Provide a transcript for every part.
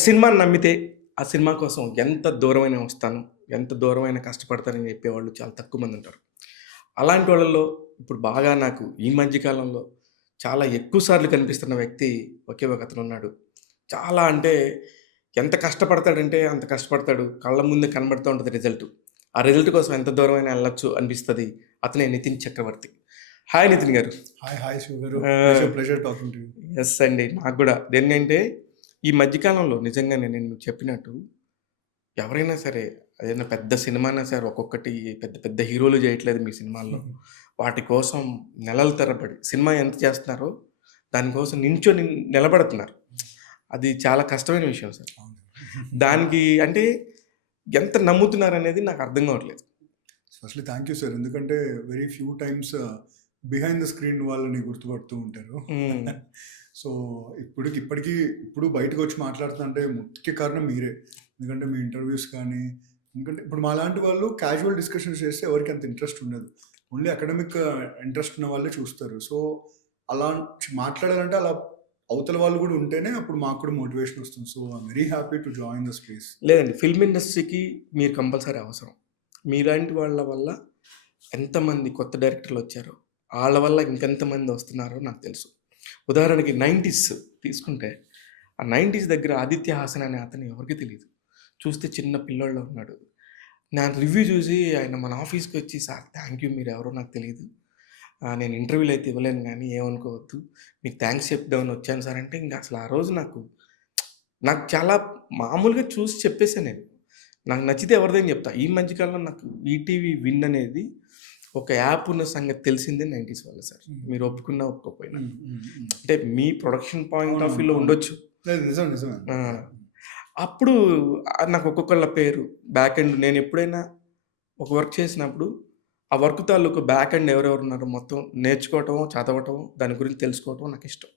సినిమాని నమ్మితే, ఆ సినిమా కోసం ఎంత దూరమైనా వస్తాను, ఎంత దూరమైనా కష్టపడతానని చెప్పేవాళ్ళు చాలా తక్కువ మందుంటారు. అలాంటి వాళ్ళలో ఇప్పుడు బాగా నాకు ఈ మధ్య కాలంలో చాలా ఎక్కువ సార్లు కనిపిస్తున్న వ్యక్తి ఒకే ఒకతనున్నాడు. చాలా అంటే ఎంత కష్టపడతాడంటే అంత కష్టపడతాడు. కళ్ళ ముందే కనబడుతూ ఉంటది రిజల్ట్. ఆ రిజల్ట్ కోసం ఎంత దూరమైనా ఎళ్ళొచ్చు అనిపిస్తది. అతనే నితిన్ చక్రవర్తి. హాయ్ నితిన్ గారు. హాయ్ హాయ్ శివ గారు. ఆహ్, pleasure talking to you. Yes అండి. నాకు గూడా. దేన్నంటే ఈ మధ్య కాలంలో నిజంగానే నేను మీకు చెప్పినట్టు ఎవరైనా సరే ఏదైనా పెద్ద సినిమానా సరే ఒక్కొక్కటి పెద్ద పెద్ద హీరోలు చేయట్లేదు మీ సినిమాల్లో. వాటి కోసం నెలల తరబడి సినిమా ఎంత చేస్తున్నారో దానికోసం నించొని నిలబడుతున్నారు. అది చాలా కష్టమైన విషయం సార్. దానికి అంటే ఎంత నమ్ముతున్నారనేది నాకు అర్థం కావట్లేదు. Firstly thank you sir. ఎందుకంటే very few times behind the screen వాళ్ళని గుర్తుపడుతూ ఉంటారు. హ్మ్. సో ఇప్పటికి ఇప్పుడు బయటకొచ్చి మాట్లాడుతుంటే ముఖ్య కారణం మీరే. ఎందుకంటే మీ ఇంటర్వ్యూస్ కానీ, ఎందుకంటే ఇప్పుడు మాలాంటి వాళ్ళు క్యాజువల్ డిస్కషన్స్ చేస్తే ఎవరికీ అంత ఇంట్రెస్ట్ ఉండదు. ఓన్లీ అకాడమిక్ ఇంట్రెస్ట్ ఉన్న వాళ్ళే చూస్తారు. సో అలా మాట్లాడాలంటే అలా అవతల వాళ్ళు కూడా ఉంటేనే అప్పుడు మాకు కూడా మోటివేషన్ వస్తుంది. So I'm very happy to join the space. లేదండి. ఫిల్మ్ ఇండస్ట్రీకి మీరు కంపల్సరీ అవసరం. మీలాంటి వాళ్ళ వల్ల ఎంతమంది కొత్త డైరెక్టర్‌లొచ్చారో, ఆళ్ళ వల్ల ఇంకెంతమంది వస్తున్నారో నాకు తెలుసు. ఉదాహరణకి 90స్ తీసుకుంటే, ఆ 90స్ దగ్గర 'ఆదిత్య హాసన్' అనే అతను ఎవరికీ తెలీదు. చూస్తే చిన్న పిల్లోడిలా ఉన్నాడు. నా రివ్యూ చూసి ఆయన మన ఆఫీస్‌కొచ్చి "సార్ థాంక్ యూ మీరెవరో నాకు తెలీదు. నేను ఇంటర్వ్యూలు అయితే ఇవ్వలేను గానీ ఏమనుకోవద్దు. మీకు థాంక్స్ చెప్దామని వచ్చాను సార్" అంటే ఇంక అసలు ఆ రోజు నాకు చాలా మామూలుగా చూసి చెప్పేసా నేను. నాకు నచ్చితే ఎవరిదైనా చెప్తా. ఈ మధ్య కాలంలో నాకు ఈటీవీ విన్ అనేది ఒక యాప్ ఉన్న సంగతి తెలిసిందే 90స్ వల్ల సార్. మీరు ఒప్పుకున్నా ఒప్పుకోకపోయినా. అంటే మీ ప్రొడక్షన్ పాయింట్ ఆఫ్ వ్యూలో ఉండొచ్చు. నిజమే. ఆ! అప్పుడు నాకు ఒక్కొక్కళ్ళ పేరు బ్యాక్ ఎండ్ నేనెప్పుడైనా ఒక వర్క్ చేసినప్పుడు, ఆ వర్క్ తాలూకు బ్యాక్ ఎండ్ ఎవరెవరున్నారో మొత్తం నేర్చుకోవటమో, చదవటమో, దాని గురించి తెలుసుకోవటం నాకిష్టం.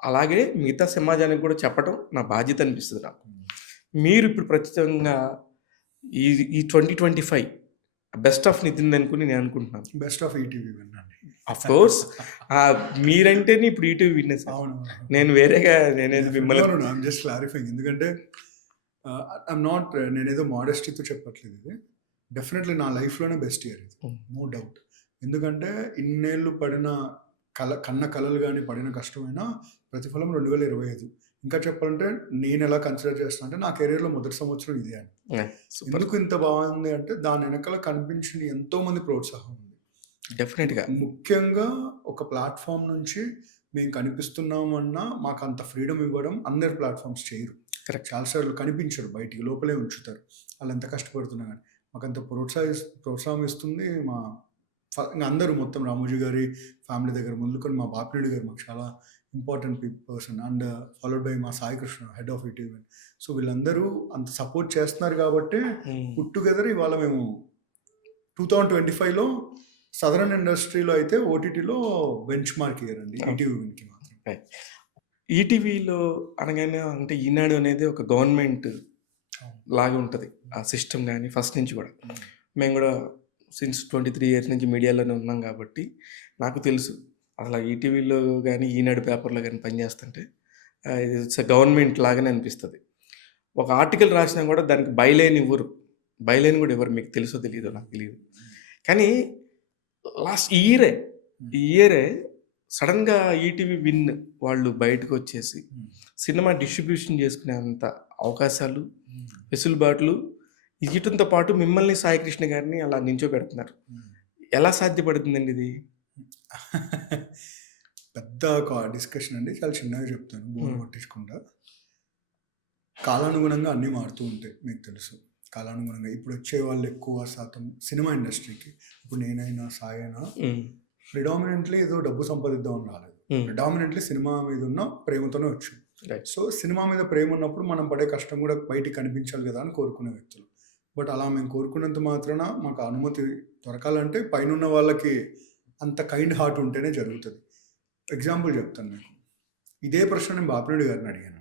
అలాగే మిగతా సమాజానికి కూడా చెప్పటం నా బాధ్యత అనిపిస్తది నాకు. మీరిప్పుడు ప్రస్తుతంగా ఈ ఈ 2025 బెస్ట్ ఆఫ్ నితిన్ అనుకుని నేను అనుకుంటున్నాను. బెస్ట్ ఆఫ్ ఈటీవీ విన్నాండి. ఆఫ్‌కోర్స్ మీరంటేనే ఇప్పుడు ఈటీవీ విన్నే సార్. అవును. నేను వేరేగా నేనేది మిమ్మల్ని ఐయామ్ జస్ట్ క్లారిఫైయింగ్. ఎందుకంటే ఐయామ్ నాట్ నేనేదో మోడెస్టీతో చెప్పట్లేదు ఇది. డెఫినెట్‌లీ నా లైఫ్‌లోనే బెస్ట్ ఇయర్ ఇది. No doubt. ఎందుకంటే ఇన్నేళ్ళు పడిన కన్న కలలు గాని, పడిన కష్టమైన ప్రతిఫలం 2025. ఇంకా చెప్పాలంటే నేనెలా కన్సిడర్ చేస్తున్నా అంటే నా కెరియర్‌లో మొదటి సంవత్సరం ఇదే అని. సూపర్. ఎందుకు ఇంత బాగుంది అంటే దాని వెనకాల కనిపించిన ఎంతోమంది ప్రోత్సాహం ఉంది. డెఫినిట్‌గా. ముఖ్యంగా ఒక ప్లాట్‌ఫార్మ్ నుంచి మేము కనిపిస్తున్నామన్నా మాకంత ఫ్రీడమ్ ఇవ్వడం అందరు ప్లాట్‌ఫార్మ్స్ చేయరు. కరెక్ట్. చాలా సార్లు కనిపించరు. బయటికి లోపలే ఉంచుతారు. వాళ్ళెంత కష్టపడుతున్నా గాని. మాకంత ప్రోత్సాహం ఇస్తుంది మా ఇంగ అందరూ మొత్తం రామోజీ గారి ఫ్యామిలీ దగ్గర మొదలుకొని మా బాపిరెడ్డి గారు మాకు చాలా important person and followed by మా Sai Krishna head of ETV. So వీళ్ళందరూ అంత సపోర్ట్ చేస్తున్నారు కాబట్టే పుట్ టుగెదర్ ఇవాళ మేము 2025లో సదరన్ ఇండస్ట్రీలో అయితే ఓటీటీలో బెంచ్ మార్క్ ఇయర్ అండి ఈటీవీకి మాత్రం. ఈటీవీలో అనగానే అంటే ఈనాడు అనేది ఒక గవర్నమెంట్ లాగా ఉంటది. ఆ సిస్టమ్ గాని ఫస్ట్ నుంచి కూడా. మేము కూడా సిన్స్ 23 ఇయర్స్ నుంచి మీడియాలోనే ఉన్నాం కాబట్టి నాకు తెలుసు. అసల ఈటీవీలో గాని, ఈనాడు పేపర్‌లో గాని పనిచేస్తుంటే ఇట్స్ ఎ గవర్నమెంట్ లాగానే అనిపిస్తది. ఒక ఆర్టికల్ రాసినా కూడా దానికి బైలైన్ ఇవ్వరు. బైలైన్ కూడా ఇవ్వరు. మీకు తెలుసో తెలీదో నాకు తెలీదు. కానీ లాస్ట్ ఈ ఇయరే సడెన్‌గా ఈటీవీ విన్ వాళ్ళు బయటకొచ్చేసి సినిమా డిస్ట్రిబ్యూషన్ చేసుకునేంత అవకాశాలు, వెసులుబాట్లు ఇయ్యటంతో పాటు మిమ్మల్ని సాయి కృష్ణ గారిని అలా నించోబెడుతున్నారు. ఎలా సాధ్యపడుతుందండి ఇది? పెద్ద డిస్కషన్ అండి. చాలా చిన్నగా చెప్తాను బోర్ కొట్టించకుండా. కాలానుగుణంగా అన్నీ మారుతూ ఉంటాయి. మీకు తెలుసు. కాలానుగుణంగా ఇప్పుడు వచ్చే వాళ్ళు ఎక్కువ శాతం సినిమా ఇండస్ట్రీకి ఇప్పుడు నేనైనా సాయి అయినా ప్రిడామినెంట్లీ ఏదో డబ్బు సంపాదిద్దామని రాలేదు. ప్రిడామినెంట్లీ సినిమా మీద ఉన్న ప్రేమతోనే వచ్చాం. సో సినిమా మీద ప్రేమ ఉన్నప్పుడు మనం పడే కష్టం కూడా బయటికి కనిపించాలి కదా అని కోరుకునే వ్యక్తులు. బట్ అలా మేము కోరుకున్నంత మాత్రాన మాకు అనుమతి దొరకాలంటే పైనున్న వాళ్ళకి అంత కైండ్ హార్ట్ ఉంటేనే జరుగుతుంది. ఎగ్జాంపుల్ చెప్తాను మీకు. ఇదే ప్రశ్న నేను బాపిరెడ్డి గారిని అడిగాను.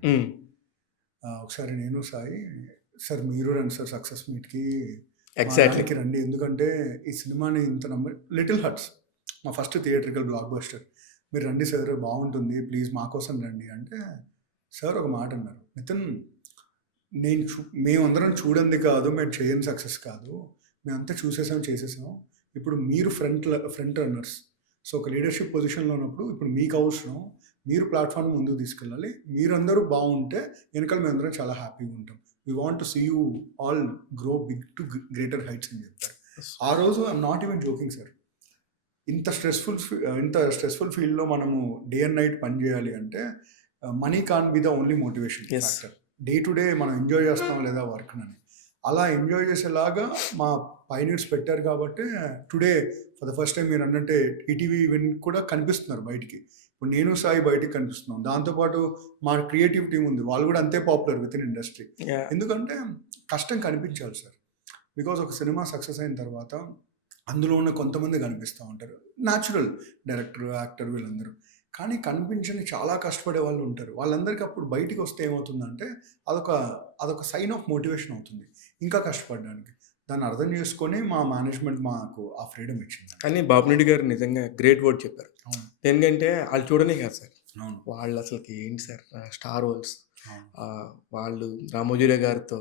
ఒకసారి నేను సాయి సార్ మీరు రండి సార్ సక్సెస్ మీట్కి ఎగ్జాక్ట్‌లీ రండి. ఎందుకంటే ఈ సినిమాని ఇంత లిటిల్ హర్ట్స్ మా ఫస్ట్ థియేట్రికల్ బ్లాక్ బస్టర్. మీరు రండి సార్ బాగుంటుంది ప్లీజ్ మా కోసం రండి అంటే సార్ ఒక మాట అన్నారు. నితిన్ మేమందరం చూడండి కాదు, మేము చేయని సక్సెస్ కాదు, మేమంతా చూసేసాం చేసేసాం. ఇప్పుడు మీరు ఫ్రంట్ రన్నర్స్. సో ఒక లీడర్షిప్ పొజిషన్లో ఉన్నప్పుడు ఇప్పుడు మీకు అవసరం, మీరు ప్లాట్ఫామ్ ముందుకు తీసుకెళ్ళాలి. మీరందరూ బాగుంటే వెనకాల మేమందరం చాలా హ్యాపీగా ఉంటాం. We want to see you all grow big to greater heights అని చెప్తారు. ఆ రోజు I'm not even joking sir. ఇంత స్ట్రెస్ఫుల్ ఫీల్డ్లో మనము డే అండ్ నైట్ పని చేయాలి అంటే money can be the only motivation factor. Day to day మనం ఎంజాయ్ చేస్తాం లేదా వర్క్ అని, అలా ఎంజాయ్ చేసేలాగా మా పైనీర్స్ పెట్టారు. కాబట్టి today for the first time మీరు అన్నట్టే ఈటీవీ ఈవెంట్ కూడా కనిపిస్తున్నారు బయటికి. ఇప్పుడు నేను సాయి బయటికి కనిపిస్తున్నాం. దాంతోపాటు మా క్రియేటివ్ టీం ఉంది, వాళ్ళు కూడా అంతే పాపులర్ విత్ ఇన్ ఇండస్ట్రీ. ఎందుకంటే కష్టం కనిపించాలి సార్. బికాజ్ ఒక సినిమా సక్సెస్ అయిన తర్వాత అందులో ఉన్న కొంతమంది కనిపిస్తూ ఉంటారు, న్యాచురల్ డైరెక్టర్, యాక్టర్ వీళ్ళందరూ. కానీ కనిపించని చాలా కష్టపడే వాళ్ళు ఉంటారు. వాళ్ళందరికీ అప్పుడు బయటికి వస్తే ఏమవుతుందంటే అదొక సైన్ ఆఫ్ మోటివేషన్ అవుతుంది ఇంకా కష్టపడడానికి. దాన్ని అర్థం చేసుకొని మా మేనేజ్మెంట్ మాకు ఆ ఫ్రీడమ్ ఇచ్చింది. కానీ బాపిరెడ్డి గారు నిజంగా గ్రేట్ వర్డ్ చెప్పారు. అవును, ఎందుకంటే వాళ్ళు చూడనే కాదు సార్, అవును, వాళ్ళు అసలుకి ఏంటి సార్ స్టార్ రోల్స్. అవును. వాళ్ళు రామోజీరావు గారితో,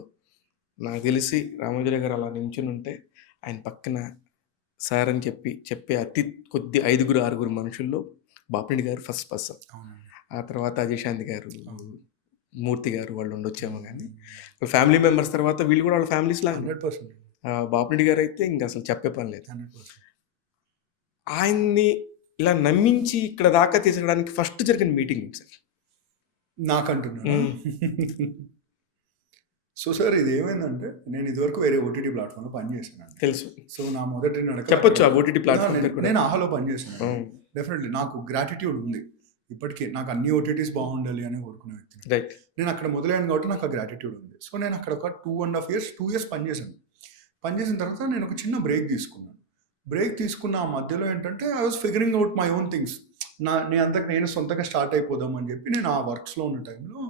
నాకు తెలిసి రామోజీరావు గారు అలా నించుని ఉంటే ఆయన పక్కన సార్ అని చెప్పే అతి కొద్ది 5-6 మనుషుల్లో బాపిరెడ్డి గారు ఫస్ట్ పర్సన్. అవునండి. ఆ తర్వాత అజయ్ శాంతి గారు, మూర్తి గారు వాళ్ళు ఉండొచ్చేమో. కానీ ఫ్యామిలీ మెంబర్స్ తర్వాత వీళ్ళు కూడా వాళ్ళ ఫ్యామిలీస్ లాగా. 100%. బాపిరెడ్డి గారు అయితే ఇంకా అసలు చెప్పే పని లేదు. 100%. ఆయన్ని ఇలా నమ్మించి ఇక్కడ దాకా తీసుకురావడానికి ఫస్ట్ జరిగిన మీటింగ్ ఏంటి సార్? నాకంటున్నాను. సో సార్ ఇది ఏమైందంటే నేను ఇదివరకు వేరే ఓటీటీ ప్లాట్ఫామ్లో పనిచేసాను. తెలుసు. సో నా మొదటి నడక చెప్పొచ్చు ఆ ఓటీటీ ప్లాట్ఫామ్. నేను ఆహాలో పనిచేసాను. డెఫినెట్లీ నాకు గ్రాటిట్యూడ్ ఉంది ఇప్పటికీ. నాకు అన్ని ఓటీటీస్ బాగుండాలి అని కోరుకునే వ్యక్తి. రైట్. నేను అక్కడ మొదలైన కాబట్టి నాకు ఆ గ్రాటిట్యూడ్ ఉంది. సో నేను అక్కడ ఒక 2.5 years పనిచేశాను. పనిచేసిన తర్వాత నేను ఒక చిన్న బ్రేక్ తీసుకున్నాను. బ్రేక్ తీసుకున్న ఆ మధ్యలో ఏంటంటే I was figuring out my own things. నేను సొంతంగా స్టార్ట్ అయిపోదాం అని చెప్పి నేను ఆ వర్క్స్లో ఉన్న టైంలో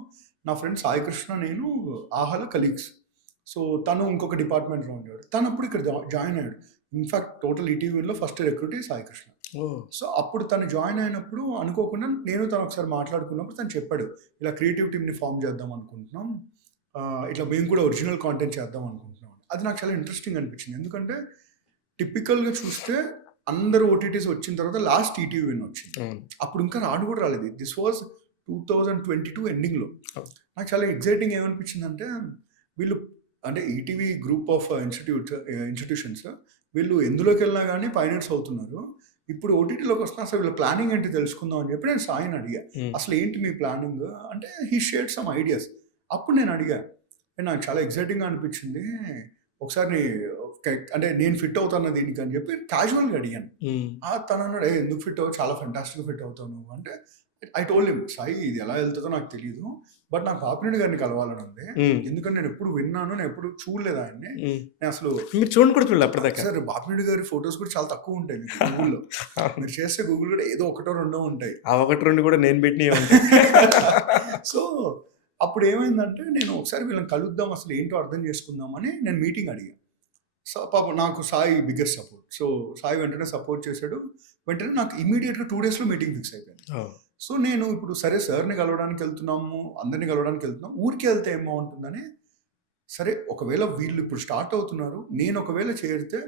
నా ఫ్రెండ్ సాయి కృష్ణ, నేను ఆహాలో కలీగ్స్. సో తను ఇంకొక డిపార్ట్మెంట్లో ఉండేవాడు. తను అప్పుడు ఇక్కడ జాయిన్ అయ్యాడు. ఇన్ఫ్యాక్ట్ టోటల్ ఈటీవీలో first recruit Sai Krishna. So అప్పుడు తను జాయిన్ అయినప్పుడు అనుకోకుండా నేను తను ఒకసారి మాట్లాడుకున్నప్పుడు తను చెప్పాడు, ఇలా క్రియేటివ్ టీమ్ని ఫామ్ చేద్దాం అనుకుంటున్నాం, ఇట్లా మేము కూడా ఒరిజినల్ కాంటెంట్ చేద్దాం అనుకుంటున్నాం. అది నాకు చాలా ఇంట్రెస్టింగ్ అనిపించింది. ఎందుకంటే టిపికల్గా చూస్తే అందరూ ఓటీటీస్ వచ్చిన తర్వాత లాస్ట్ ఈటీవీ విన్ వచ్చింది. అప్పుడు ఇంకా రాడు కూడా రాలేదు. దిస్ వాజ్ 2022 ఎండింగ్లో. నాకు చాలా ఎగ్జైటింగ్ ఏమనిపించింది అంటే వీళ్ళు అంటే ఈటీవీ గ్రూప్ ఆఫ్ ఇన్స్టిట్యూషన్స్ వీళ్ళు ఎందులోకి వెళ్ళినా కానీ పైనర్స్ అవుతున్నారు. ఇప్పుడు ఓటీటీలోకి వస్తున్నా అసలు వీళ్ళ ప్లానింగ్ ఏంటి తెలుసుకుందాం అని చెప్పి నేను సాయిని అడిగా, అసలు ఏంటి మీ ప్లానింగ్ అంటే హీ షేర్డ్ సమ్ ఐడియాస్. అప్పుడు నేను అడిగా, నాకు చాలా ఎగ్జైటింగ్గా అనిపించింది, ఒకసారి అంటే నేను ఫిట్ అవుతాను దీనికి అని చెప్పి క్యాజువల్గా అడిగాను. తను అన్నాడు, ఎందుకు ఫిట్ అవ్వ, చాలా ఫెంటాస్టిక్గా ఫిట్ అవుతావు నువ్వు అంటే. ఐ టోల్డ్ హిమ్, సాయి ఇది ఎలా వెళ్తుందో నాకు తెలియదు, బట్ నాకు బాపిరెడ్డి గారిని కలవాలని ఉంది. ఎందుకంటే నేను ఎప్పుడు విన్నాను, నేను ఎప్పుడు చూడలేదు ఆయన్ని. నేను అసలు మీరు చూడండి కూడా చూడలేదు అప్పటిదాకా. సార్ బాపిరెడ్డి గారి ఫొటోస్ కూడా చాలా తక్కువ ఉంటాయి మీకు గూగుల్లో. మీరు చేస్తే గూగుల్ కూడా ఏదో 1-2 ఉంటాయి. ఆ 1-2 కూడా నేను పెట్టినవి. సో అప్పుడు ఏమైందంటే నేను ఒకసారి వీళ్ళని కలుద్దాం, అసలు ఏంటో అర్థం చేసుకుందామని నేను మీటింగ్ అడిగాను. సో పాప నాకు Sai biggest support. So Sai వెంటనే సపోర్ట్ చేశాడు. వెంటనే నాకు ఇమీడియట్గా 2 daysలో మీటింగ్ ఫిక్స్ అయిపోయింది. సో నేను ఇప్పుడు సరే సార్ని కలవడానికి వెళ్తున్నాము, అందరినీ కలవడానికి వెళ్తున్నాం, ఊరికి వెళ్తే ఏం బాగుంటుందని, సరే ఒకవేళ వీళ్ళు ఇప్పుడు స్టార్ట్ అవుతున్నారు, నేను ఒకవేళ చేరితే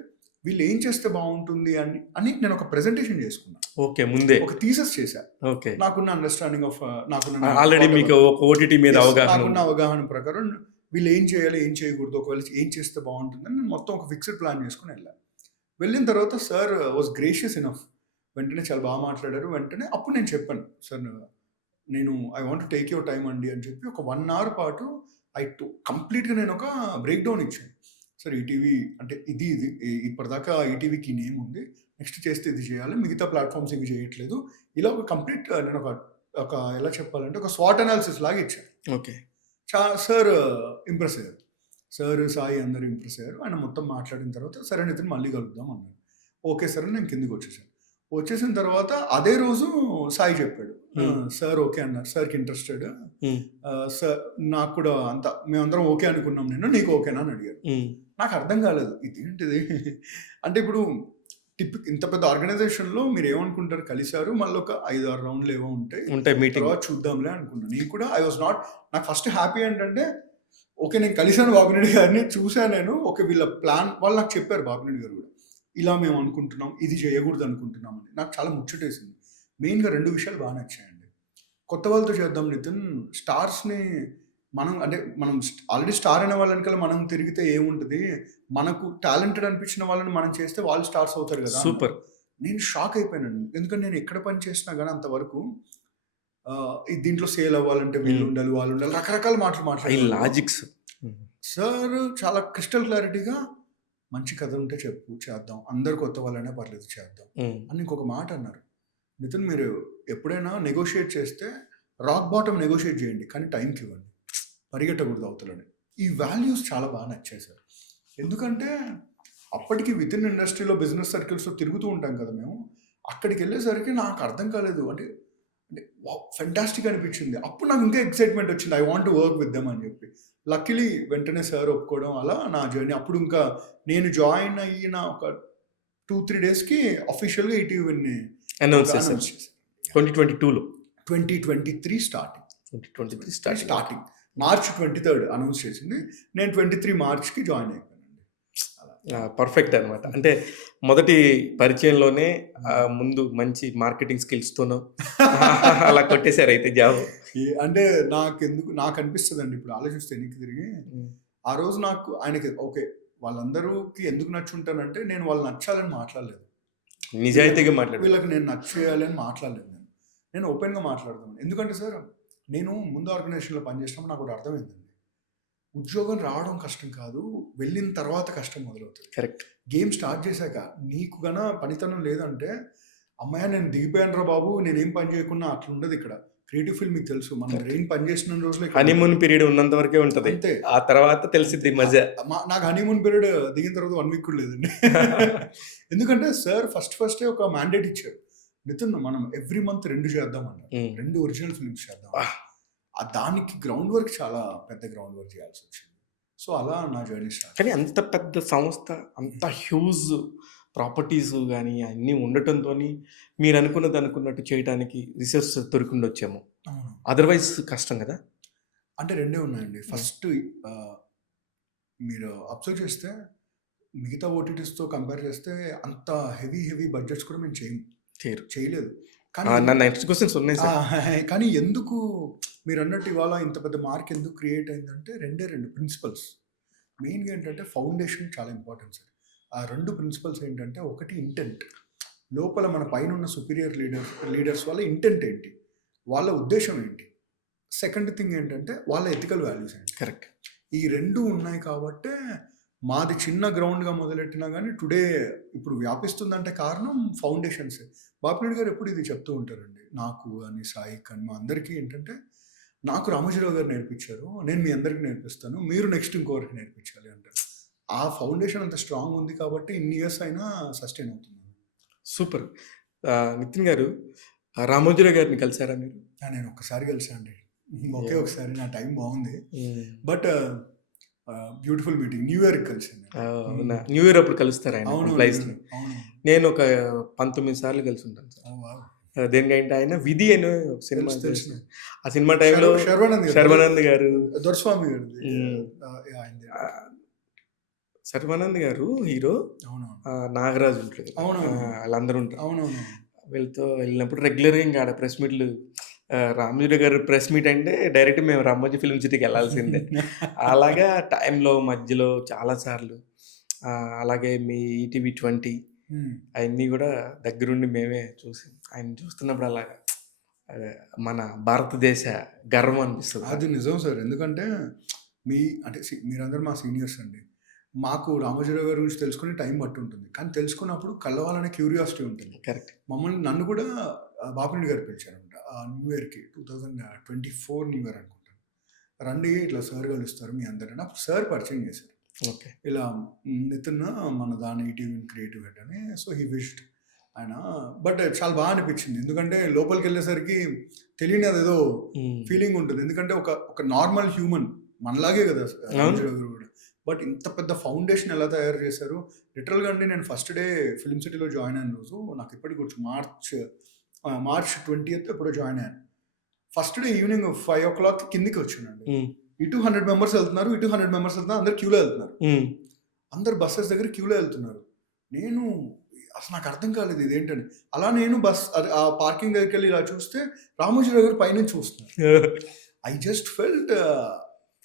వీళ్ళు ఏం చేస్తే బాగుంటుంది అని నేను ఒక ప్రెజెంటేషన్ చేసుకున్నాను. ఓకే, ముందే ఒక థీసిస్ చేశాను. ఓకే, నాకున్న అండర్స్టాండింగ్ ఆఫ్ ఆల్రెడీ మీకు ఒక ఓటీటీ మీద నాకున్న అవగాహన ప్రకారం వీళ్ళు ఏం చేయాలి, ఏం చేయకూడదు, ఒకవేళ ఏం చేస్తే బాగుంటుందని నేను మొత్తం ఒక ఫిక్స్డ్ ప్లాన్ చేసుకుని వెళ్ళాను. వెళ్ళిన తర్వాత సార్ వాజ్ గ్రేషియస్ ఇనఫ్. వెంటనే చాలా బాగా మాట్లాడారు. వెంటనే అప్పుడు నేను చెప్పాను, సార్ నేను I want to take your time అండి అని చెప్పి ఒక 1 hour పాటు కంప్లీట్గా నేను ఒక బ్రేక్ డౌన్ ఇచ్చాను. సార్ ఈటీవీ అంటే ఇది ఇప్పటిదాకా ఈటీవీకి నేమ్ ఉంది, నెక్స్ట్ చేస్తే ఇది చేయాలి, మిగతా ప్లాట్ఫామ్స్ ఇవి చేయట్లేదు, ఇలా ఒక కంప్లీట్ నేను ఒక ఎలా చెప్పాలంటే ఒక స్వాట్ అనాలిసిస్ లాగా ఇచ్చాను. ఓకే, సార్ ఇంప్రెస్ అయ్యారు. సార్ సాయి అందరూ ఇంప్రెస్ అయ్యారు. ఆయన మొత్తం మాట్లాడిన తర్వాత సరే నితిన్ మళ్ళీ కలుద్దాం అన్నారు. ఓకే సార్ నేను కిందికి వచ్చేసాను. వచ్చేసిన తర్వాత అదే రోజు సాయి చెప్పాడు, సార్ ఓకే అన్నారు, సార్కి ఇంట్రెస్టెడ్, సార్ నాకు కూడా అంత మేమందరం ఓకే అనుకున్నాం, నీకు ఓకేనా అని అడిగారు. నాకు అర్థం కాలేదు ఇదేంటిది అంటే. ఇప్పుడు ఇంత పెద్ద ఆర్గనైజేషన్లో మీరు ఏమనుకుంటారు, కలిశారు, మళ్ళీ ఒక 5-6 రౌండ్లు ఏవో ఉంటాయి, తర్వాత చూద్దాంలే అనుకున్నాను. నేను కూడా ఐ వాజ్ నాట్, నాకు ఫస్ట్ హ్యాపీ ఏంటంటే ఓకే, నేను కలిసాను బాపిరెడ్డి గారిని, చూసాను నేను. ఓకే, వీళ్ళ ప్లాన్ వాళ్ళు నాకు చెప్పారు, బాపిరెడ్డి గారు కూడా. ఇలా మేము అనుకుంటున్నాం, ఇది చేయకూడదు అనుకుంటున్నాం అని. నాకు చాలా ముచ్చటేసింది. మెయిన్‌గా 2 విషయాలు బాగా నచ్చాయండి. కొత్త వాళ్ళతో చేద్దాం నితిన్. స్టార్స్‌ని మనం ఆల్రెడీ స్టార్ అయిన వాళ్ళ వెనకాల మనం తిరిగితే ఏముంటది? మనకు టాలెంటెడ్ అనిపించిన వాళ్ళని మనం చేస్తే వాళ్ళు స్టార్స్ అవుతారు కదా! సూపర్. నేను షాక్ అయిపోయానండి. ఎందుకంటే నేను ఎక్కడ పని చేసినా గాని అంతవరకు దీంట్లో సేల్ అవ్వాలంటే వీళ్ళుండాలి, వాళ్ళుండాలి, రకరకాల మాటలు ఈ మాట్లాడేవాళ్ళు. లాజిక్స్. సార్ చాలా క్రిస్టల్ క్లారిటీగా మంచి కథ ఉంటే చెప్పు, చేద్దాం. అందరు కొత్త వాళ్ళైనా పర్లేదు, చేద్దాం అని ఇంకొక మాట అన్నారు. నితిన్, మీరు ఎప్పుడైనా నెగోషియేట్ చేస్తే రాక్ బాటమ్ నెగోషియేట్ చేయండి, కానీ టైంకి ఇవ్వండి, పరిగెట్టకూడదు అవతలని. ఈ వాల్యూస్ చాలా బాగా నచ్చాయి సార్. ఎందుకంటే అప్పటికి విత్ ఇన్ ఇండస్ట్రీలో బిజినెస్ సర్కిల్స్లో తిరుగుతూ ఉంటాం కదా మేము. అక్కడికి వెళ్ళేసరికి నాకు అర్థం కాలేదు. అంటే ఫెంటాస్టిక్ అనిపించింది. అప్పుడు నాకు ఇంకా ఎక్సైట్మెంట్ వచ్చింది, I want to work with them అని చెప్పి. లక్కీలీ వెంటనే సార్ ఒప్పుకోవడం, అలా నా జర్నీ. అప్పుడు ఇంకా నేను జాయిన్ అయిన ఒక 2-3 డేస్కి అఫీషియల్గా ఈటీవీని అనౌన్స్ చేశారు 2022లో. 2023 స్టార్టింగ్ మార్చ్ 23 అనౌన్స్ చేసింది. నేను 23 మార్చ్కి జాయిన్ అయిపోయానండి. పర్ఫెక్ట్ అనమాట. అంటే మొదటి పరిచయంలోనే ముందు మంచి మార్కెటింగ్ స్కిల్స్తోనో అలా కొట్టేశారు అయితే జాబ్. అంటే నాకు అనిపిస్తుందండి ఇప్పుడు ఆలోచిస్తే వెనక్కి తిరిగి, ఆ రోజు నాకు ఆయనకి ఓకే, వాళ్ళందరూకి ఎందుకు నచ్చుంటానంటే నేను వాళ్ళు నచ్చాలని మాట్లాడలేదు, నిజాయితీగా మాట్లాడు, వీళ్ళకి నేను నచ్చేయాలి అని మాట్లాడలేదు. నేను ఓపెన్గా మాట్లాడదాను. ఎందుకంటే సార్, నేను ముందు ఆర్గనైజేషన్లో పనిచేసినప్పుడు నాకు ఒకటి అర్థమైందండి. ఉద్యోగం రావడం కష్టం కాదు, వెళ్ళిన తర్వాత కష్టం మొదలవుతుంది. కరెక్ట్. గేమ్ స్టార్ట్ చేశాక నీకు గన పనితనం లేదంటే, అమ్మాయి నేను దిగిపోయాను రా బాబు, నేనేం పని చేయకుండా అట్లా ఉండదు ఇక్కడ. క్రియేటివ్ ఫీల్డ్ మీకు తెలుసు, మనం బ్రెయిన్ పని చేసిన రోజులు హనీమూన్ పీరియడ్ ఉన్నంత వరకే ఉంటుంది, అంతే. ఆ తర్వాత తెలిసింది మజా. నాకు హనీమూన్ పీరియడ్ దిగిన తర్వాత 1 వీక్ కూడా లేదండి. ఎందుకంటే సార్ ఫస్టే ఒక మ్యాండేట్ ఇచ్చారు, నితిన్ మనం ఎవ్రీ మంత్ 2 చేద్దాం అన్నారు. 2 ఒరిజినల్ ఫిల్మ్స్ చేద్దాం. దానికి గ్రౌండ్ వర్క్, చాలా పెద్ద గ్రౌండ్ వర్క్ చేయాల్సి వచ్చింది. సో అలా నా జర్నీ స్టార్ట్. కానీ అంత పెద్ద సంస్థ, అంత హ్యూజ్ ప్రాపర్టీస్ కానీ అన్నీ ఉండటంతో మీరు అనుకున్నట్టు చేయడానికి రిసోర్స్ దొరికిండొచ్చేమో, అదర్వైజ్ కష్టం కదా. అంటే 2 ఉన్నాయండి. ఫస్ట్ మీరు అబ్జర్వ్ చేస్తే మిగతా ఓటీటీస్తో కంపేర్ చేస్తే అంత హెవీ బడ్జెట్స్ కూడా మేము చేయలేదు. నా నెక్స్ట్ క్వశ్చన్స్ ఉన్నాయి సార్. కానీ ఎందుకు మీరు అన్నట్టు ఇవాళ ఇంత పెద్ద మార్క్ ఎందుకు క్రియేట్ అయిందంటే 2 ప్రిన్సిపల్స్. మెయిన్గా ఏంటంటే ఫౌండేషన్ చాలా ఇంపార్టెంట్ సార్. ఆ 2 ప్రిన్సిపల్స్ ఏంటంటే, ఒకటి ఇంటెంట్, లోపల మన పైన ఉన్న సుపీరియర్ లీడర్స్ వాళ్ళ ఇంటెంట్ ఏంటి, వాళ్ళ ఉద్దేశం ఏంటి. సెకండ్ థింగ్ ఏంటంటే వాళ్ళ ఎథికల్ వాల్యూస్ ఏంటి. కరెక్ట్. ఈ 2 ఉన్నాయి కాబట్టే మాది చిన్న గ్రౌండ్గా మొదలెట్టినా కానీ టుడే ఇప్పుడు వ్యాపిస్తుందంటే కారణం ఫౌండేషన్స్. బాపిరెడ్డి గారు ఎప్పుడు ఇది చెప్తూ ఉంటారండి, నాకు అని సాయి కానీ మా అందరికీ ఏంటంటే, నాకు రామోజీరావు గారు నేర్పించారు, నేను మీ అందరికీ నేర్పిస్తాను, మీరు నెక్స్ట్ ఇంకోరికి నేర్పించాలి అంటారు. ఆ ఫౌండేషన్ అంత స్ట్రాంగ్ ఉంది కాబట్టి ఇన్ని ఇయర్స్ అయినా సస్టైన్ అవుతుంది. సూపర్. నితిన్ గారు, రామోజీరావు గారిని కలిసారా మీరు? నేను ఒక్కసారి కలిసాను అండి, ఒకే ఒకసారి. నా టైం బాగుంది, but beautiful meeting. New year కలిసాను. న్యూ ఇయర్ అప్పుడు కలుస్తారు ఆయన ఎంప్లాయీస్. నేను ఒక 19 సార్లు కలిసి ఉంటాను సార్. దేనికంటే ఆయన విధి అని ఒక సినిమా తెలుసు. ఆ సినిమా టైంలో శర్వానంద్ గారు, దొరస్వామి గారు, శర్వానంద్ గారు హీరో, నాగరాజు ఉంటుంది, వాళ్ళందరూ ఉంటారు. వీళ్ళతో వెళ్ళినప్పుడు రెగ్యులర్గా ఇంకా ఆడ ప్రెస్ మీట్లు, రామోజీరావు గారు ప్రెస్ మీట్ అంటే డైరెక్ట్ మేము రామోజీ ఫిల్మ్ సిటీకి వెళ్ళాల్సిందే. అలాగా టైంలో మధ్యలో చాలాసార్లు, అలాగే మీ ఈటీవీ 20 అవన్నీ కూడా దగ్గరుండి మేమే చూసి, ఆయన చూస్తున్నప్పుడు అలాగా మన భారతదేశ గర్వం అనిపిస్తుంది. అది నిజం సార్. ఎందుకంటే మీరందరూ మా సీనియర్స్ అండి. మాకు రామోజీరావు గారి గురించి తెలుసుకుని టైం పట్టు ఉంటుంది, కానీ తెలుసుకున్నప్పుడు కలవాలనే క్యూరియాసిటీ ఉంటుంది. కరెక్ట్. నన్ను కూడా బాపిరెడ్డి గారు పిలిచారంట న్యూ ఇయర్కి, 2024 న్యూ ఇయర్ అనుకుంటాను. రండి, ఇట్లా సార్ కలుస్తారు మీ అందరిని. అప్పుడు సార్ పరిచయం చేశారు. ఓకే. ఇలా నితిన్ మన దాని ఈటీవీ క్రియేటివ్ హెడ్ అని. సో హీ విష్డ్ ఆయన. బట్ చాలా బాగా అనిపించింది, ఎందుకంటే లోపలికి వెళ్ళేసరికి తెలియని అదేదో ఫీలింగ్ ఉంటుంది. ఎందుకంటే ఒక నార్మల్ హ్యూమన్ మనలాగే కదా రామోజీరావు గారు కూడా. బట్ ఇంత పెద్ద ఫౌండేషన్ ఎలా తయారు చేశారు. లిటరల్గా అండి, నేను ఫస్ట్ డే ఫిల్మ్ సిటీలో జాయిన్ అయిన రోజు నాకు ఇప్పటికి గుర్తు, మార్చ్ 20th ఎప్పుడో జాయిన్ అయ్యాను. ఫస్ట్ డే ఈవినింగ్ 5 o'clock కిందికి వచ్చానండి. ఇటు 100 మెంబర్స్ వెళ్తున్నారు, ఇటు 100 మెంబర్స్ వెళ్తున్నారు, అందరు క్యూలో వెళ్తున్నారు. అందరు బస్సెస్ దగ్గర క్యూలో వెళ్తున్నారు. నేను అసలు నాకు అర్థం కాలేదు ఇదేంటని. అలా నేను ఆ పార్కింగ్ దగ్గరికి వెళ్ళి ఇలా చూస్తే రామోజీరావు గారు పైనుంచి చూస్తున్నారు. ఐ జస్ట్ ఫెల్ట్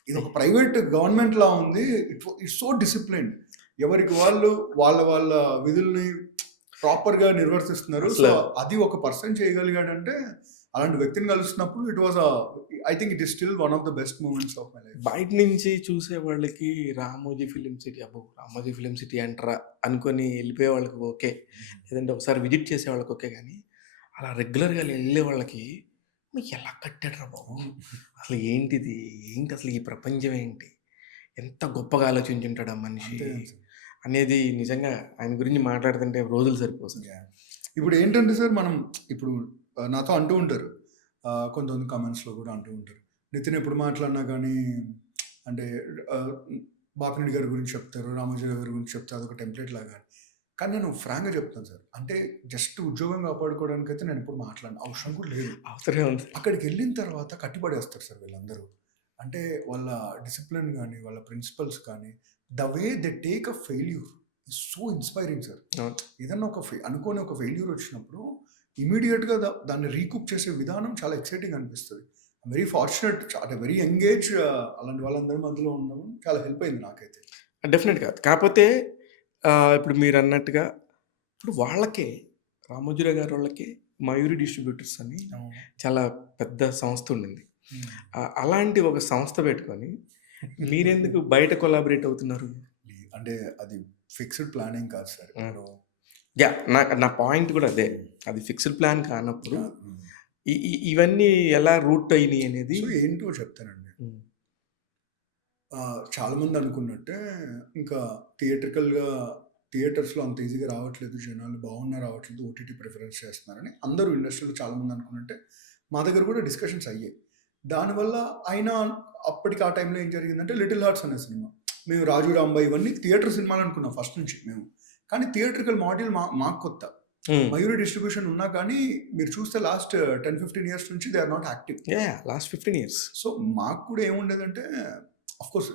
ఇది ఒక ప్రైవేట్ గవర్నమెంట్ లా ఉంది. It's so disciplined. ఎవరికి వాళ్ళు వాళ్ళ విధుల్ని ప్రాపర్ గా నిర్వర్తిస్తున్నారు. సో అది ఒక పర్సన్ చేయగలిగాడంటే అలాంటి వ్యక్తిని కలుస్తున్నప్పుడు it was I think it is still one of the best moments of my life. బయట నుంచి చూసే వాళ్ళకి రామోజీ ఫిలిం సిటీ, అబ్బో రామోజీ ఫిలిం సిటీ అంటారా అనుకొని వెళ్ళిపోయే వాళ్ళకి ఓకే, లేదంటే ఒకసారి విజిట్ చేసే వాళ్ళకి ఓకే, కానీ అలా రెగ్యులర్గా వెళ్ళే వాళ్ళకి ఎలా కట్టాడరా బాబు, అసలు ఏంటిది, ఏంటి అసలు ఈ ప్రపంచం ఏంటి, ఎంత గొప్పగా ఆలోచించుంటాడు ఆ మనిషి అనేది నిజంగా ఆయన గురించి మాట్లాడుతుంటే రోజులు సరిపోతుంది. ఇప్పుడు ఏంటంటే సార్, మనం ఇప్పుడు నాతో అంటూ ఉంటారు కొంతమంది కామెంట్స్లో కూడా అంటూ ఉంటారు, నితిన్ ఎప్పుడు మాట్లాడినా కానీ అంటే బాపిరెడ్డి గారి గురించి చెప్తారు, రామోజీరావు గారి గురించి చెప్తారు, అదొక టెంప్లెట్ లాగా. కానీ నేను ఫ్రాంక్గా చెప్తాను సార్, అంటే జస్ట్ ఉద్యోగం కాపాడుకోవడానికి అయితే నేను ఎప్పుడు మాట్లాడిన అవసరం కూడా లేదు. అక్కడికి వెళ్ళిన తర్వాత కట్టిపడేస్తారు సార్ వీళ్ళందరూ. అంటే వాళ్ళ డిసిప్లిన్ కానీ వాళ్ళ ప్రిన్సిపల్స్ కానీ the way they take a failure is so inspiring sir. ఏదన్నా అనుకోని ఒక ఫెయిల్యూర్ వచ్చినప్పుడు ఇమీడియట్గా దాన్ని రీకూప్ చేసే విధానం చాలా ఎక్సైటింగ్ అనిపిస్తుంది. వెరీ ఫార్చునేట్, అంటే వెరీ ఎంగేజ్ అలాంటి వాళ్ళందరి మధ్యలో ఉండడం చాలా హెల్ప్ అయింది నాకైతే. డెఫినెట్గా. కాకపోతే ఇప్పుడు మీరు అన్నట్టుగా ఇప్పుడు వాళ్ళకే రామోజీరావు గారు వాళ్ళకి మయూరి డిస్ట్రిబ్యూటర్స్ అని చాలా పెద్ద సంస్థ ఉండింది. అలాంటి ఒక సంస్థ పెట్టుకొని మీరెందుకు బయట కొలాబరేట్ అవుతున్నారు? అంటే అది ఫిక్స్డ్ ప్లానింగ్ కాదు సార్. నా పాయింట్ కూడా అదే, అది ఫిక్స్డ్ ప్లాన్ కానప్పుడు ఇవన్నీ ఎలా రూట్ అయినాయి అనేది ఏంటో చెప్తానండి. చాలా మంది అనుకున్నట్టే ఇంకా థియేటర్స్లో అంత ఈజీగా రావట్లేదు, జనాలు బాగున్నా రావట్లేదు, ఓటీటీ ప్రిఫరెన్స్ చేస్తున్నారని అందరూ ఇండస్ట్రీలో చాలా మంది అనుకున్నట్టే మా దగ్గర కూడా డిస్కషన్స్ అయ్యాయి. దానివల్ల అయినా అప్పటికి ఆ టైంలో ఏం జరిగిందంటే లిటిల్ హార్ట్స్ అనే సినిమా, మేము రాజు రాంబాయి ఇవన్నీ థియేటర్ సినిమాలు అనుకున్నాం ఫస్ట్ నుంచి మేము. కానీ థియేట్రికల్ మాడ్యూల్ మాకు కొత్త. మయూరి డిస్ట్రిబ్యూషన్ ఉన్నా కానీ మీరు చూస్తే లాస్ట్ 10-15 years నుంచి they are not active. Last 15 years. So మాకు కూడా ఏముండేదంటే అఫ్కోర్స్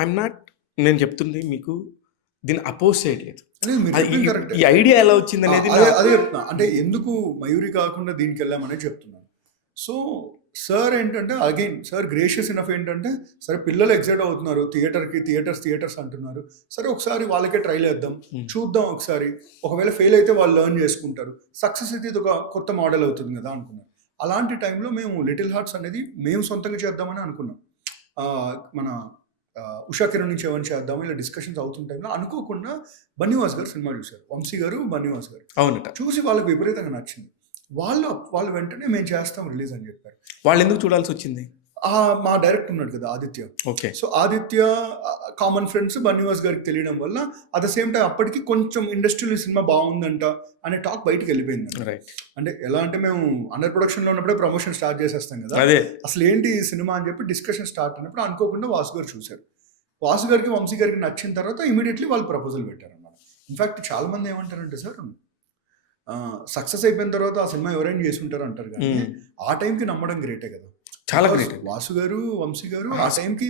ఐఎమ్ నాట్, నేను చెప్తుంది మీకు దీన్ని అపోజ్ చేయట్లేదు, కరెక్ట్. ఈ ఐడియా ఎలా వచ్చింది అనేది అదే చెప్తున్నా. అంటే ఎందుకు మయూరి కాకుండా దీనికి వెళ్ళామనేది చెప్తున్నాను. సో సార్ ఏంటంటే అగైన్ సార్ గ్రేషియస్ ఇనఫ్ ఏంటంటే, సరే పిల్లలు ఎక్సైట్ అవుతున్నారు థియేటర్స్ అంటున్నారు, సరే ఒకసారి వాళ్ళకే ట్రైల్ వేద్దాం, చూద్దాం ఒకసారి, ఒకవేళ ఫెయిల్ అయితే వాళ్ళు లెర్న్ చేసుకుంటారు, సక్సెస్ అయితే ఇది ఒక కొత్త మోడల్ అవుతుంది కదా అనుకున్నాం. అలాంటి టైంలో మేము లిటిల్ హార్ట్స్ అనేది మేము సొంతంగా చేద్దామని అనుకున్నాం. మన ఉషా కిరణ్ నుంచి ఏమైనా చేద్దాము ఇలా డిస్కషన్స్ అవుతున్న టైంలో అనుకోకుండా బన్నీవాస్ గారు సినిమా చూశారు, వంశీ గారు బన్నీవాస్ గారు. అవునట. చూసి వాళ్ళకి విపరీతంగా నచ్చింది. వాళ్ళు వెంటనే మేము చేస్తాం రిలీజ్ అని చెప్పారు. వాళ్ళు ఎందుకు చూడాల్సి వచ్చింది? మా డైరెక్టర్ ఉన్నాడు కదా Aditya. Okay. So Aditya common friends Bunny Vas గారికి తెలియడం వల్ల అట్ ద సేమ్ టైం అప్పటికి కొంచెం ఇండస్ట్రీలో సినిమా బాగుందంట అనే టాక్ బయటకు వెళ్ళిపోయింది. అంటే ఎలా అంటే మేము అండర్ ప్రొడక్షన్ లో ఉన్నప్పుడే ప్రమోషన్ స్టార్ట్ చేసేస్తాం కదా, అసలు ఏంటి ఈ సినిమా అని చెప్పి డిస్కషన్ స్టార్ట్ అయినప్పుడు అనుకోకుండా వాసు గారు చూశారు. వాసు గారికి వంశీ గారికి నచ్చిన తర్వాత ఇమీడియట్లీ వాళ్ళు ప్రపోజల్ పెట్టారు అన్నమాట. ఇన్ఫాక్ట్ చాలా మంది ఏమంటారంటే సార్, సక్సెస్ అయిపోయిన తర్వాత ఆ సినిమా ఎవరైనా చేసుకుంటారు అంటారు, కానీ ఆ టైంకి నమ్మడం గ్రేటే కదా. చాలా గ్రేట్. వాసు గారు వంశీ గారు ఆ టైంకి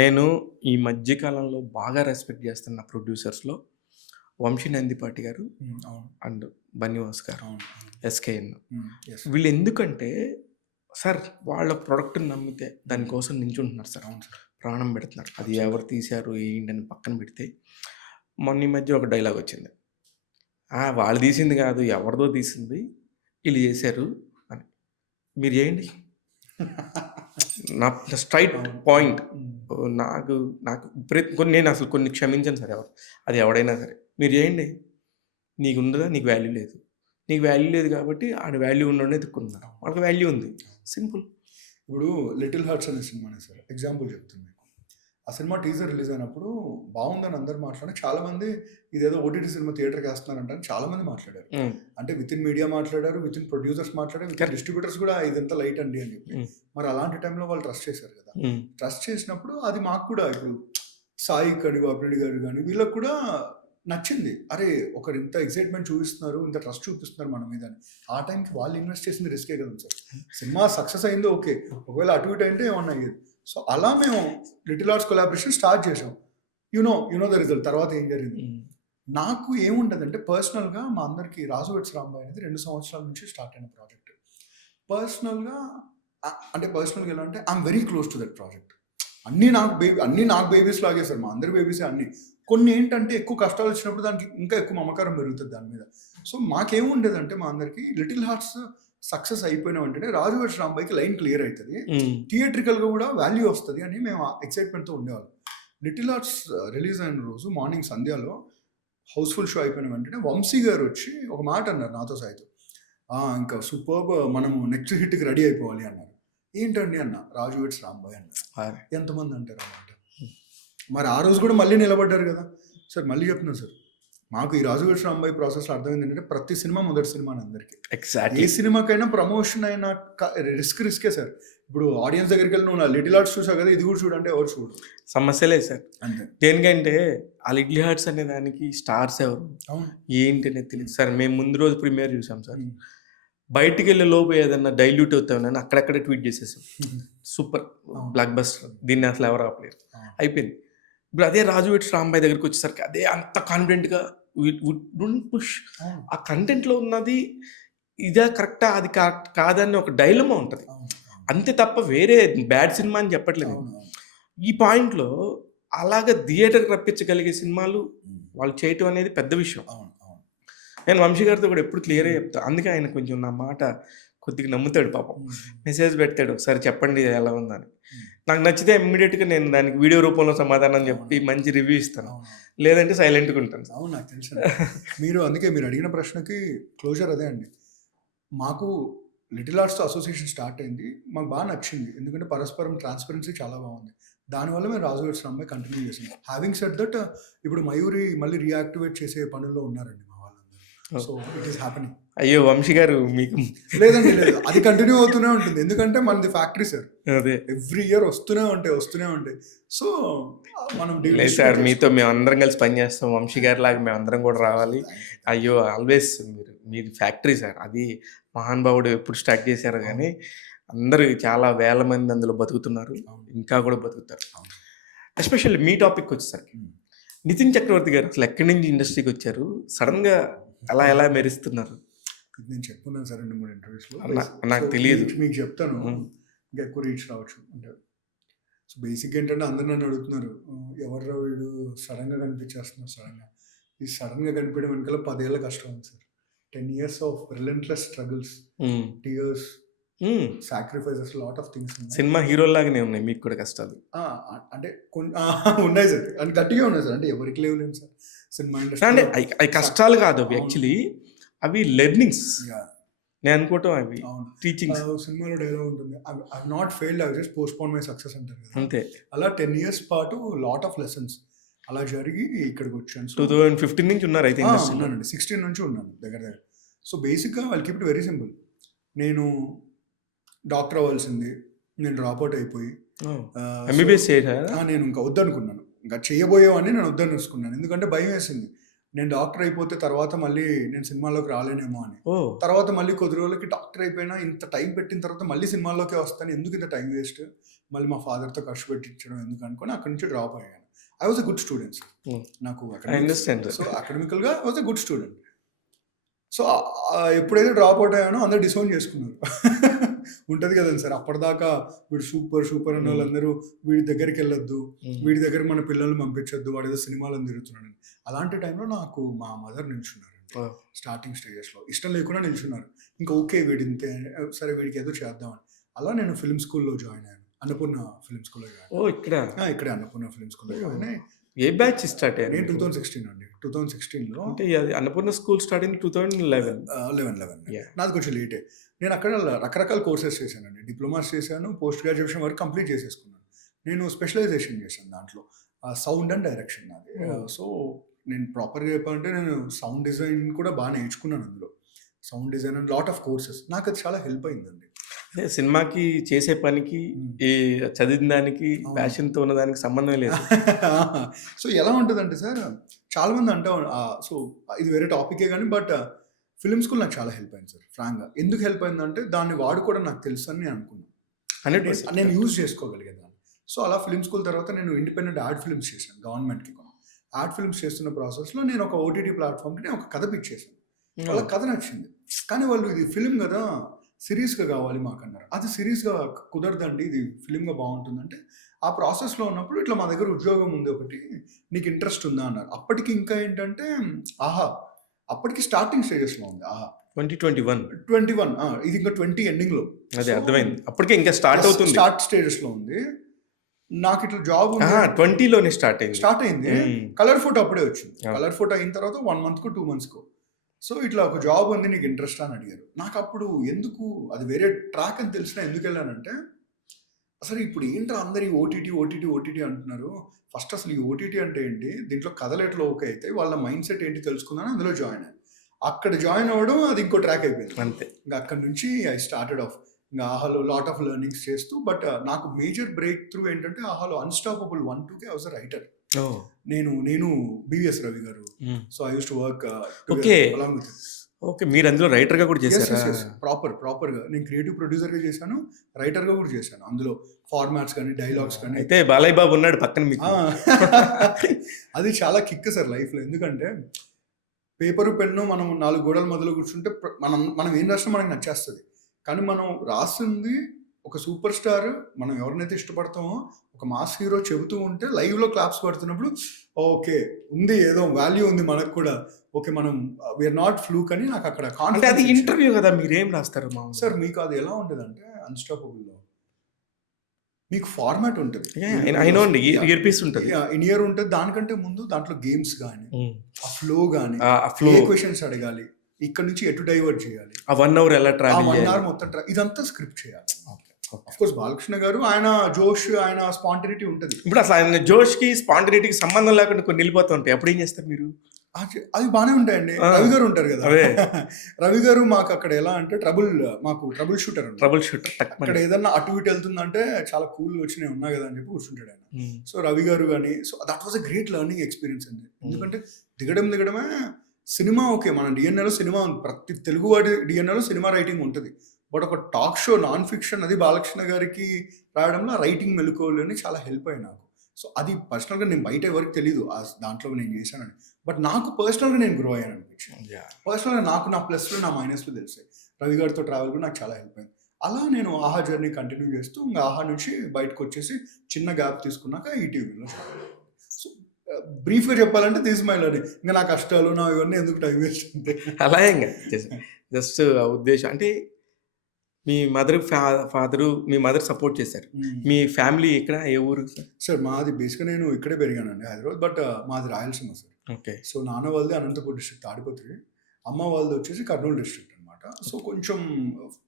నేను ఈ మధ్య కాలంలో బాగా రెస్పెక్ట్ చేస్తున్న ప్రొడ్యూసర్స్లో వంశీ నందిపాటి గారు అండ్ బన్నీవాస్ గారు, ఎస్కేఎన్, వీళ్ళు ఎందుకంటే సార్ వాళ్ళ ప్రోడక్ట్ని నమ్మితే దానికోసం నించుంటున్నారు సార్, ప్రాణం పెడుతున్నారు. అది ఎవరు తీశారు ఏంటని పక్కన పెడితే మొన్న ఈ మధ్య ఒక డైలాగ్ వచ్చింది, వాళ్ళు తీసింది కాదు ఎవరిదో తీసింది వీళ్ళు చేశారు అని. మీరు చేయండి, నా స్ట్రైట్ పాయింట్. నాకు నేను అసలు కొన్ని క్షమించాను సార్, అది ఎవడైనా సరే మీరు చేయండి, నీకు ఉందా, నీకు వాల్యూ లేదు, నీకు వాల్యూ లేదు కాబట్టి ఆడ వాల్యూ ఉండనే ఎత్తుకుంటున్నారు, వాళ్ళకి వాల్యూ ఉంది, సింపుల్. ఇప్పుడు లిటిల్ హార్ట్స్ అనే సినిమానే సార్ ఎగ్జాంపుల్ చెప్తుంది. ఆ సినిమా టీజర్ రిలీజ్ అయినప్పుడు బాగుందని అందరు మాట్లాడారు. చాలా మంది ఇదేదో ఓటీటీ సినిమా థియేటర్కి వేస్తున్నారంటే చాలా మంది మాట్లాడారు. అంటే విత్ ఇన్ మీడియా మాట్లాడారు, విత్ ఇన్ ప్రొడ్యూసర్స్ మాట్లాడారు, విత్ ఇన్ డిస్ట్రిబ్యూటర్స్ కూడా ఇదంతా లైట్ అండి అని చెప్పి. మరి అలాంటి టైంలో వాళ్ళు ట్రస్ట్ చేశారు కదా. ట్రస్ట్ చేసినప్పుడు అది మాకు కూడా ఇప్పుడు సాయి కానీ బాపిరెడ్డి గారు కానీ వీళ్ళకి కూడా నచ్చింది. అరే ఒకరు ఇంత ఎక్సైట్మెంట్ చూపిస్తున్నారు, ఇంత ట్రస్ట్ చూపిస్తున్నారు మన మీద అని. ఆ టైంకి వాళ్ళు ఇన్వెస్ట్ చేసింది రిస్కే కదా సార్. సినిమా సక్సెస్ అయిందో ఓకే, ఒకవేళ అటు ఇటు అంటే ఏమన్నా అయ్యేది. సో అలా మేము లిటిల్ ఆర్ట్స్ కొలాబరేషన్ స్టార్ట్ చేసాం. You know the result. తర్వాత ఏం జరిగింది, నాకు ఏముండదంటే పర్సనల్గా మా అందరికి రాజు వెట్స్ రాంబాయ్ అనేది 2 సంవత్సరాల నుంచి స్టార్ట్ అయిన ప్రాజెక్ట్. పర్సనల్గా ఎలా అంటే I'm very close to that project. అన్నీ నాకు బేబీస్ లాగే సార్, మా అందరి బేబీసే అన్నీ. కొన్ని ఏంటంటే ఎక్కువ కష్టాలు వచ్చినప్పుడు దానికి ఇంకా ఎక్కువ మమకారం పెరుగుతుంది దాని మీద. సో మాకేముండేదంటే మా అందరికి లిటిల్ హార్ట్స్ సక్సెస్ అయిపోయిన వెంటనే రాజు వెట్స్ రాంబాయ్కి లైన్ క్లియర్ అవుతుంది, థియేట్రికల్గా కూడా వాల్యూ వస్తుంది అని మేము ఎక్సైట్మెంట్తో ఉండేవాళ్ళం. లిటిల్ హార్ట్స్ రిలీజ్ అయిన రోజు మార్నింగ్ సంధ్యాలో హౌస్ఫుల్ షో అయిపోయిన వెంటనే వంశీ గారు వచ్చి ఒక మాట అన్నారు నాతో సాయితో, ఇంకా సూపర్బ్, మనము నెక్స్ట్ హిట్కి రెడీ అయిపోవాలి అన్నారు. ఏంటండి అన్న, రాజు వెట్స్ రాంబాయ్ అన్నారు. ఎంతమంది అంటారు అన్నమాట. మరి ఆ రోజు కూడా మళ్ళీ నిలబడ్డారు కదా సార్. మళ్ళీ చెప్తున్నాను సార్, మాకు ఈ రాజు వెట్స్ రాంబాయ్ ప్రాసెస్లో అర్థమైంది ఏంటంటే ప్రతి సినిమా మొదటి సినిమా అందరికీ. ఏ సినిమాకైనా ప్రమోషన్ అయినా రిస్కే సార్. ఇప్పుడు ఆడియన్స్ దగ్గరికి వెళ్ళి నువ్వు నా లిటిల్ ఆర్ట్స్ చూసావు కదా, ఇది కూడా చూడంటే ఎవరు చూడు, సమస్య లేదు సార్. అంతే. దేనికంటే ఆ లిటిల్ హార్ట్స్ అనే దానికి స్టార్స్ ఎవరు ఏంటి అనేది తెలియదు సార్. మేము ముందు రోజు ప్రీమియర్ చూసాం సార్, బయటికి వెళ్ళే లోపు ఏదన్నా డైల్యూట్ అవుతామని అక్కడక్కడే ట్వీట్ చేసేసాం, సూపర్ బ్లాక్ బస్టర్, దీన్ని అసలు ఎవరు ఆపలేరు, అయిపోయింది. ఇప్పుడు అదే రాజు వెట్స్ రాంబాయ్ దగ్గరికి వచ్చేసరికి అదే అంత కాన్ఫిడెంట్గా పుష్, ఆ కంటెంట్లో ఉన్నది ఇదే కరెక్టా అది కాదని ఒక డైలమా ఉంటుంది అంతే తప్ప వేరే బ్యాడ్ సినిమా అని చెప్పట్లేదు. ఈ పాయింట్లో అలాగ థియేటర్కి రప్పించగలిగే సినిమాలు వాళ్ళు చేయటం అనేది పెద్ద విషయం. నేను వంశీ గారితో కూడా ఎప్పుడు క్లియర్గా చెప్తాను, అందుకే ఆయన కొంచెం నా మాట కొద్దిగా నమ్ముతాడు పాపం. మెసేజ్ పెడతాడు, ఒకసారి చెప్పండి ఎలా ఉందని. నాకు నచ్చితే ఇమ్మీడియట్గా నేను దానికి వీడియో రూపంలో సమాధానం చెప్పి మంచి రివ్యూ ఇస్తాను, లేదంటే సైలెంట్గా ఉంటాను. అవును, నాకు తెలుసు. మీరు అడిగిన ప్రశ్నకి క్లోజర్ అదే అండి. మాకు లిటిల్ ఆర్ట్స్తో అసోసియేషన్ స్టార్ట్ అయింది, మాకు బాగా నచ్చింది, ఎందుకంటే పరస్పరం ట్రాన్స్పరెన్సీ చాలా బాగుంది. దానివల్ల మేము రాజు వెట్స్ రాంబాయ్ కంటిన్యూ చేసాం. హ్యావింగ్ సెడ్ దట్, ఇప్పుడు మయూరి మళ్ళీ రియాక్టివేట్ చేసే పనుల్లో ఉన్నారండి మా వాళ్ళందరూ. So it is happening. అయ్యో వంశీ గారు మీకు లేదండి, లేదు, అది కంటిన్యూ అవుతూనే ఉంటుంది, ఎందుకంటే మనది ఫ్యాక్టరీ సార్. అదే ఎవ్రీ ఇయర్ వస్తూనే ఉంటాయి. సో మనం లేదు సార్, మీతో మేము అందరం కలిసి పనిచేస్తాం, వంశీ గారి లాగా మేము అందరం కూడా రావాలి. అయ్యో ఆల్వేస్ మీరు ఫ్యాక్టరీ సార్, అది మహానుభావుడు ఎప్పుడు స్టార్ట్ చేశారు కానీ అందరూ చాలా వేల మంది అందులో బతుకుతున్నారు, ఇంకా కూడా బతుకుతారు. ఎస్పెషల్లీ మీ టాపిక్ వచ్చేసరికి నితిన్ చక్రవర్తి గారు అసలు ఎక్కడి నుంచి ఇండస్ట్రీకి వచ్చారు, సడన్గా ఎలా మెరుస్తున్నారు? నేను చెప్పుకున్నాను సార్ 2-3 ఇంటర్వ్యూస్లో, నాకు తెలియదు, మీకు చెప్తాను, ఇంకా ఎక్కువ రీచ్ రావచ్చు అంటే. సో బేసిక్ ఏంటంటే అందరు నన్ను అడుగుతున్నారు, ఎవర్రా వీడు సడన్గా కనిపించేస్తున్నారు. ఈ సడన్గా కనిపించడం వెనకాల 10 ఏళ్ళ కష్టం ఉంది sir. 10 years of relentless struggles, tears, sacrifices, lot of things. Cinema hero లాగానే ఉన్నాయి మీకు కూడా కష్టాలు? అంటే ఉన్నాయి సార్, అని గట్టిగా ఉన్నాయి సార్. అంటే ఎవరికి లేవు సార్ సినిమా ఇండస్ట్రీ. అంటే అవి కష్టాలు కాదు, అవి యాక్చువల్లీ అవి లెర్నింగ్స్ నేను అనుకోవటం, అవి టీచింగ్స్. సినిమాలో డైలాగ్ ఉంటుంది, I not failed, I just postpone my success అంటారు కదా, అంతే. అలా 10 years పాటు లాట్ ఆఫ్ లెసన్స్ అలా జరిగి ఇక్కడికి వచ్చాను. 2015 నుంచి ఉన్నారు అయితే? ఉన్నానండి, 16 నుంచి ఉన్నాను దగ్గర. సో బేసిక్గా వాళ్ళు కీప్ ఇట్ వెరీ సింపుల్. నేను డాక్టర్ అవ్వాల్సింది, నేను డ్రాప్ అవుట్ అయిపోయి ఎంబీబీఎస్ నేను ఇంకా వద్దనుకున్నాను, ఇంకా చేయబోయేవాడిని నేను వద్దనుకున్నాను, ఎందుకంటే భయం వేసింది. నేను డాక్టర్ అయిపోతే తర్వాత మళ్ళీ నేను సినిమాలోకి రాలేనేమో అని. తర్వాత మళ్ళీ కొద్ది రోజులకి డాక్టర్ అయిపోయినా, ఇంత టైం పెట్టిన తర్వాత మళ్ళీ సినిమాల్లోకి వస్తాను, ఎందుకు ఇంత టైం వేస్ట్, మళ్ళీ మా ఫాదర్తో ఖర్చు పెట్టించడం ఎందుకు అనుకుని అక్కడి నుంచి డ్రాప్ అయ్యాను. I was a good student sir, నాకు సో అకాడమికల్గా I was a good student. So ఎప్పుడైతే డ్రాప్ అవుట్ అయ్యానో అందరూ డిసౌన్ చేసుకున్నారు. ఉంటుంది కదండి సార్, అప్పటిదాకా వీడు సూపర్ అన్న వాళ్ళందరూ వీడి దగ్గరికి వెళ్ళొద్దు, వీడి దగ్గర మన పిల్లల్ని పంపించొద్దు, వాడు ఏదో సినిమాలను తిరుగుతున్నాడు. అలాంటి టైంలో నాకు మా మదర్ నిల్చున్నారు, స్టార్టింగ్ స్టేజెస్లో ఇష్టం లేకుండా నిల్చున్నారు. ఇంకా ఓకే వీడింతే, సరే వీడికి ఏదో చేద్దామని. అలా నేను ఫిల్మ్ స్కూల్లో జాయిన్ అయ్యాను, అన్నపూర్ణ ఫిల్మ్ స్కూల్లో జాయిన్. ఇక్కడే అన్నపూర్ణ ఫిల్మ్ స్కూల్లో జాయిన్ అయ్యి. ఏ బ్యాచ్ స్టార్ట్ అయ్యారు? నేను 2016 అండి. 2016లో అంటే అన్నపూర్ణ స్కూల్ స్టార్ట్ అయింది 2011. నాది కొంచెం లేటే. నేను అక్కడ రకరకాల కోర్సెస్ చేశానండి, డిప్లొమాస్ చేశాను, పోస్ట్ గ్రాడ్యుయేషన్ వరకు కంప్లీట్ చేసేసుకున్నాను. నేను స్పెషలైజేషన్ చేశాను దాంట్లో, సౌండ్ అండ్ డైరెక్షన్ నాది. సో నేను ప్రాపర్గా చెప్పాలంటే నేను సౌండ్ డిజైన్ కూడా బాగా నేర్చుకున్నాను అందులో. Sound design and lot of courses, నాకు అది చాలా హెల్ప్ అయిందండి. సినిమాకి చేసే పనికి ఈ చదివిన దానికి ప్యాషన్తో ఉన్న దానికి సంబంధం లేదు. సో ఎలా ఉంటుందంటే సార్, చాలామంది సో ఇది వేరే టాపికే కానీ, బట్ ఫిల్మ్ స్కూల్ నాకు చాలా హెల్ప్ అయింది సార్. ఫ్రాంక్గా ఎందుకు హెల్ప్ అయిందంటే దాన్ని వాడుకోవడం నాకు తెలుసు అని నేను అనుకున్నాను, నేను యూజ్ చేసుకోగలిగేదాన్ని. సో అలా ఫిల్మ్ స్కూల్ తర్వాత నేను ఇండిపెండెంట్ యాడ్ ఫిల్మ్స్ చేశాను గవర్నమెంట్కి. యాడ్ ఫిల్మ్స్ చేస్తున్న ప్రాసెస్లో నేను ఒక ఓటీటీ ప్లాట్ఫామ్కి నేను ఒక కథ పిచ్ చేశాను. వాళ్ళ కథ నచ్చింది, కానీ వాళ్ళు ఇది ఫిల్మ్ కదా సిరీస్గా కావాలి మాకు అన్నారు. అది సిరీస్గా కుదరదండి, ఇది ఫిల్మ్గా బాగుంటుందంటే ఆ ప్రాసెస్లో ఉన్నప్పుడు ఇట్లా మా దగ్గర ఉద్యోగం ఉంది ఒకటి, నీకు ఇంట్రెస్ట్ ఉందా అన్నారు. అప్పటికి ఇంకా ఏంటంటే ఆహా అప్పటికి స్టార్టింగ్ స్టేజెస్లో ఉంది. ఆహా 2021 ఇది ఇంకా 20 ఎండింగ్లో. అదే అర్థమైంది, అప్పటికే ఇంకా స్టార్ట్ అవుతుంది, స్టార్ట్ స్టేజెస్లో ఉంది. నాకు ఇట్లా జాబ్ 20లోనే స్టార్ట్ అయింది. కలర్ ఫోటో అప్పుడే వచ్చింది. కలర్ ఫోటో అయిన తర్వాత 1 మంత్కు 2 మంత్స్కు సో ఇట్లా ఒక జాబ్ ఉంది, నీకు ఇంట్రెస్ట్ అని అడిగారు. నాకు అప్పుడు ఎందుకు అది వేరే ట్రాక్ అని తెలిసినా ఎందుకు వెళ్ళానంటే, అసలు ఇప్పుడు ఏంటో అందరు ఓటీటీ అంటున్నారు. ఫస్ట్ అసలు ఈ ఓటీటీ అంటే ఏంటి, దీంట్లో కథలు ఎట్లా ఓకే అయితే వాళ్ళ మైండ్ సెట్ ఏంటి తెలుసుకుందాను అందులో జాయిన్ అయ్యాను. అక్కడ జాయిన్ అవ్వడం అది ఇంకో ట్రాక్ అయిపోయింది అంతే. ఇంకా అక్కడ నుంచి ఐ స్టార్టెడ్ ఆఫ్ ఇంకా ఆహాలో లాట్ ఆఫ్ లెర్నింగ్స్ చేస్తూ. బట్ నాకు మేజర్ బ్రేక్ త్రూ ఏంటంటే ఆహాలో అన్స్టాపబుల్ 1-2కే ఐ వాజ్ అ రైటర్. నేను బివిఎస్ రవి గారు, so I use to work along with. Okay, మీరు అందులో రైటర్ గా కూడా చేశారా? ప్రాపర్గా నేను క్రియేటివ్ ప్రొడ్యూసర్ గా చేశాను, రైటర్ గా కూడా చేశాను. అందులో ఫార్మాట్స్ కానీ డైలాగ్స్ కానీ. అయితే బాలయ్య బాబు ఉన్నాడు పక్కన మీకు. అది చాలా కిక్ సార్ లైఫ్ లో, ఎందుకంటే పేపరు పెన్ను మనం 4 గోడల మొదలు కూర్చుంటే మనం ఏం రాసినా మనకు నచ్చేస్తుంది. కానీ మనం రాసింది ఒక సూపర్ స్టార్, మనం ఎవరినైతే ఇష్టపడతామో ఒక మాస్ హీరో చెబుతూ ఉంటే లైవ్ లో క్లాప్స్ పడుతున్నప్పుడు ఓకే ఉంది, ఏదో వాల్యూ ఉంది మనకు కూడా, ఓకే మనం వీఆర్ నాట్ ఫ్లూక్ అని నాకు అక్కడ అంటే అది ఇంటర్వ్యూ కదా, మీరేం రాస్తారు సార్? మీకు అది ఎలా ఉంటుంది అంటే అన్స్టాపబుల్ లో మీకు ఫార్మాట్ ఉంటుంది, ఇయర్ పీస్ ఉంటుంది, ఇయర్ ఉంటుంది. దానికంటే ముందు దాంట్లో గేమ్స్ కానీ ఆ ఫ్లో కానీ ఏ క్వశ్చన్స్ అడగాలి, ఇక్కడ నుంచి ఎటు డైవర్ట్ చేయాలి, ఆ 1 hour ఎలా ట్రావెల్ 1 hour మొత్తం ఇదంతా స్క్రిప్ట్ చేయాలి. ఆఫ్ కోర్స్ బాలకృష్ణ గారు ఆయన జోష్, ఆయన స్పాంటినిటీ ఉంటుంది. ఇప్పుడు అసలు ఆయన జోష్ కి స్పాంటినిటీకి సంబంధం లేకుండా కొన్ని వెళ్ళిపోతుంటాయి, అప్పుడు ఏం చేస్తారు మీరు? అవి బాగానే ఉంటాయండి. రవి గారు ఉంటారు కదా, రవి గారు మాకు అక్కడ ఎలా అంటే ట్రబుల్ షూటర్ అక్కడ ఏదన్నా అటు ఇటు వెళ్తుందంటే చాలా కూల్ వచ్చి నేను ఉన్నా కదా అని చెప్పి కూర్చుంటాడు ఆయన. సో రవి గారు కానీ, so that was a great learning experience అండి. ఎందుకంటే దిగడమే సినిమా ఓకే, మన డిఎన్ఏలో సినిమా ఉంది, ప్రతి తెలుగు వాడి డిఎన్ఏలో సినిమా రైటింగ్ ఉంటుంది. బట్ ఒక టాక్ షో నాన్ ఫిక్షన్ అది బాలకృష్ణ గారికి రాయడంలో రైటింగ్ మెలుకోవాలి అని చాలా హెల్ప్ అయ్యి నాకు. సో అది పర్సనల్గా నేను బయట ఎవరికి తెలియదు దాంట్లో నేను చేశానని, బట్ నాకు పర్సనల్గా నేను గ్రో అయ్యాను అనిపించింది. పర్సనల్గా నాకు నా ప్లస్లు నా మైనస్లు తెలిసాయి. రవి గారితో ట్రావెల్ కూడా నాకు చాలా హెల్ప్ అయింది. అలా నేను ఆహా జర్నీ కంటిన్యూ చేస్తూ ఇంకా ఆహా నుంచి బయటకు వచ్చేసి చిన్న గ్యాప్ తీసుకున్నాక ఈటీవీలో. సో బ్రీఫ్గా చెప్పాలంటే దిస్ మై లర్నింగ్. ఇంకా నా కష్టాలు నా ఇవన్నీ ఎందుకు టైం వేస్ట్ ఉంటే అలా జస్ట్ ఉద్దేశం అంటే మీ ఫాదరు మీ మదర్ సపోర్ట్ చేశారు. మీ ఫ్యామిలీ ఇక్కడ ఏ ఊరు సార్? మాది బేసిక్గా నేను ఇక్కడే పెరిగానండి, హైదరాబాద్, బట్ మాది రాయలసీమ సార్. ఓకే. సో నాన్న వాళ్ళది అనంతపూర్ డిస్ట్రిక్ట్ తాడిపత్రి, అమ్మ వాళ్ళది వచ్చేసి కర్నూలు డిస్ట్రిక్ట్ అనమాట. సో కొంచెం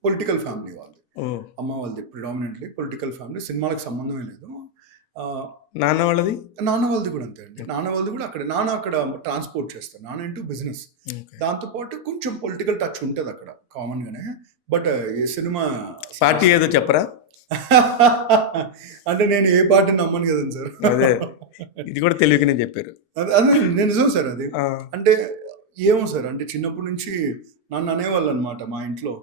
పొలిటికల్ ఫ్యామిలీ వాళ్ళది. అమ్మ వాళ్ళది ప్రిడామినెంట్లీ పొలిటికల్ ఫ్యామిలీ, సినిమాలకు సంబంధమే లేదు. నాన్న వాళ్ళది కూడా అంతే అండి. నాన్న వాళ్ళది కూడా అక్కడ, నాన్న అక్కడ ట్రాన్స్పోర్ట్ చేస్తారు, నాన్న ఇంటూ బిజినెస్. దాంతోపాటు కొంచెం పొలిటికల్ టచ్ ఉంటుంది అక్కడ కామన్ గానే. బట్ ఈ సినిమా పార్టీ ఏదో చెప్పరా? అంటే నేను ఏ పార్టీని నమ్మను కదండి సార్. అదే ఇది కూడా తెలియకనే చెప్పారు. అదే నేను నిజం సార్. అది అంటే ఏమో సార్, అంటే చిన్నప్పటి నుంచి నన్ను అనేవాళ్ళు అనమాట మా ఇంట్లో,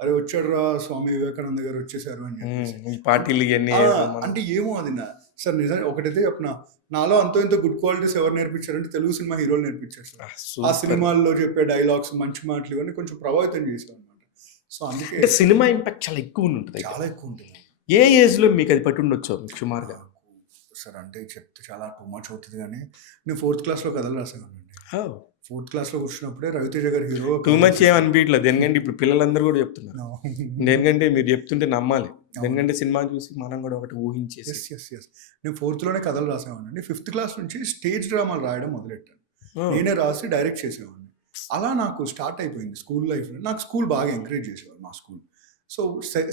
అరే వచ్చాడు రా స్వామి వివేకానంద గారు వచ్చేసారు అని చెప్పేసి. పార్టీలు అంటే ఏమో అది సార్ నిజంగా ఒకటైతే చెప్పిన, నాలో అంతో ఇంత గుడ్ క్వాలిటీస్ ఎవరు నేర్పించారంటే తెలుగు సినిమా హీరోలు నేర్పించారు సార్. ఆ సినిమాల్లో చెప్పే డైలాగ్స్, మంచి మాటలు ఇవన్నీ కొంచెం ప్రభావితం చేసాం అనమాట. సో అందుకే సినిమా ఇంపాక్ట్ చాలా ఎక్కువ ఉంటుంది. చాలా ఎక్కువ ఉంటుంది. ఏ ఏజ్ లో మీకు అది పట్టి ఉండొచ్చు సుమారుగా? సార్ అంటే చెప్తే చాలా టూ మచ్ అవుతుంది, కానీ నేను 4th క్లాస్లో కథలు రాసానండి. 4th క్లాస్లో కూర్చున్నప్పుడే రవితేజ గారి హీరో. టూ మచ్ ఏం అనిపించలేదు, ఎందుకంటే ఇప్పుడు పిల్లలందరూ కూడా చెప్తున్నారు. ఎందుకంటే మీరు చెప్తుంటే నమ్మాలి, ఎందుకంటే సినిమా చూసి మనం కూడా ఒకటి ఊహించేసి. నేను 4thలోనే కథలు రాసేవాడిని. 5th క్లాస్ నుంచి స్టేజ్ డ్రామాలు రాయడం మొదలెట్టాను. నేనే రాసి డైరెక్ట్ చేసేవాడిని. అలా నాకు స్టార్ట్ అయిపోయింది స్కూల్ లైఫ్లో. నాకు స్కూల్ బాగా ఎంకరేజ్ చేసేవారు మా స్కూల్. సో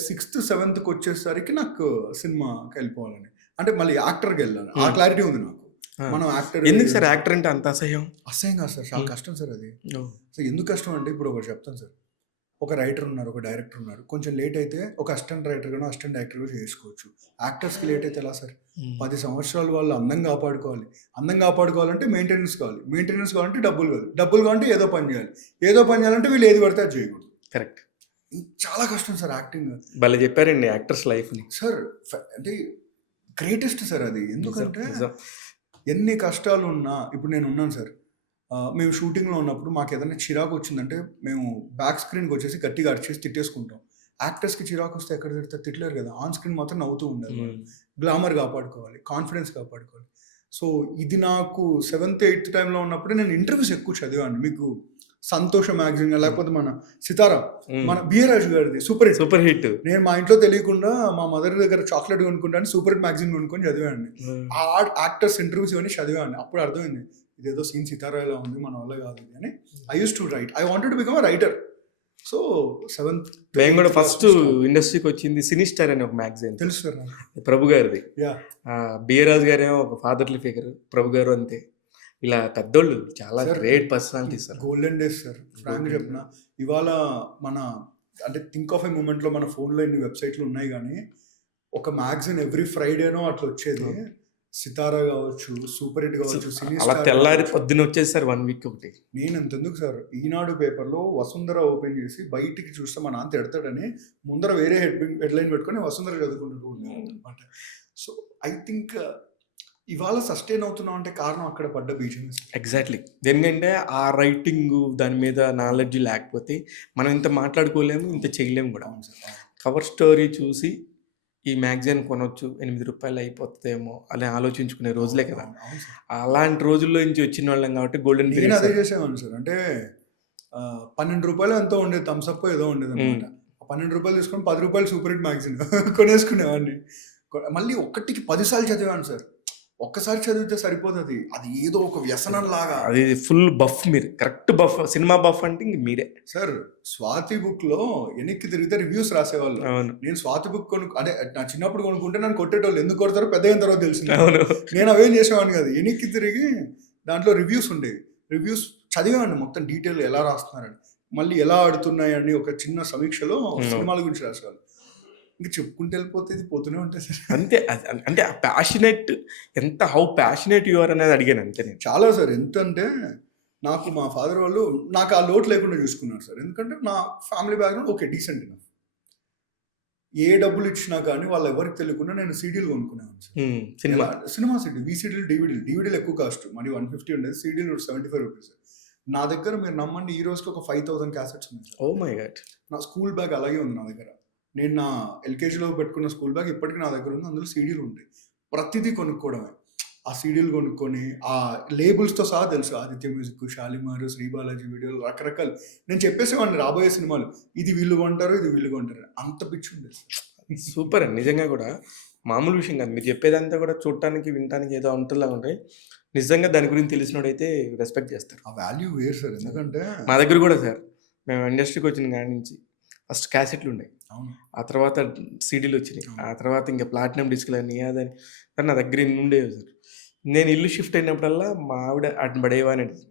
6th 7th వచ్చేసరికి నాకు సినిమాకి వెళ్ళిపోవాలని, అంటే మళ్ళీ యాక్టర్కి వెళ్ళాను, ఆ క్లారిటీ ఉంది నాకు. మనం యాక్టర్ ఎందుకు సార్? యాక్టర్ అంటే అంత అసహ్యం కాదు సార్, చాలా కష్టం సార్ అది. సో ఎందుకు కష్టం అంటే ఇప్పుడు ఒకటి చెప్తాను సార్. ఒక రైటర్ ఉన్నారు, ఒక డైరెక్టర్ ఉన్నారు. కొంచెం లేట్ అయితే ఒక అసిస్టెంట్ రైటర్ గానో అసిస్టెంట్ డైరెక్టర్ కూడా చేసుకోవచ్చు. యాక్టర్స్కి లేట్ అయితే ఎలా సార్? 10 సంవత్సరాలు వాళ్ళు అందంగా కాపాడుకోవాలంటే మెయింటెనెన్స్ కావాలంటే డబ్బులు కావాలంటే ఏదో పని చేయాలంటే వీళ్ళు ఏది పడితే అది చేయకూడదు. కరెక్ట్. చాలా కష్టం సార్ యాక్టింగ్. భలే చెప్పారండి యాక్టర్స్ లైఫ్ని సార్. అంటే గ్రేటెస్ట్ సార్ అది. ఎందుకంటే నిజం. ఎన్ని కష్టాలు ఉన్నా ఇప్పుడు నేను ఉన్నాను సార్. మేము షూటింగ్‌లో ఉన్నప్పుడు మాకేదైనా చిరాకు వచ్చిందంటే మేము బ్యాక్ స్క్రీన్‌కి వచ్చేసి గట్టిగా అరిచేసి తిట్టేసుకుంటాం. యాక్టర్స్‌కి చిరాకొస్తే ఎక్కడ తిడతారు? తిట్టలేరు కదా! ఆన్ స్క్రీన్ మాత్రం నవ్వుతూ ఉండాలి. హ్మ్. గ్లామర్ కాపాడుకోవాలి. కాన్ఫిడెన్స్ కాపాడుకోవాలి. సో, ఇది నాకు 7థ్, 8థ్ టైమ్‌లో ఉన్నప్పుడే నేను ఇంటర్వ్యూస్ ఎక్కువ చదివాను. మీకు 'సంతోష' మ్యాగజైన్ లేకపోతే మన 'సితార' మన బి.ఏ. రాజు గారిది సూపర్ హిట్. Super hit. నేను మా ఇంట్లో తెలియకుండా మా మదర్ దగ్గర చాక్లెట్ కొనుక్కుంటాను సూపర్ హిట్ మ్యాగజైన్ కొనుక్కొని చదివాడిని. ఆ యాక్టర్స్ ఇంటర్వ్యూస్ ఇవన్నీ చదివాను. అప్పుడు అర్థమైంది. ఇదేదో సీన్ 'సితార' ఇలా ఉంది మన వల్ల కాదు ఇది అని. I used to right. I wanted to become a writer. So 7th నేను కూడా ఫస్ట్ ఇండస్ట్రీకి వచ్చింది సినిస్టార్ అనే ఒక మ్యాగజైన్. తెలుసు సార్ నాకు. ప్రభు గారిది. యాహ్! బిఏ రాజు గారేమో ఒక ఫాదర్లీ ఫిగర్, ప్రభు గారు అంతే. ఇలా పెద్దోళ్ళు చాలా sir, great personalities sir. Golden days sir. ఫ్రాంక్‌గా చెప్పిన ఇవాళ మన అంటే థింక్ ఆఫ్ ఎ మూమెంట్‌లో మన ఫోన్‌లో ఇన్ని వెబ్‌సైట్‌లు ఉన్నాయి గానీ, ఒక మ్యాగజైన్ ఎవ్రీ ఫ్రైడేనో అట్లా వచ్చేది. 'సితార' కావచ్చు, సూపర్ హిట్ కావచ్చు, సినీ అలా స్టార్ తెల్లారి కావచ్చు. పొద్దున వచ్చేసి సార్ 1 వీక్ ఒకటి. నేను అంతెందుకు సార్, ఈనాడు పేపర్‌లో 'వసుంధర' ఓపెన్ చేసి బయటికి చూస్తే మా నాన్న తిడతాడని ముందర వేరే హెడ్‌లైన్ పెట్టుకొని 'వసుంధర' చదువుకుంటూ ఉండేవాడినన్నమాట. సో, ఐ థింక్ ఇవాళ సస్టైన్ అవుతున్నాం అంటే కారణం అక్కడ పడ్డ బీజమే సార్. ఎగ్జాక్ట్లీ. ఎందుకంటే ఆ రైటింగ్ దాని మీద నాలెడ్జ్ లేకపోతే మనం ఇంత మాట్లాడుకోలేము, ఇంత చేయలేము కూడా. అవును సార్. అవును. కవర్ స్టోరీ చూసి ఈ మ్యాగజైన్ కొనొచ్చు, ₹8 అయిపోతుందేమో అని ఆలోచించుకునే రోజులే కదా. అవును. అవును సార్. అలాంటి రోజుల్లో నుంచి వచ్చిన వాళ్ళం కాబట్టి గోల్డెన్ నేను పీరియడ్ అదే సార్. చేసేవాడిని సార్. అంటే ₹12 ఎంతో ఉండేది, థమ్స్ అప్ ఏదో ఉండేదన్నమాట. ఆ ₹12 తీసుకొని ₹10 సూపర్ హిట్ మ్యాగజైన్ కొనేసుకునేవాడిని. మళ్ళీ ఒక్కటికి 10 సార్లు చదివాను సార్. ఒక్కసారి చదివితే సరిపోతది. అది ఏదో ఒక వ్యసనం లాగా. అది ఫుల్ బఫ్ మీరు. Correct buff. సినిమా బఫ్ అంటే ఇంక మీరే. సార్, 'స్వాతి' బుక్‌లో వెనక్కి తిరిగితే రివ్యూస్ రాసేవాళ్ళు. అవును. నేను 'స్వాతి' బుక్ అంటే నా చిన్నప్పుడు కొనుక్కుంటే నన్ను కొట్టేటోళ్ళు. ఎందుకు కొడతారో పెద్దయిన తర్వాత తెలిసింది. అవును. నేను అవేం చేసేవాడిని కాదు. వెనక్కి తిరిగి దాంట్లో రివ్యూస్ ఉండేవి. రివ్యూస్ చదివేవాడిని మొత్తం డీటెయిల్ ఎలా రాస్తున్నారని. మళ్ళీ ఎలా ఆడుతున్నాయని ఒక చిన్న సమీక్షలో సినిమాల గురించి రాసేవాళ్ళు. ఇంక చెప్పుకుంటూ వెళ్ళిపోతే ఇది పోతూనే ఉంటాయి సార్. అంతే. అంటే ఆ passionate how passionate you are అనేది అడిగాను అంతే నేను. చాలా సార్. ఎంతంటే నాకు మా ఫాదర్ వాళ్ళు నాకు ఆ లోటు లేకుండా చూసుకున్నారు సార్. ఎందుకంటే నా family background okay, decent enough. ఏ డబ్బులు ఇచ్చినా కానీ వాళ్ళు ఎవరికి తెలియకుండా నేను సీడీలు కొనుక్కునేవాడిని సార్. సినిమా. సినిమా సీడీ, వీసీడీలు, డీవీడీలు ఎక్కువ కాస్ట్. మరి 150 ఉండేది. సీడీలు ₹75. నా దగ్గర మీరు నమ్మండి ఈ రోజుకి ఒక 5000 క్యాసెట్స్ ఉన్నాయి సార్. Oh my God. నా స్కూల్ బ్యాగ్ అలాగే ఉంది నా దగ్గర. నేను నా ఎల్‌కేజీలో పెట్టుకున్న స్కూల్ బ్యాగ్ ఇప్పటికి నా దగ్గర ఉంది. అందులో సీడీలు ఉంటాయి. ప్రతిదీ కొనుక్కోవడమే. ఆ సీడీలు కొనుక్కొని ఆ లేబుల్స్‌తో సహా తెలుసు. ఆదిత్య మ్యూజిక్, షాలిమార్, శ్రీ బాలాజీ వీడియోలు రకరకాలు. నేను చెప్పేసేవాడిని రాబోయే సినిమాలు. ఇది వీళ్ళు కొంటారు, ఇది వీళ్ళు కొంటారు. అంత పిచ్చి ఉండేది సార్. సూపర్ అండి. నిజంగా కూడా మామూలు విషయం కాదు. మీరు చెప్పేదంతా కూడా చూడటానికి, వినటానికి ఏదో అంతలాగా ఉంటాయి. నిజంగా దాని గురించి తెలిసినోడైతే రెస్పెక్ట్ చేస్తారు. ఆ వాల్యూ వేరు సార్. ఎందుకంటే మా దగ్గర కూడా సార్ మేము ఇండస్ట్రీకి వచ్చిన కాడి నుంచి ఫస్ట్ క్యాసెట్లు ఉన్నాయి. అవును. ఆ తర్వాత సీడీలు వచ్చినాయి. ఆ తర్వాత ఇంకా ప్లాటినం డిస్క్లు అని అదని సార్ నా దగ్గర ఇన్ని ఉండేవి సార్. నేను ఇల్లు షిఫ్ట్ అయినప్పుడల్లా మా ఆవిడ వాటిని పడేవానండి.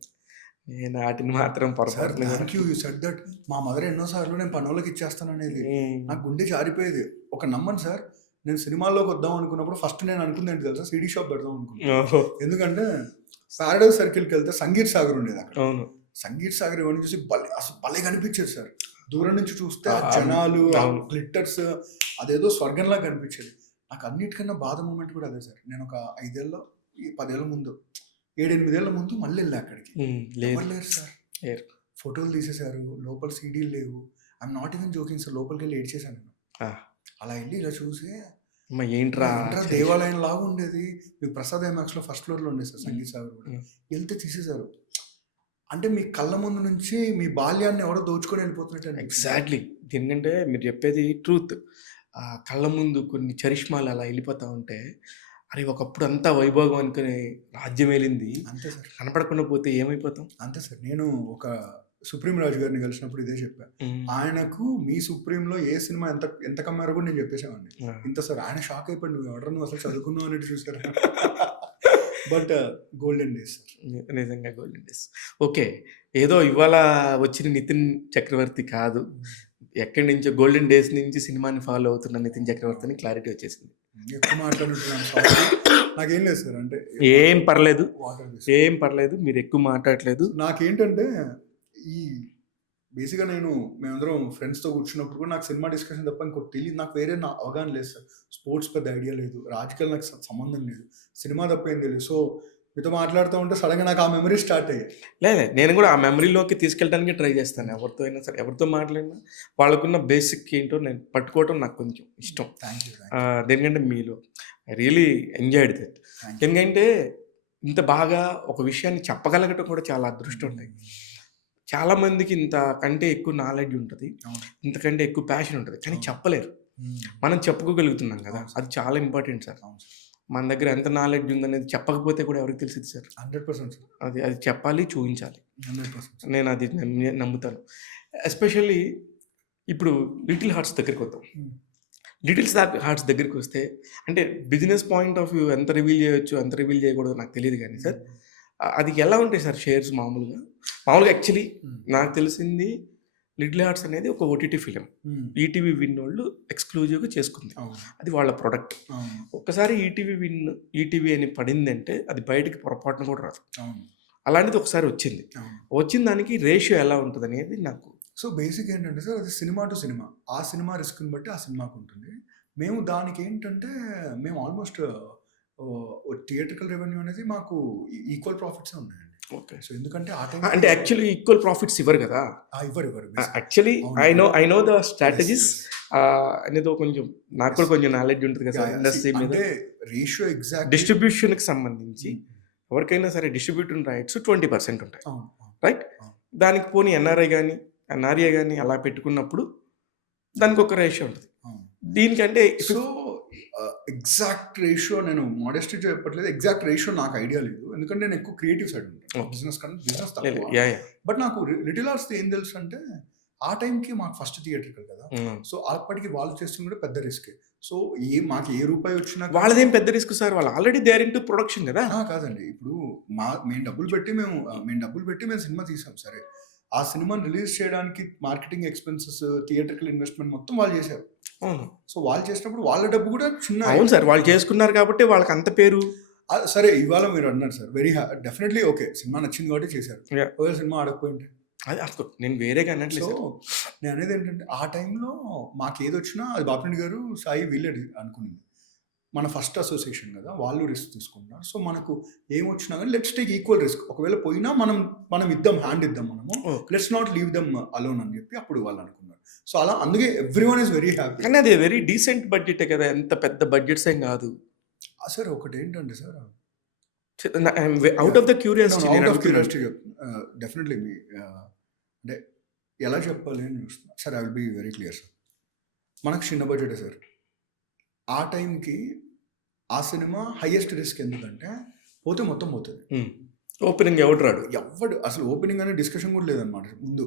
నేను వాటిని మాత్రం సార్, పొరపాటున కూడా. Thank you said that. మా మదర్ ఎన్నో సార్లు నేను పనోళ్ళకి ఇచ్చేస్తాననేది. నాకు గుండె జారిపోయేది. ఒక నమ్మను సార్, నేను సినిమాల్లోకి వద్దాం అనుకున్నప్పుడు ఫస్ట్ నేను అనుకుంది ఏంటి తెలుసా, సీడీ షాప్ పెడదాం అనుకున్నాను. ఓహో. ఎందుకంటే పారడైజ్ సర్కిల్కి వెళ్తే సంగీత్ సాగర్ ఉండేది అక్కడ. అవును. సంగీత్ సాగర్ ఇవన్నీ చూసి అసలు భలే కనిపించేది సార్. దూరం నుంచి చూస్తే ఆ ఆ, జనాలు, ఆ అవును. గ్లిట్టర్స్, అదేదో స్వర్గంలా కనిపించేది. నాకు అన్నిటికన్నా బాధ మూమెంట్ కూడా అదే సార్. నేను ఒక 10 ఏళ్ళ ముందు 7-8 ఏళ్ళ ముందు మళ్ళీ వెళ్ళా అక్కడికి. లేదు. ఎవరు లేరు సార్. లేరు. ఫోటోలు తీసేశారు, లోపల సీడీలు లేవు. I'm not even joking sir. లోపలికి వెళ్ళి ఏడ్చేసాను నేను. ఆ. అలా వెళ్ళి ఇలా చూసి అమ్మ ఏంట్రా దేవాలయం లాగా ఉండేది. మీకు ప్రసాద్ ఐమాక్స్లో ఫస్ట్ ఫ్లోర్లో ఉండేది సార్ సంగీత్ సాగర్ కూడా. వెళ్తే తీసేశారు. అంటే మీ కళ్ళ ముందు నుంచి మీ బాల్యాన్ని ఎవడో దోచుకొని వెళ్ళిపోతున్నట్టు. ఎగ్జాక్ట్లీ. ఎందుకంటే మీరు చెప్పేది ట్రూత్. ఆ కళ్ళ ముందు కొన్ని చరిష్మాలు అలా వెళ్ళిపోతా ఉంటే అరే ఒకప్పుడు అంతా వైభోగం అనుకుని రాజ్యం వెళ్ళింది అంతే సార్. కనపడకుండా పోతే ఏమైపోతాం. అంతే సార్. నేను ఒక సుప్రీం రాజు గారిని కలిసినప్పుడు ఇదే చెప్పా. ఆయనకు మీ సుప్రీంలో ఏ సినిమా ఎంత ఎంత కమ్మారో కూడా నేను చెప్పేసామండి. ఇంత సార్. ఆయన షాక్ అయిపోయి నువ్వు ఎవడరా నువ్వు అసలు చదువుకున్నావు అన్నట్టు చూసారు. But golden days sir. నిజంగా గోల్డెన్ డేస్. ఓకే. ఏదో ఇవాళ వచ్చిన నితిన్ చక్రవర్తి కాదు, ఎక్కడి నుంచో గోల్డెన్ డేస్ నుంచి సినిమాని ఫాలో అవుతున్న నితిన్ చక్రవర్తిని క్లారిటీ వచ్చేసింది. ఎక్కువ మాట్లాడుతున్నాను. నాకేం లేదు సార్. అంటే ఏం పర్లేదు, వాటర్ ఏం పర్లేదు. మీరు ఎక్కువ మాట్లాడలేదు. నాకేంటంటే ఈ బేసిక్గా మేమందరం ఫ్రెండ్స్తో కూర్చున్నప్పుడు కూడా నాకు సినిమా డిస్కషన్ తప్ప ఇంకోటి తెలియదు, నాకు వేరే నా అవగాహన లేదు సార్. స్పోర్ట్స్ పెద్ద ఐడియా లేదు, రాజకీయాలు నాకు సంబంధం లేదు, సినిమా తప్ప ఏం తెలియదు. సో మీతో మాట్లాడుతూ ఉంటే సడన్గా నాకు ఆ మెమరీ స్టార్ట్ అయ్యాయి. లేదు నేను కూడా ఆ మెమరీలోకి తీసుకెళ్ళడానికి ట్రై చేస్తాను. ఎవరితో అయినా సరే, ఎవరితో మాట్లాడినా వాళ్ళకున్న బేసిక్ ఏంటో నేను పట్టుకోవటం నాకు కొంచెం ఇష్టం. Thank you. దేనికంటే మీలో I really enjoyed that. Thank you. ఎందుకంటే ఇంత బాగా ఒక విషయాన్ని చెప్పగలగటం కూడా చాలా అదృష్టం ఉంటాయి. చాలా మందికి ఇంతకంటే ఎక్కువ నాలెడ్జ్ ఉంటుంది, అవును. ఇంతకంటే ఎక్కువ ప్యాషన్ ఉంటుంది, కానీ అవును. చెప్పలేరు. మనం చెప్పుకోగలుగుతున్నాం కదా, అది చాలా ఇంపార్టెంట్ సార్. అవును సార్. మన దగ్గర ఎంత నాలెడ్జ్ ఉందనేది చెప్పకపోతే కూడా ఎవరికి తెలిసింది సార్. 100% సార్. అది చెప్పాలి, చూపించాలి. 100% నేను అది నమ్ముతాను. ఎస్పెషల్లీ ఇప్పుడు లిటిల్ హార్ట్స్ దగ్గరికి వద్దాం. లిటిల్ హార్ట్స్ దగ్గరికి వస్తే అంటే బిజినెస్ పాయింట్ ఆఫ్ వ్యూ ఎంత రివీల్ చేయొచ్చు, ఎంత రివీల్ చేయకూడదు నాకు తెలియదు కానీ సార్, అది ఎలా ఉంటాయి సార్ షేర్స్ మామూలుగా యాక్చువల్లీ నాకు తెలిసింది లిటిల్ హార్ట్స్ అనేది ఒక ఓటీటీ ఫిలిం. ఈటీవీ విన్ వాళ్ళు ఎక్స్క్లూజివ్గా చేసుకుంది, అవును. అది వాళ్ళ ప్రొడక్ట్. అవును. ఒక్కసారి ఈటీవీ అని పడిందంటే అది బయటికి పొరపాటున కూడా రాదు. అవును. అలాంటిది ఒకసారి వచ్చింది. అవును. వచ్చిన దానికి రేషియో ఎలా ఉంటుంది అనేది నాకు. సో బేసిక్ ఏంటంటే సార్, అది సినిమా టు సినిమా, ఆ సినిమా రిస్క్ని బట్టి ఆ సినిమాకు ఉంటుంది. మేము దానికి ఏంటంటే మేము ఆల్మోస్ట్ థియేట్రికల్ రెవెన్యూ అనేది మాకు ఈక్వల్ ప్రాఫిట్స్ ఉన్నాయండి. ఓకే. సో ఎందుకంటే ఆ టైం అంటే యాక్చువల్లీ ఈక్వల్ ప్రాఫిట్స్ ఇవ్వరు కదా. ఇవ్వరు. యాక్చువల్లీ అవును. ఐ నో ద స్ట్రాటజీస్ అనేది కొంచెం నాకు కూడా కొంచెం నాలెడ్జ్ ఉంటుంది కదా ఇండస్ట్రీ మీద. అంటే రేషియో ఎగ్జాక్ట్ డిస్ట్రిబ్యూషన్కి సంబంధించి ఎవరికైనా సరే డిస్ట్రిబ్యూటర్ రైట్స్ 20% ఉంటాయి, రైట్? దానికి పోనీ ఎన్ఆర్ఐ కానీ అలా పెట్టుకున్నప్పుడు దానికి ఒక రేషియో ఉంటుంది. దీనికంటే సో ఎగ్జాక్ట్ రేషియో నేను మోడెస్టీ చెప్పట్లేదు, ఎగ్జాక్ట్ రేషియో నాకు ఐడియా లేదు, ఎందుకంటే నేను ఎక్కువ క్రియేటివ్ సైడ్ ఉంటాను, బిజినెస్ తక్కువ. బట్ నాకు లిటిల్ హార్ట్స్ ఏం తెలుసు అంటే ఆ టైంకి మాకు ఫస్ట్ థియేట్రికల్ కదా, సో అప్పటికి వాళ్ళు చేస్తుంది కూడా పెద్ద రిస్క్. సో మాకు ఏ రూపాయి వచ్చినా వాళ్ళదేం పెద్ద రిస్క్ సార్, వాళ్ళు ఆల్రెడీ దేర్ ఇంటూ ప్రొడక్షన్ కదా. కాదండి, ఇప్పుడు మేము డబ్బులు పెట్టి మేము సినిమా తీసాం, సరే ఆ సినిమాని రిలీజ్ చేయడానికి మార్కెటింగ్ ఎక్స్పెన్సెస్, థియేట్రికల్ ఇన్వెస్ట్మెంట్ మొత్తం వాళ్ళు చేశారు. సో వాళ్ళు చేసినప్పుడు వాళ్ళ డబ్బు కూడా చిన్న. అవును సార్, వాళ్ళు చేసుకున్నారు కాబట్టి వాళ్ళకి అంత పేరు. సరే ఇవాళ మీరు అన్నారు సార్, డెఫినెట్లీ ఓకే, సినిమా నచ్చింది కాబట్టి చేశారు. ఒకవేళ సినిమా ఆడకపోయింటే అది నేను వేరేగా అన్నట్లేదు. సో నేను అనేది ఏంటంటే ఆ టైంలో మాకు ఏది వచ్చినా అది బాపిరెడ్డి గారు, సాయి వీళ్ళే అనుకునేది. మన ఫస్ట్ అసోసియేషన్ కదా, వాళ్ళు రిస్క్ తీసుకుంటున్నారు. సో మనకు ఏమొచ్చినా కానీ లెట్స్ టేక్ ఈక్వల్ రిస్క్. ఒకవేళ పోయినా మనం ఇద్దాం, హ్యాండ్ ఇద్దాం, మనము let's not leave them alone అని చెప్పి అప్పుడు వాళ్ళు అనుకున్నారు. సో అలా అందుకే ఎవ్రీవన్ ఈస్ వెరీ హ్యాపీ. కానీ అది వెరీ డీసెంట్ బడ్జెటే కదా, ఎంత పెద్ద బడ్జెట్స్ ఏం కాదు సార్. ఒకటి ఏంటంటే sir, out of the curiosity definitely అంటే ఎలా చెప్పాలి అని చూస్తున్నా sir. I will be very clear sir, మనకు చిన్న బడ్జెటే సార్. ఆ టైంకి ఆ సినిమా హైయెస్ట్ రిస్క్ ఎందుకంటే పోతే మొత్తం పోతుంది. ఓపెనింగ్ ఎవడు అసలు ఓపెనింగ్ అనే డిస్కషన్ కూడా లేదనమాట. ముందు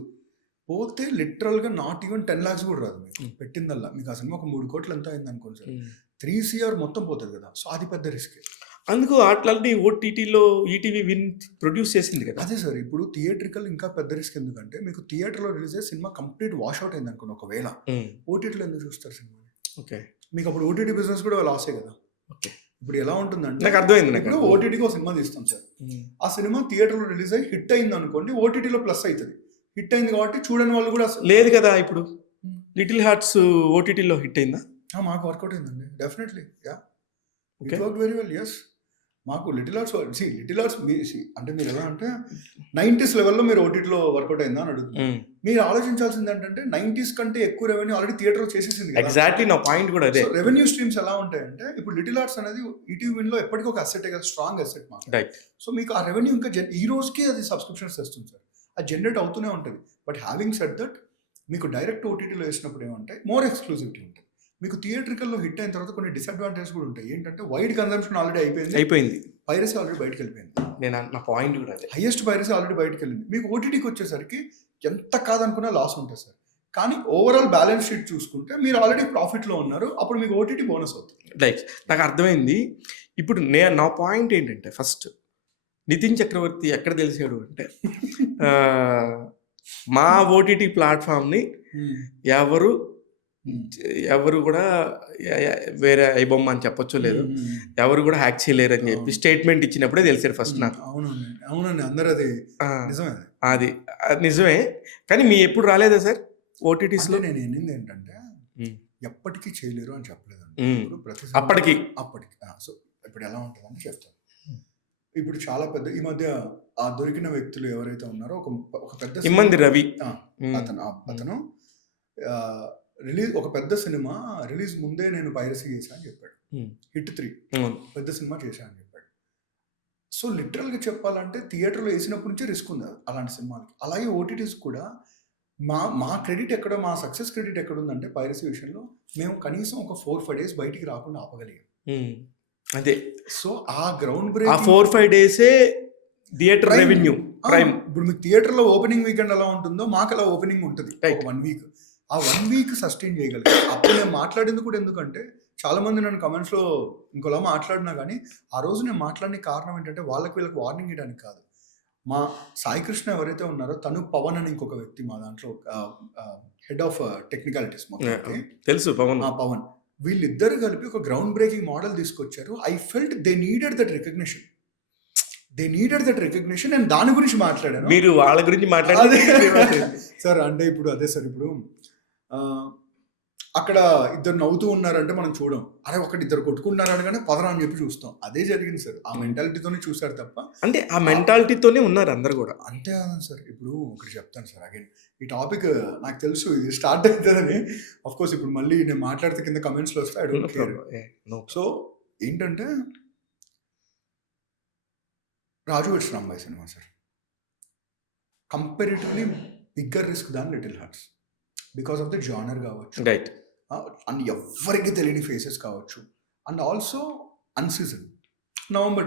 పోతే లిటరల్గా నాట్ ఈవెన్ 10 lakhs కూడా రాదు మీకు పెట్టిందల్లా. మీకు ఆ సినిమా ఒక 3 కోట్లు ఎంత అయింది అనుకోండి సార్, 3 CR మొత్తం పోతుంది కదా. సో అది పెద్ద రిస్క్. అందుకు అట్లాంటి ఓటీటీలో ఈటీవీ విన్ ప్రొడ్యూస్ చేసింది కదా. అదే సార్, ఇప్పుడు థియేట్రికల్ ఇంకా పెద్ద రిస్క్ ఎందుకంటే మీకు థియేటర్లో రిలీజ్ అయ్యే సినిమా కంప్లీట్ వాష్ అవుట్ అయింది అనుకోండి, ఒకవేళ ఓటీటీలో ఎందుకు చూస్తారు సినిమా? ఓకే, మీకు అప్పుడు ఓటీటీ బిజినెస్ కూడా లాసే కదా. ఓకే, ఇప్పుడు ఎలా ఉంటుందంటే నాకు అర్థమైంది. ఇప్పుడు ఓటీటీకి ఒక సినిమా తీస్తాం సార్, ఆ సినిమా థియేటర్లో రిలీజ్ అయ్యి హిట్ అయింది అనుకోండి, ఓటీటీలో ప్లస్ అవుతుంది. హిట్ అయింది కాబట్టి చూడని వాళ్ళు కూడా లేదు కదా. ఇప్పుడు లిటిల్ హార్ట్స్ ఓటీటీలో హిట్ అయిందా? మాకు వర్కౌట్ అయిందండి, definitely. It work very well. Yes, మాకు లిటిల్ హార్ట్స్ అంటే మీరు ఎలా అంటే 90s లెవెల్లో మీరు ఓటీటీలో వర్కౌట్ అయిందా అని అడుగుతున్నారు. మీరు ఆలోచించాల్సింది ఏంటంటే 90s కంటే ఎక్కువ రెవెన్యూ ఆల్రెడీ థియేటర్ చేసేసింది. ఎగ్జాక్ట్లీ నా పాయింట్ కూడా అదే. రెవెన్యూ స్ట్రీమ్స్ ఎలా ఉంటాయంటే ఇప్పుడు లిటిల్ హార్ట్స్ అనేది ఈటీవీ విన్లో ఎప్పటికీ ఒక అసెట్ కదా, స్ట్రాంగ్ అసెట్ మాకు. సో మీకు ఆ రెవెన్యూ ఇంకా ఈ రోజుకి అది సబ్స్క్రిప్షన్స్ తెస్తుంది సార్, అది జనరేట్ అవుతూనే ఉంటుంది. బట్ హ్యావింగ్ సెడ్ దట్, మీకు డైరెక్ట్ ఓటీటీలో వేసినప్పుడు ఏమంటే మోర్ ఎక్స్క్లూజివిటీ ఉంటుంది. మీకు థియేట్రికల్లో హిట్ అయిన తర్వాత కొన్ని డిసడ్వాంటేజ్ కూడా ఉంటాయి. ఏంటంటే వైడ్ కన్సంప్షన్ ఆల్రెడీ అయిపోయింది, పైరసీ ఆల్రెడీ బయటకు వెళ్ళిపోయింది. నా పాయింట్ కూడా అదే, హైయెస్ట్ పైరసీ ఆల్రెడీ బయటకు వెళ్ళింది. మీకు ఓటీటీకి వచ్చేసరికి ఎంత కాదనుకున్నా లాస్ ఉంటుంది సార్. కానీ ఓవరాల్ బ్యాలెన్స్ షీట్ చూసుకుంటే మీరు ఆల్రెడీ ప్రాఫిట్లో ఉన్నారు, అప్పుడు మీకు ఓటీటీ బోనస్ అవుతుంది. లైక్ నాకు అర్థమైంది. ఇప్పుడు నా పాయింట్ ఏంటంటే, ఫస్ట్ నితిన్ చక్రవర్తి ఎక్కడ తెలిసాడు అంటే మా ఓటీటీ ప్లాట్ఫామ్ని ఎవరు ఎవరు కూడా వేరే ఐబొమ్మ అని చెప్పొచ్చు లేదు, ఎవరు కూడా హ్యాక్ చేయలేరు అని చెప్పి స్టేట్మెంట్ ఇచ్చినప్పుడే తెలిసారు ఫస్ట్ నాకు. అవునండి, అవునండి, అందరూ అది నిజమే. అది నిజమే, కానీ మీ ఎప్పుడు రాలేదా సార్ ఓటీటీస్లో? నేను ఏంటంటే ఏంటంటే ఎప్పటికీ చేయలేరు అని చెప్పలేదండి. ఇప్పుడు అప్పటికి సో ఇప్పుడు ఎలా ఉంటుందని చెప్తాను. ఇప్పుడు చాలా పెద్ద ఈ మధ్య ఆ దొరికిన వ్యక్తులు ఎవరైతే ఉన్నారో ఒక పెద్ద ఇమ్మంది రవి అతను రిలీజ్ ఒక పెద్ద సినిమా రిలీజ్ ముందే నేను పైరసీ చేశా అని చెప్పాడు. హిట్ 3 పెద్ద సినిమా చేశా అని చెప్పాడు. సో లిటరల్గా చెప్పాలంటే థియేటర్లో వేసినప్పటి నుంచే రిస్క్ ఉంది అలాంటి సినిమాలకి. అలాగే ఓటీటీస్ కూడా మా క్రెడిట్ ఎక్కడ, మా సక్సెస్ క్రెడిట్ ఎక్కడ ఉందంటే పైరసీ విషయంలో మేము కనీసం ఒక 4-5 days బయటికి రాకుండా ఆపగలిగాం. అదే. సో ఆ ground break 4-5 days theatre revenue prime. ఇప్పుడు మీకు థియేటర్లో ఓపెనింగ్ వీకెండ్ ఎలా ఉంటుందో మాకు అలా ఓపెనింగ్ ఉంటుంది 1 week. ఆ 1 week సస్టైన్ చేయగలిగాం. అప్పుడు నేను మాట్లాడింది కూడా ఎందుకంటే చాలా మంది నన్ను కమెంట్స్లో ఇంకోలా మాట్లాడినా కానీ ఆ రోజు నేను మాట్లాడిన కారణం ఏంటంటే వీళ్ళకి వార్నింగ్ ఇవ్వడానికి కాదు. మా సాయి కృష్ణ ఎవరైతే ఉన్నారో తను పవన్ అని ఇంకొక వ్యక్తి మా దాంట్లో హెడ్ ఆఫ్ టెక్నికాలిటీస్ తెలుసు పవన్, వీళ్ళిద్దరు కలిపి ఒక గ్రౌండ్ బ్రేకింగ్ మోడల్ తీసుకొచ్చారు. I felt they needed that recognition నేను దాని గురించి మాట్లాడాను. మీరు వాళ్ళ గురించి మాట్లాడారు సార్. అంటే ఇప్పుడు అదే సార్, ఇప్పుడు అక్కడ ఇద్దరు నవ్వుతూ ఉన్నారంటే మనం చూడం, అరే ఒకటి ఇద్దరు కొట్టుకుంటున్నారు అనగానే పదరా అని చెప్పి చూస్తాం. అదే జరిగింది సార్, ఆ మెంటాలిటీతోనే చూసారు తప్ప, అంటే ఆ మెంటాలిటీతోనే ఉన్నారు అందరు కూడా. అంతే కాదు సార్. ఇప్పుడు ఒకటి చెప్తాను సార్, అగైన్ ఈ టాపిక్ నాకు తెలుసు ఇది స్టార్ట్ అవుతుందని. అఫ్ కోర్స్ ఇప్పుడు మళ్ళీ నేను మాట్లాడితే కింద కమెంట్స్లో వస్తే ఐ డోంట్ కేర్. సో ఏంటంటే Raju weds Rambai cinema sir comparatively bigger risk than little hearts because of the genre కావచ్చు, రైట్, అండ్ ఎవరికి తెలియని ఫేసెస్ కావచ్చు, అండ్ ఆల్సో అన్సీజన్. నవంబర్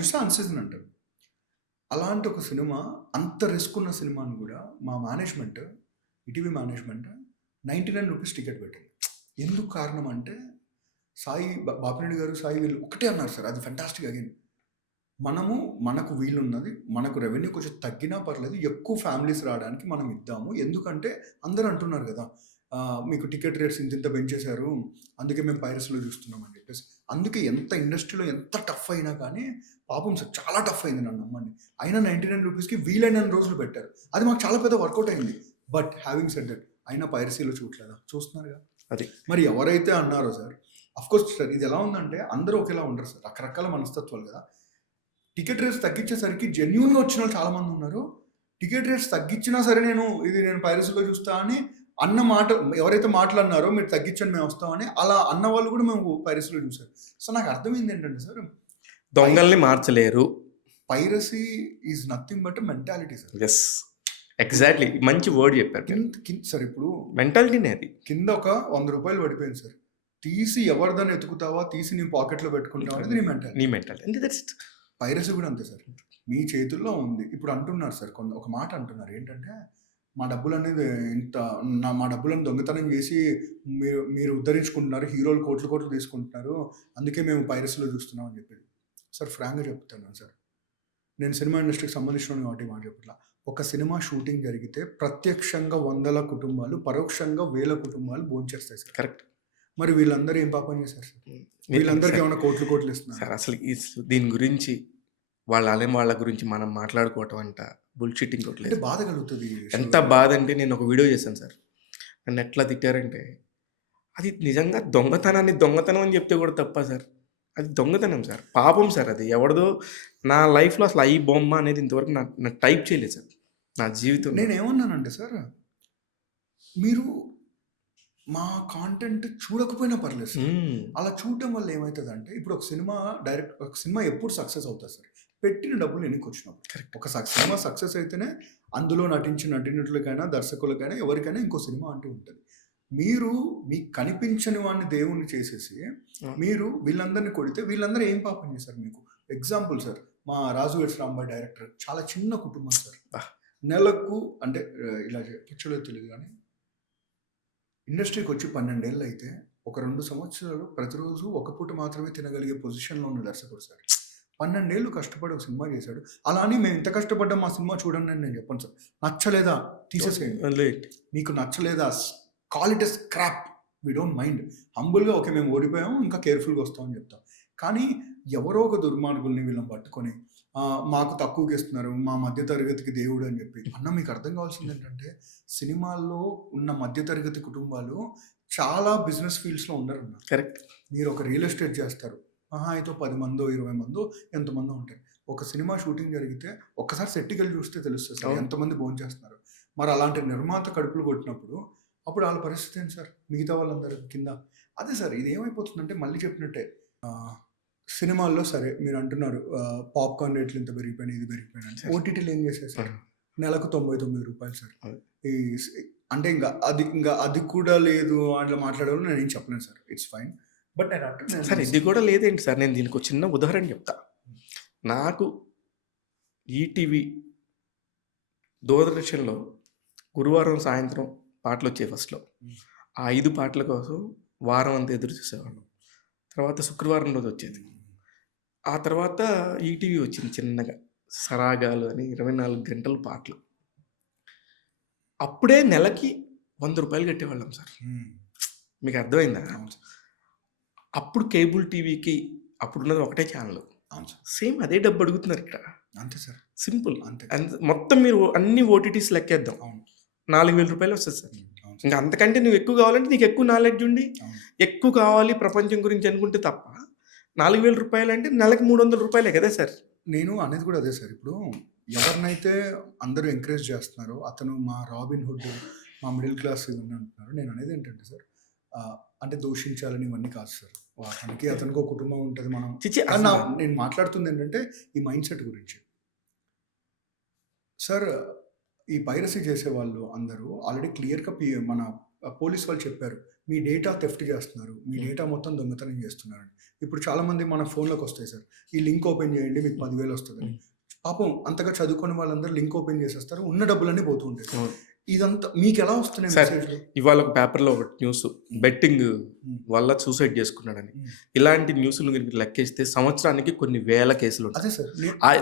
చూస్తే అన్సీజన్ అంటారు. అలాంటి ఒక సినిమా, అంత రిస్క్ ఉన్న సినిమాని కూడా మా management, ETV management 99 rupees ticket పెట్టింది. ఎందుకు కారణం అంటే సాయి బాపిరెడ్డి గారు, సాయి వీళ్ళు ఒకటే అన్నారు సార్, అది ఫెంటాస్టిక్. అగైన్ మనకు వీలున్నది, మనకు రెవెన్యూ కొంచెం తగ్గినా పర్లేదు, ఎక్కువ ఫ్యామిలీస్ రావడానికి మనం ఇద్దాము. ఎందుకంటే అందరూ అంటున్నారు కదా మీకు టికెట్ రేట్స్ ఇంత పెంచేశారు, అందుకే మేము పైరసీలో చూస్తున్నాం అని చెప్పేసి. అందుకే ఎంత ఇండస్ట్రీలో ఎంత టఫ్ అయినా కానీ పాపం సార్ చాలా టఫ్ అయింది, నన్ను నమ్మండి. అయినా 99 రూపీస్కి వీలైన రోజులు పెట్టారు. అది మాకు చాలా పెద్ద వర్కౌట్ అయింది. బట్ హ్యావింగ్ సెడ్ దట్, అయినా పైరసీలో చూడలేదా, చూస్తున్నారుగా. అది మరి ఎవరైతే అన్నారో సార్, అఫ్కోర్స్ సార్ ఇది ఎలా ఉందంటే అందరూ ఒకేలా ఉండరు సార్, రకరకాల మనస్తత్వాలు కదా. టికెట్ రేట్స్ తగ్గించేసరికి జెన్యూన్గా వచ్చిన వాళ్ళు చాలామంది ఉన్నారు. టికెట్ రేట్స్ తగ్గించినా సరే నేను పైరసీలో చూస్తా అని అన్న మాట, ఎవరైతే మాట్లాడినారో మీరు తగ్గించండి మేము వస్తామని, అలా అన్న వాళ్ళు కూడా మేము పైరసీలో చూసారు. సో నాకు అర్థమైంది ఏంటంటే సార్, దొంగల్ని మార్చలేరు. Piracy is nothing but mentality sir. Yes, exactly, మంచి వర్డ్ చెప్పారు సార్. ఇప్పుడు మెంటాలిటీనే అది. కింద ఒక 100 రూపాయలు పడిపోయింది సార్, తీసి ఎవరిదని ఎత్తుకుతావా, తీసి నీ పాకెట్లో పెట్టుకుంటావా అనేది నీ మెంటాలిటీ. పైరసీ కూడా అంతే సార్, మీ చేతుల్లో ఉంది. ఇప్పుడు అంటున్నారు సార్, ఒక మాట అంటున్నారు ఏంటంటే మా డబ్బులను దొంగతనం చేసి మీరు ఉద్ధరించుకుంటున్నారు, హీరోలు కోట్లు తీసుకుంటున్నారు, అందుకే మేము పైరసీలో చూస్తున్నాం అని చెప్పేది. సార్ ఫ్రాంక్గా చెప్తున్నాను సార్, నేను సినిమా ఇండస్ట్రీకి సంబంధించిన కాబట్టి మాట చెప్పట్లా. ఒక సినిమా షూటింగ్ జరిగితే ప్రత్యక్షంగా 100 కుటుంబాలు, పరోక్షంగా 1000 కుటుంబాలు భోంచేస్తాయి సార్. కరెక్ట్. మరి వీళ్ళందరూ ఏం పాపం చేశారు సార్? వీళ్ళందరికీ ఏమైనా కోట్లు ఇస్తున్నారు సార్? అసలు దీని గురించి వాళ్ళ గురించి మనం మాట్లాడుకోవటం అంట బుల్షిట్. ఇంకోట్లేదు, బాధ కలుగుతుంది. ఎంత బాధ అంటే, నేను ఒక వీడియో చేశాను సార్, నన్ను ఎట్లా తిట్టారంటే, అది నిజంగా దొంగతనం అని చెప్తే కూడా తప్ప సార్, అది దొంగతనం సార్, పాపం సార్. అది ఎవరిదో, నా లైఫ్లో అసలు ఈ బొమ్మ అనేది ఇంతవరకు నా టైప్ చేయలేదు సార్ నా జీవితం. నేనేమన్నానంటే సార్, మీరు మా కాంటెంట్ చూడకపోయినా పర్లేదు సార్, అలా చూడటం వల్ల ఏమవుతుంది అంటే, ఇప్పుడు ఒక సినిమా ఎప్పుడు సక్సెస్ అవుతుంది సార్, పెట్టిన డబ్బులు ఎన్నికి వచ్చినప్పుడు. ఒక సినిమా సక్సెస్ అయితేనే అందులో నటించిన నటినట్లకైనా, దర్శకులకైనా, ఎవరికైనా ఇంకో సినిమా అంటూ ఉంటుంది. మీరు మీకు కనిపించని వాడిని దేవుణ్ణి చేసేసి మీరు వీళ్ళందరినీ కొడితే వీళ్ళందరూ ఏం పాపం చేశారు మీకు? ఎగ్జాంపుల్ సార్, మా రాజు వెడ్స్ రాంబాయ్ డైరెక్టర్, చాలా చిన్న కుటుంబం సార్. నెలకు అంటే ఇలా పిచ్చోలో తెలియదు కానీ ఇండస్ట్రీకి వచ్చి 12 ఏళ్ళు అయితే ఒక 2 సంవత్సరాలు ప్రతిరోజు ఒక పూట మాత్రమే తినగలిగే పొజిషన్లో ఉన్న దర్శకుడు సార్. 12 ఏళ్ళు కష్టపడి ఒక సినిమా చేశాడు. అలా అని మేము ఇంత కష్టపడ్డాం మా సినిమా చూడండి అని నేను చెప్పను సార్. నచ్చలేదా తీసేసేయండి, మీకు నచ్చలేదా call it as scrap, we don't mind. హంబుల్గా ఓకే మేము ఓడిపోయాము, ఇంకా కేర్ఫుల్గా వస్తామని చెప్తాం. కానీ ఎవరో ఒక దుర్మార్గుల్ని వీళ్ళని పట్టుకొని మాకు తక్కువకి ఇస్తున్నారు, మా మధ్య తరగతికి దేవుడు అని చెప్పి. అన్న మీకు అర్థం కావాల్సింది ఏంటంటే సినిమాల్లో ఉన్న మధ్యతరగతి కుటుంబాలు చాలా బిజినెస్ ఫీల్డ్స్లో ఉండరు అన్న. కరెక్ట్. మీరు ఒక రియల్ ఎస్టేట్ చేస్తారు, అయితే 10 మందో 20 మందో ఎంతమందో ఉంటారు. ఒక సినిమా షూటింగ్ జరిగితే ఒక్కసారి సెట్కి వెళ్ళి చూస్తే తెలుస్తుంది సార్ ఎంతమంది భోజనం చేస్తున్నారు. మరి అలాంటి నిర్మాత కడుపులు కొట్టినప్పుడు అప్పుడు వాళ్ళ పరిస్థితి ఏంటి సార్, మిగతా వాళ్ళందరూ కింద. అదే సార్ ఇది ఏమైపోతుందంటే మళ్ళీ చెప్పినట్టే సినిమాల్లో సరే మీరు అంటున్నారు పాప్కార్న్ రేట్లు ఇంత పెరిగిపోయినాయి, ఇది పెరిగిపోయినాయి. ఓటీటీలు ఏం చేశారు సార్, నెలకు 99 రూపాయలు సార్. ఈ అంటే ఇంకా అది కూడా లేదు అట్లా మాట్లాడాలని నేను ఏం చెప్పలేను సార్, ఇట్స్ ఫైన్. బట్ నేను అంటున్నాను సార్ ఇది కూడా లేదేంటి సార్, నేను దీనికి ఒక చిన్న ఉదాహరణ చెప్తా. నాకు ఈటీవీ దూరదర్శన్లో గురువారం సాయంత్రం పాటలు వచ్చాయి ఫస్ట్లో. ఆ 5 పాటల కోసం వారం అంతా ఎదురు చూసేవాళ్ళం. తర్వాత శుక్రవారం రోజు వచ్చేది. ఆ తర్వాత ఈటీవీ వచ్చింది చిన్నగా, సరాగాలు అని 24 గంటల పాటలు. అప్పుడే నెలకి 100 రూపాయలు కట్టేవాళ్ళం సార్. మీకు అర్థమైందా? అప్పుడు కేబుల్ టీవీకి అప్పుడున్నది ఒకటే ఛానల్, సేమ్ అదే డబ్బు అడుగుతున్నారు ఇక్కడ. అంతే సార్, సింపుల్. అంతే. మొత్తం మీరు అన్ని ఓటీటీస్ లెక్కేద్దాం, 4000 రూపాయలు వస్తుంది సార్. ఇంకా అంతకంటే నువ్వు ఎక్కువ కావాలంటే నీకు ఎక్కువ నాలెడ్జ్ ఉండి ఎక్కువ కావాలి ప్రపంచం గురించి అనుకుంటే తప్ప 4000 రూపాయలు అంటే నెలకి 300 రూపాయలే కదా సార్. నేను అనేది కూడా అదే సార్. ఇప్పుడు ఎవరినైతే అందరూ ఎంకరేజ్ చేస్తున్నారో అతను మా రాబిన్ హుడ్, మా మిడిల్ క్లాస్ ఇవన్నీ అంటున్నారు. నేను అనేది ఏంటంటే సార్, అంటే దూషించాలని ఇవన్నీ కాదు సార్. అతనికి ఒక కుటుంబం ఉంటుంది. మనం నేను మాట్లాడుతుంది ఏంటంటే ఈ మైండ్ సెట్ గురించి సార్. ఈ పైరసీ చేసే వాళ్ళు అందరూ ఆల్రెడీ క్లియర్గా మన పోలీస్ వాళ్ళు చెప్పారు, మీ డేటా థెఫ్ట్ చేస్తున్నారు, మీ డేటా మొత్తం దొంగతనం చేస్తున్నారు. ఇప్పుడు చాలామంది మన ఫోన్లోకి వస్తాయి సార్, ఈ లింక్ ఓపెన్ చేయండి మీకు 10,000 వస్తుందని. పాపం అంతగా చదువుకునే వాళ్ళందరూ లింక్ ఓపెన్ చేసేస్తారు, ఉన్న డబ్బులన్నీ పోతుంటాయి. ఇదంతా మీకు ఎలా వస్తున్నాయి సార్? ఇవాళ ఒక పేపర్లో ఒక న్యూస్, బెట్టింగ్ వల్ల సూసైడ్ చేసుకున్నాడని. ఇలాంటి న్యూస్లు లెక్కేస్తే సంవత్సరానికి కొన్ని వేల కేసులు. అదే సార్,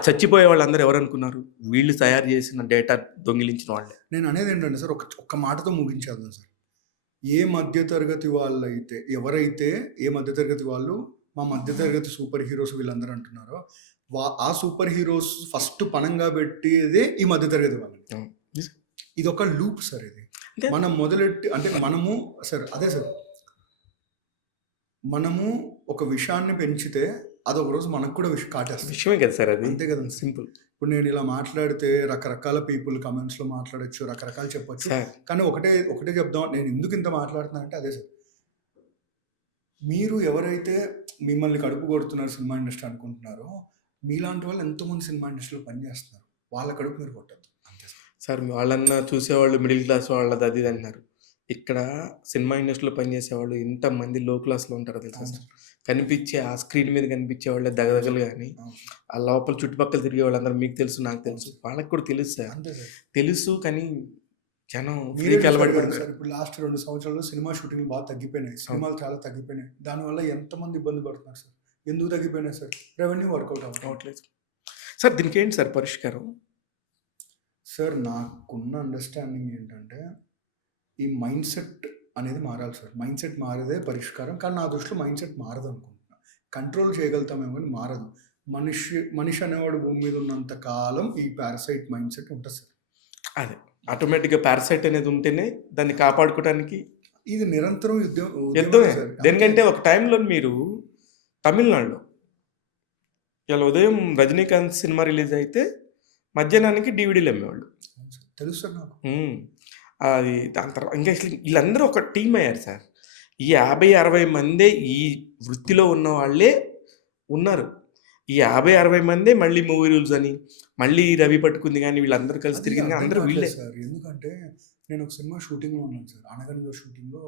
చచ్చిపోయే వాళ్ళందరూ ఎవరు అనుకున్నారు? వీళ్ళు తయారు చేసిన డేటా దొంగిలించిన వాళ్ళే. నేను అనేది ఏంటంటే సార్, ఒక్క మాటతో ముగించేద్దాం సార్. ఏ మధ్యతరగతి వాళ్ళైతే ఎవరైతే ఏ మధ్యతరగతి వాళ్ళు మా మధ్యతరగతి సూపర్ హీరోస్ వీళ్ళందరూ అంటున్నారో ఆ సూపర్ హీరోస్ ఫస్ట్ పణంగా పెట్టేదే ఈ మధ్యతరగతి వాళ్ళు. ఇది ఒక లూప్ సార్. ఇది మనం మొదలెట్టి అంటే మనము సార్ అదే సార్, మనము ఒక విషయాన్ని పెంచితే అదొక రోజు మనకు కూడా కాటేస్తుంది. విషయమే కదా సార్ అది. అంతే కదా, సింపుల్. ఇప్పుడు నేను ఇలా మాట్లాడితే రకరకాల పీపుల్ కమెంట్స్లో మాట్లాడచ్చు, రకరకాలు చెప్పొచ్చు. కానీ ఒకటే చెప్దాం, నేను ఎందుకు ఇంత మాట్లాడుతున్నా అంటే అదే సార్, మీరు ఎవరైతే మిమ్మల్ని కడుపు కొడుతున్నారు సినిమా ఇండస్ట్రీ అనుకుంటున్నారో, మీలాంటి వాళ్ళు ఎంతోమంది సినిమా ఇండస్ట్రీలో పనిచేస్తున్నారు, వాళ్ళ కడుపు మీరు కొట్టద్దు. అంతే సార్. వాళ్ళన్నా చూసేవాళ్ళు మిడిల్ క్లాస్ వాళ్ళది అది ఇది అంటున్నారు. ఇక్కడ సినిమా ఇండస్ట్రీలో పనిచేసేవాళ్ళు ఇంతమంది లో క్లాస్లో ఉంటారో తెలుసా సార్. కనిపించే ఆ స్క్రీన్ మీద కనిపించే వాళ్ళే దగదగలు, కానీ ఆ లోపల చుట్టుపక్కల తిరిగే వాళ్ళందరూ మీకు తెలుసు, నాకు తెలుసు, వాళ్ళకి కూడా తెలుసు సార్. తెలుసు కానీ జనం ఫ్రీకి అలవాటు పడతారు. ఇప్పుడు లాస్ట్ 2 సంవత్సరాల్లో సినిమా షూటింగ్ బాగా తగ్గిపోయినాయి, సినిమాలు చాలా తగ్గిపోయినాయి. దానివల్ల ఎంతమంది ఇబ్బంది పడుతున్నారు సార్. ఎందుకు తగ్గిపోయినాయి సార్? రెవెన్యూ వర్కౌట్ అవ్వట్లేదు సార్. దీనికి ఏంటి సార్ పరిష్కారం? సార్ నాకున్న అండర్స్టాండింగ్ ఏంటంటే ఈ మైండ్ సెట్ అనేది మారాలి సార్. మైండ్ సెట్ మారేదే పరిష్కారం. కానీ నా దృష్టిలో మైండ్ సెట్ మారదు అనుకుంటున్నా. కంట్రోల్ చేయగలుగుతామేమో కానీ మారదు. మనిషి అనేవాడు భూమి మీద ఉన్నంత కాలం ఈ పారాసైట్ మైండ్ సెట్ ఉంటుంది సార్. అదే ఆటోమేటిక్గా పారాసైట్ అనేది ఉంటేనే దాన్ని కాపాడుకోవడానికి ఇది నిరంతరం యుద్ధమే. దేనికంటే ఒక టైంలో మీరు తమిళనాడులో ఇలా ఉదయం రజనీకాంత్ సినిమా రిలీజ్ అయితే మధ్యాహ్నానికి డివిడీలు అమ్మేవాళ్ళు. తెలుసు నాకు. అది దాని తర్వాత ఇంకా వీళ్ళందరూ ఒక టీం అయ్యారు సార్. ఈ 50-60 మందే ఈ వృత్తిలో ఉన్న వాళ్ళే ఉన్నారు. ఈ 50-60 మందే మళ్ళీ మూవీ రూల్స్ అని, మళ్ళీ రవి పట్టుకుంది కానీ వీళ్ళందరూ కలిసి తిరిగింది అందరూ వీళ్ళే సార్. ఎందుకంటే నేను ఒక సినిమా షూటింగ్లో ఉన్నాను సార్, అనగనగా షూటింగ్లో.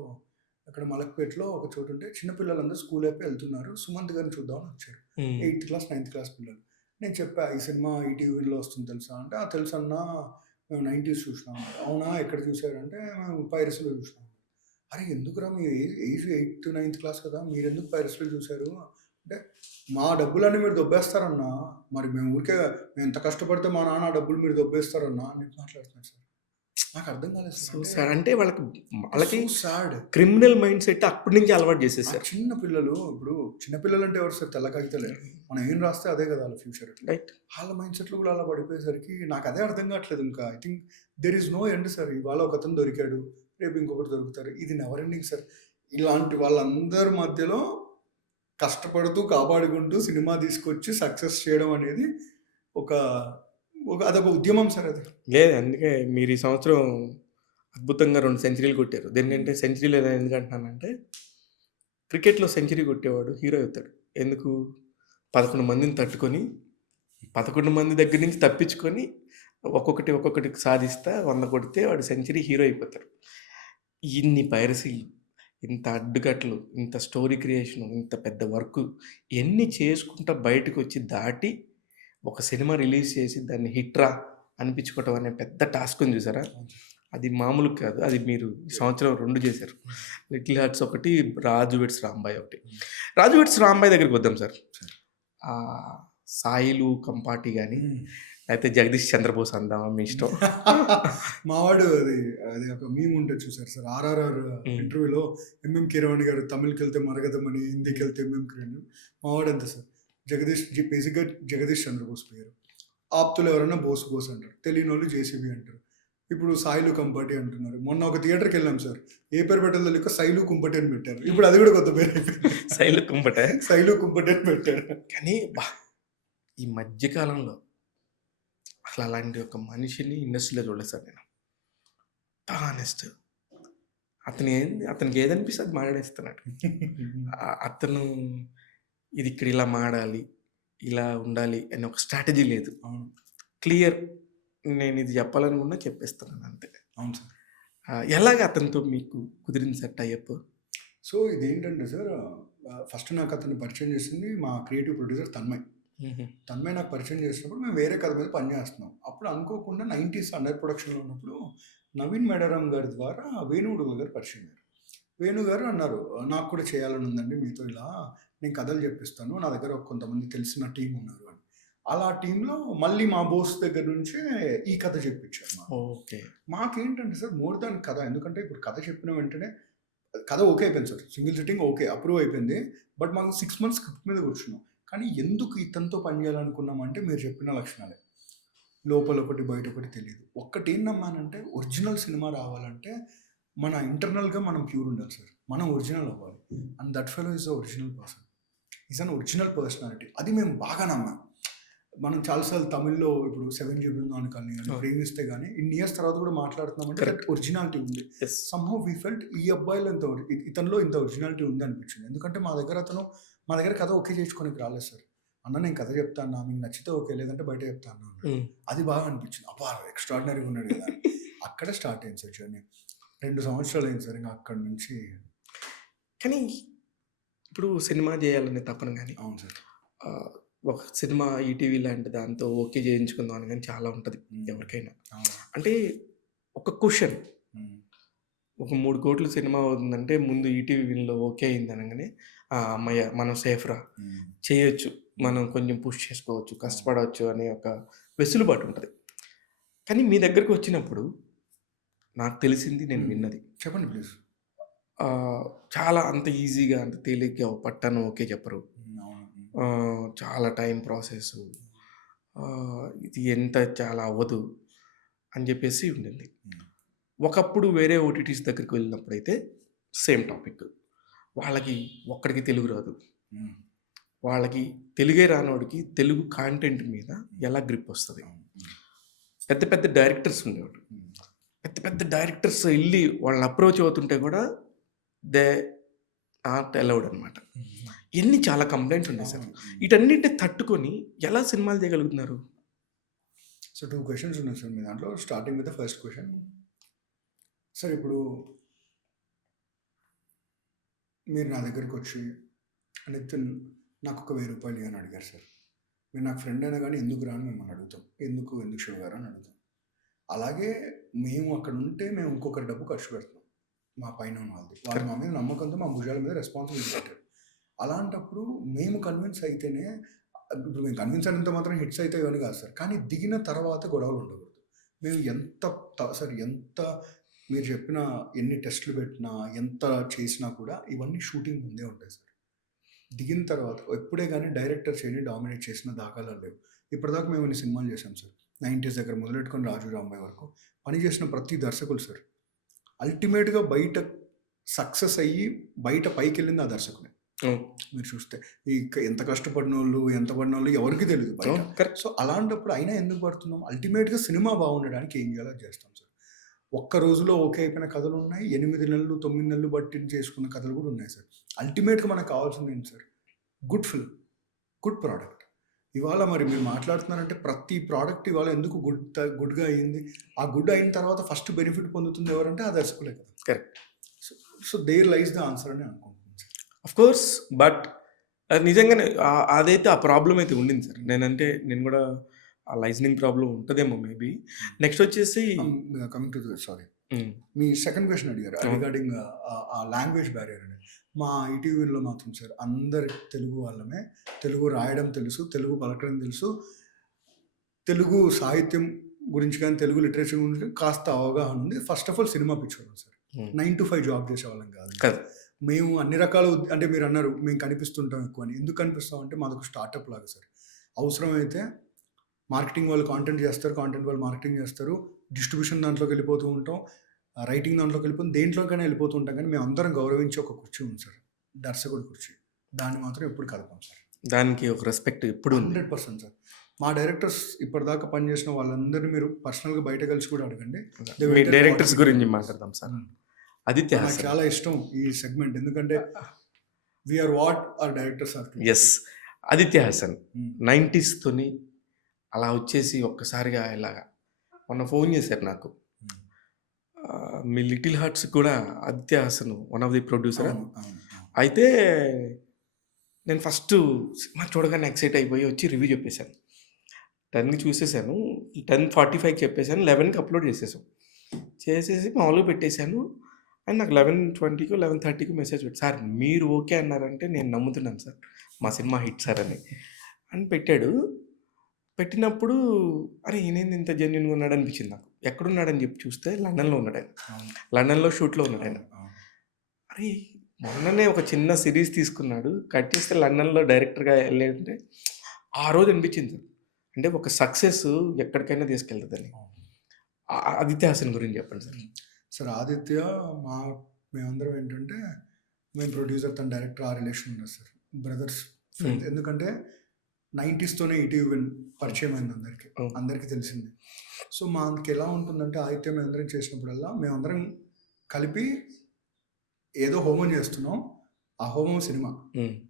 అక్కడ మలక్పేటలో ఒక చోటు ఉంటే చిన్నపిల్లలందరూ స్కూల్ అయిపోయి వెళ్తున్నారు, సుమంత్ గారిని చూద్దామని వచ్చారు. 8th క్లాస్ 9th క్లాస్ పిల్లలు. నేను చెప్పా ఈ సినిమా ఈటీవీలో వస్తుంది తెలుసా అంటే, తెలుసు అన్నా, మేము 90s చూసినాం. అవునా, ఎక్కడ చూసారంటే మేము పైరసీలో చూసినాం. అరే ఎందుకురా, మీ ఏజ్ 8th 9th క్లాస్ కదా, మీరు ఎందుకు పైరసీలో చూశారు అంటే, మా డబ్బులన్నీ మీరు దొబ్బేస్తారన్నా, మరి మేము ఊరికే మేము ఎంత కష్టపడితే మా నాన్న డబ్బులు మీరు దొబ్బేస్తారన్నా అని మాట్లాడుతున్నారు సార్. నాకు అర్థం కాలేదు సో సార్. సాడ్ అంటే వాళ్ళకి so sad. Criminal mind set అప్పటి నుంచి అలవాటు ఆ చేసేసారు. చిన్న పిల్లలు ఇప్పుడు చిన్న పిల్లలు అంటే ఎవరు సార్? తెల్ల కాగితాలే. మనం ఏం రాస్తే అదే కదా వాళ్ళ ఫ్యూచర్. రైట్. వాళ్ళ మైండ్ సెట్లు కూడా అలా పడిపోయేసరికి నాకు అదే అర్థం కావట్లేదు. ఇంకా I think there is no end sir. ఇవాళ ఒకతను దొరికాడు, రేపు ఇంకొకటి దొరుకుతారు. ఇది నెవర్ ఎండింగ్ సార్. ఇలాంటి వాళ్ళందరి మధ్యలో కష్టపడుతూ కాపాడుకుంటూ సినిమా తీసుకొచ్చి సక్సెస్ చేయడం అనేది ఒక అదొక ఉద్యమం సార్ అది. లేదు, అందుకే మీరు ఈ సంవత్సరం అద్భుతంగా 2 సెంచరీలు కొట్టారు. దేనికంటే సెంచరీలు ఎందుకు అంటున్నానంటే, క్రికెట్‌లో సెంచరీ కొట్టేవాడు హీరో అవుతాడు. ఎందుకు? 11 మందిని తట్టుకొని 11 మంది దగ్గర నుంచి తప్పించుకొని ఒక్కొక్కటి సాధిస్తా 100 కొడితే వాడు సెంచరీ హీరో అయిపోతాడు. ఇన్ని పైరసీలు, ఇంత అడ్డుకట్టలు, ఇంత స్టోరీ క్రియేషను, ఇంత పెద్ద వర్కు ఇయన్నీ చేసుకుంటా బయటకొచ్చి దాటి ఒక సినిమా రిలీజ్ చేసి దాన్ని హిట్‌రా అనిపించుకోవటం అనే పెద్ద టాస్క్ ఉంది చూసారా? అది మామూలు కాదు. అది మీరు ఈ సంవత్సరం 2 చేశారు. 'లిటిల్ హార్ట్స్' ఒకటి, 'రాజు వెడ్స్ రాంబాయ్' ఒకటి. 'రాజు వెడ్స్ రాంబాయ్' దగ్గరికి వద్దాం సార్. సాయిలు కంపాటి గాని, లేకపోతే 'జగదీష్ చంద్రబోస్' అందామా మీ ఇష్టం. మావాడు అది ఒక మీమ్ ఉంటుంది చూసారు సార్. ఆర్ఆర్ఆర్ ఇంటర్వ్యూలో ఎంఎం కీరవాణి గారు తమిళ్కి వెళ్తే మరగదమని, హిందీకి వెళ్తే ఎంఎం కిరణ్. మావాడు అంతే సార్. బేసిక్గా జగదీష్ చంద్రబోస్ పేరు. ఆప్తులు ఎవరైనా బోస్ బోస్ అంటారు, తెలియని వాళ్ళు జేసీబీ అంటారు. ఇప్పుడు సాయిలు కంపటి అంటున్నారు. మొన్న ఒక థియేటర్కి వెళ్ళాం సార్, ఏ పేరు పెట్టాలో తెలియక సైలు కుంపటి అని పెట్టారు. ఇప్పుడు అది కూడా కొత్త పేరు అయిపోయింది. సైలు కుంపటే. సైలు కుంపటి అని పెట్టారు. కానీ ఈ మధ్యకాలంలో అసలు అలాంటి ఒక మనిషిని ఇండస్ట్రీలో చూడలేదు సార్ నేను. హానెస్ట్. అతనికి ఏదనిపిస్తే అది మాట్లాడేస్తున్నాడు. అతను ఇది ఇక్కడ ఇలా మాడాలి, ఇలా ఉండాలి అని ఒక స్ట్రాటజీ లేదు. క్లియర్, నేను ఇది చెప్పాలనుకున్నా చెప్పేస్తున్నాను అంతే. అవును సార్. ఎలాగ అతనితో మీకు కుదిరింది సార్ టైఅప్? సో ఇదేంటంటే సార్, ఫస్ట్ నాకు అతను పరిచయం చేసింది మా క్రియేటివ్ ప్రొడ్యూసర్ తన్మయ్. తన్మయ్ నాకు పరిచయం చేసినప్పుడు మేము వేరే కథ మీద పనిచేస్తున్నాం. అప్పుడు అనుకోకుండా 90s అండర్ ప్రొడక్షన్లో ఉన్నప్పుడు నవీన్ మేడారం గారి ద్వారా వేణుగుడుగుల గారు పరిచయం అయ్యారు. వేణు గారు అన్నారు, నాకు కూడా చేయాలని ఉందండి మీతో, ఇలా నేను కథలు చెప్పిస్తాను, నా దగ్గర కొంతమంది తెలిసిన టీం ఉన్నారు అని. అలా టీంలో మళ్ళీ మా బోస్ దగ్గర నుంచే ఈ కథ చెప్పించారు. ఓకే. మాకేంటంటే సార్ మోర్ దాన్ కథ, ఎందుకంటే ఇప్పుడు కథ చెప్పిన వెంటనే కథ ఓకే అయిపోయింది sir, single sitting okay approve అయిపోయింది. బట్ మాకు 6 months స్క్రిప్ట్ మీద కూర్చున్నాం. కానీ ఎందుకు ఇతనితో పని చేయాలనుకున్నామంటే మీరు చెప్పిన లక్షణాలే, లోపల ఒకటి బయట ఒకటి తెలియదు. ఒక్కటి ఏం నమ్మానంటే, ఒరిజినల్ సినిమా రావాలంటే మన ఇంటర్నల్గా మనం ప్యూర్ ఉండాలి సార్, మనం ఒరిజినల్ అవ్వాలి. And that fellow is a original person, is an original personality. అది మేము బాగా నమ్మాం. మనం చాలాసార్లు తమిళ్లో ఇప్పుడు 7 బృందాన్ని కానీ ప్రేమిస్తే కానీ ఇన్ని ఇయర్స్ తర్వాత కూడా మాట్లాడుతున్నామంటే ఒరిజినాలిటీ ఉంది. సమ్హౌ వీ ఫెల్ట్ ఈ అబ్బాయిలో ఇతనిలో ఇంత ఒరిజినాలిటీ ఉంది అనిపించింది. ఎందుకంటే మా దగ్గర కథ ఓకే చేసుకోనికి రాలేదు సార్. అన్న నేను కథ చెప్తాను, మీకు నచ్చితే ఓకే, లేదంటే బయట చెప్తాను అన్న. అది బాగా అనిపించింది. అబ్బా ఎక్స్ట్రాడినరీగా ఉన్నాడు కదా. అక్కడ స్టార్ట్ అయింది సార్ జర్నీ. 2 సంవత్సరాలు అయింది సార్ ఇంకా అక్కడి నుంచి. కానీ ఇప్పుడు సినిమా చేయాలనే తపన కానీ, అవును సార్, ఒక సినిమా ఈటీవీ లాంటి దాంతో ఓకే చేయించుకుందాం అని కానీ చాలా ఉంటుంది ఎవరికైనా. అంటే ఒక క్వశ్చన్, ఒక 3 కోట్ల సినిమా అవుతుందంటే ముందు ఈటీవీ విన్లో ఓకే అయింది అనగానే అమ్మయ్య మనం సేఫ్రా, చేయొచ్చు, మనం కొంచెం పుష్ చేసుకోవచ్చు, కష్టపడవచ్చు అనే ఒక వెసులుబాటు ఉంటుంది. కానీ మీ దగ్గరకు వచ్చినప్పుడు నాకు తెలిసింది, నేను విన్నది, చెప్పండి ప్లీజ్. చాలా అంత ఈజీగా అంత తేలిగ్గా పట్టాను ఓకే చెప్పరు. చాలా టైం ప్రాసెస్, ఇది ఎంత చాలా అవ్వదు అని చెప్పేసి ఉండింది. ఒకప్పుడు వేరే ఓటీటీస్ దగ్గరికి వెళ్ళినప్పుడైతే సేమ్ టాపిక్, వాళ్ళకి ఒక్కడికి తెలుగు రాదు, వాళ్ళకి తెలుగే రానోడికి తెలుగు కాంటెంట్ మీద ఎలా గ్రిప్ వస్తుంది. పెద్ద పెద్ద డైరెక్టర్స్ ఉండేవాడు, పెద్ద డైరెక్టర్స్ వెళ్ళి వాళ్ళని అప్రోచ్ అవుతుంటే కూడా దే నాట్ అలౌడ్ అనమాట. ఎన్ని చాలా కంప్లైంట్స్ ఉన్నాయి సార్. వీటన్నిటిని తట్టుకొని ఎలా సినిమాలు చేయగలుగుతున్నారు? సో 2 questions ఉన్నాయి సార్ మీ దాంట్లో. Starting with the first question sir. ఇప్పుడు మీరు నా దగ్గరికి వచ్చి నితిన్ నాకు ఒక 1000 రూపాయలు అని అడిగారు సార్. మీరు నాకు ఫ్రెండ్ అయినా కానీ ఎందుకు రాని మిమ్మల్ని అడుగుతాం, ఎందుకు శివ గారు అని అడుగుతాం. అలాగే మేము అక్కడ ఉంటే మేము ఇంకొకరి డబ్బు ఖర్చు పెడతాం, మా పైన ఉన్న వాళ్ళు మా మీద నమ్మకంతో మా భుజాల మీద రెస్పాన్సిబిలిటీ పెట్టారు. అలాంటప్పుడు మేము కన్విన్స్ అయితేనే, ఇప్పుడు మేము కన్విన్స్ అయినంత మాత్రం హిట్స్ అవుతాయి అని కాదు సార్, కానీ దిగిన తర్వాత గొడవలు ఉండకూడదు. మేము ఎంత మీరు చెప్పిన ఎన్ని టెస్టులు పెట్టినా, ఎంత చేసినా కూడా ఇవన్నీ షూటింగ్ ముందే ఉంటాయి సార్. దిగిన తర్వాత ఎప్పుడే కానీ డైరెక్టర్ చేయని డామినేట్ చేసిన దాఖలాలు లేవు. ఇప్పటిదాకా మేము ఇన్ని సినిమాలు చేసాం సార్. 90s దగ్గర మొదలెట్టుకొని రాజు రాంబాయ్ వరకు పని చేసిన ప్రతి దర్శకులు సార్ అల్టిమేట్గా బయట సక్సెస్ అయ్యి బయట పైకి వెళ్ళింది ఆ దర్శకుడే. మీరు చూస్తే ఎంత కష్టపడిన వాళ్ళు ఎంత పడిన వాళ్ళు ఎవరికి తెలియదు బయట. కరెక్ట్. సో అలాంటప్పుడు అయినా ఎందుకు పడుతున్నాం? అల్టిమేట్గా సినిమా బాగుండడానికి ఏం చేయాలో చేస్తాం సార్. ఒక్క రోజులో ఓకే అయిపోయిన కథలు ఉన్నాయి, 8 నెలలు 9 నెలలు బట్టి చేసుకున్న కథలు కూడా ఉన్నాయి సార్. అల్టిమేట్గా మనకు కావాల్సింది ఏంటి sir? Good film, good product. ఇవాళ మరి మీరు మాట్లాడుతున్నారంటే ప్రతి ప్రోడక్ట్ ఇవాళ ఎందుకు గుడ్గా అయ్యింది? ఆ గుడ్ అయిన తర్వాత ఫస్ట్ బెనిఫిట్ పొందుతుంది ఎవరంటే ఆ దర్శకులే కదా. Correct. So there lies the answer అని అనుకుంటున్నాను సార్. అఫ్ కోర్స్, బట్ నిజంగానే అదైతే ఆ ప్రాబ్లం అయితే ఉండింది సార్. నేను కూడా ఆ లైసనింగ్ ప్రాబ్లం ఉంటుందేమో మేబీ. నెక్స్ట్ వచ్చేసి coming to sorry, me second question అడిగారు రిగార్డింగ్ ఆ లాంగ్వేజ్ బ్యారియర్ అని. మా ఈటీవీలో మాత్రం సార్ అందరి తెలుగు వాళ్ళమే, తెలుగు రాయడం తెలుసు, తెలుగు పలకడం తెలుసు, తెలుగు సాహిత్యం గురించి కానీ తెలుగు లిటరేచర్ గురించి కానీ కాస్త అవగాహన ఉంది. ఫస్ట్ ఆఫ్ ఆల్ సినిమా పిచ్చోళ్ళం సార్. 9 to 5 జాబ్ చేసేవాళ్ళం కాదు. మేము అన్ని రకాల అంటే మీరు అన్నారు మేము కనిపిస్తుంటాం ఎక్కువ అని. ఎందుకు కనిపిస్తాం అంటే మాది ఒక స్టార్టప్ లాగా సార్. అవసరమైతే మార్కెటింగ్ వాళ్ళు కాంటెంట్ చేస్తారు, కాంటెంట్ వాళ్ళు మార్కెటింగ్ చేస్తారు, డిస్ట్రిబ్యూషన్ దాంట్లోకి వెళ్ళిపోతూ ఉంటాం, రైటింగ్ దాంట్లోకి వెళ్ళిపోతే దేంట్లోకైనా వెళ్ళిపోతూ ఉంటాం. కానీ మేము అందరం గౌరవించే ఒక కుర్చీ ఉంది సార్, దర్శకుడి కుర్చీ. దాన్ని మాత్రం ఎప్పుడు కలపం సార్. దానికి ఒక రెస్పెక్ట్ ఎప్పుడు 100% సార్. మా డైరెక్టర్స్ ఇప్పటిదాకా పనిచేసిన వాళ్ళందరినీ మీరు పర్సనల్గా బయట కలిసి కూడా అడగండి. మీ డైరెక్టర్స్ గురించి మాట్లాడదాం సార్. ఆదిత్య నాకు చాలా ఇష్టం ఈ సెగ్మెంట్, ఎందుకంటే we're what are directors are. Yes, Aditya Hasan 90s తోని అలా వచ్చేసి ఒక్కసారిగా ఇలాగా మొన్న ఫోన్ చేశారు నాకు. మీ లిటిల్ హార్ట్స్ కూడా Aditya Haasan one of the producer. అయితే నేను ఫస్ట్ సినిమా చూడగానే ఎక్సైట్ అయిపోయి వచ్చి రివ్యూ చెప్పేశాను. 10కి చూసేసాను, 10:45కి చెప్పేశాను, 11కి అప్లోడ్ చేసేసాను. చేసేసి మామూలుగా పెట్టేశాను. అండ్ నాకు 11:20కో 11:30కో మెసేజ్ పెట్టి, సార్ మీరు ఓకే అన్నారంటే నేను నమ్ముతున్నాను సార్, మా సినిమా హిట్ సార్ అని పెట్టాడు. పెట్టినప్పుడు అరే ఈయనేంది ఇంత జెన్యున్గా ఉన్నాడు అనిపించింది నాకు. ఎక్కడున్నాడని చెప్పి చూస్తే లండన్లో ఉన్నాడు ఆయన. లండన్లో షూట్లో ఉన్నాడు ఆయన. అరే మొన్ననే ఒక చిన్న సిరీస్ తీసుకున్నాడు, కట్ చేస్తే లండన్లో డైరెక్టర్గా వెళ్ళాడంటే ఆ రోజు అనిపించింది సార్. అంటే ఒక సక్సెస్ ఎక్కడికైనా తీసుకెళ్తుందని. ఆదిత్య హాసన్ గురించి చెప్పండి సార్. సార్ ఆదిత్య మేమందరం ఏంటంటే మేము ప్రొడ్యూసర్ తన డైరెక్టర్ ఆ రిలేషన్ ఉన్నారు సార్, బ్రదర్స్. ఎందుకంటే 90స్తోనే ఈటీవీ పరిచయం అయింది అందరికీ తెలిసింది. సో మాకు ఎలా ఉంటుందంటే ఆదిత్య మేమందరం చేసినప్పుడల్లా మేమందరం కలిపి ఏదో హోమం చేస్తున్నాం, ఆ హోమం సినిమా.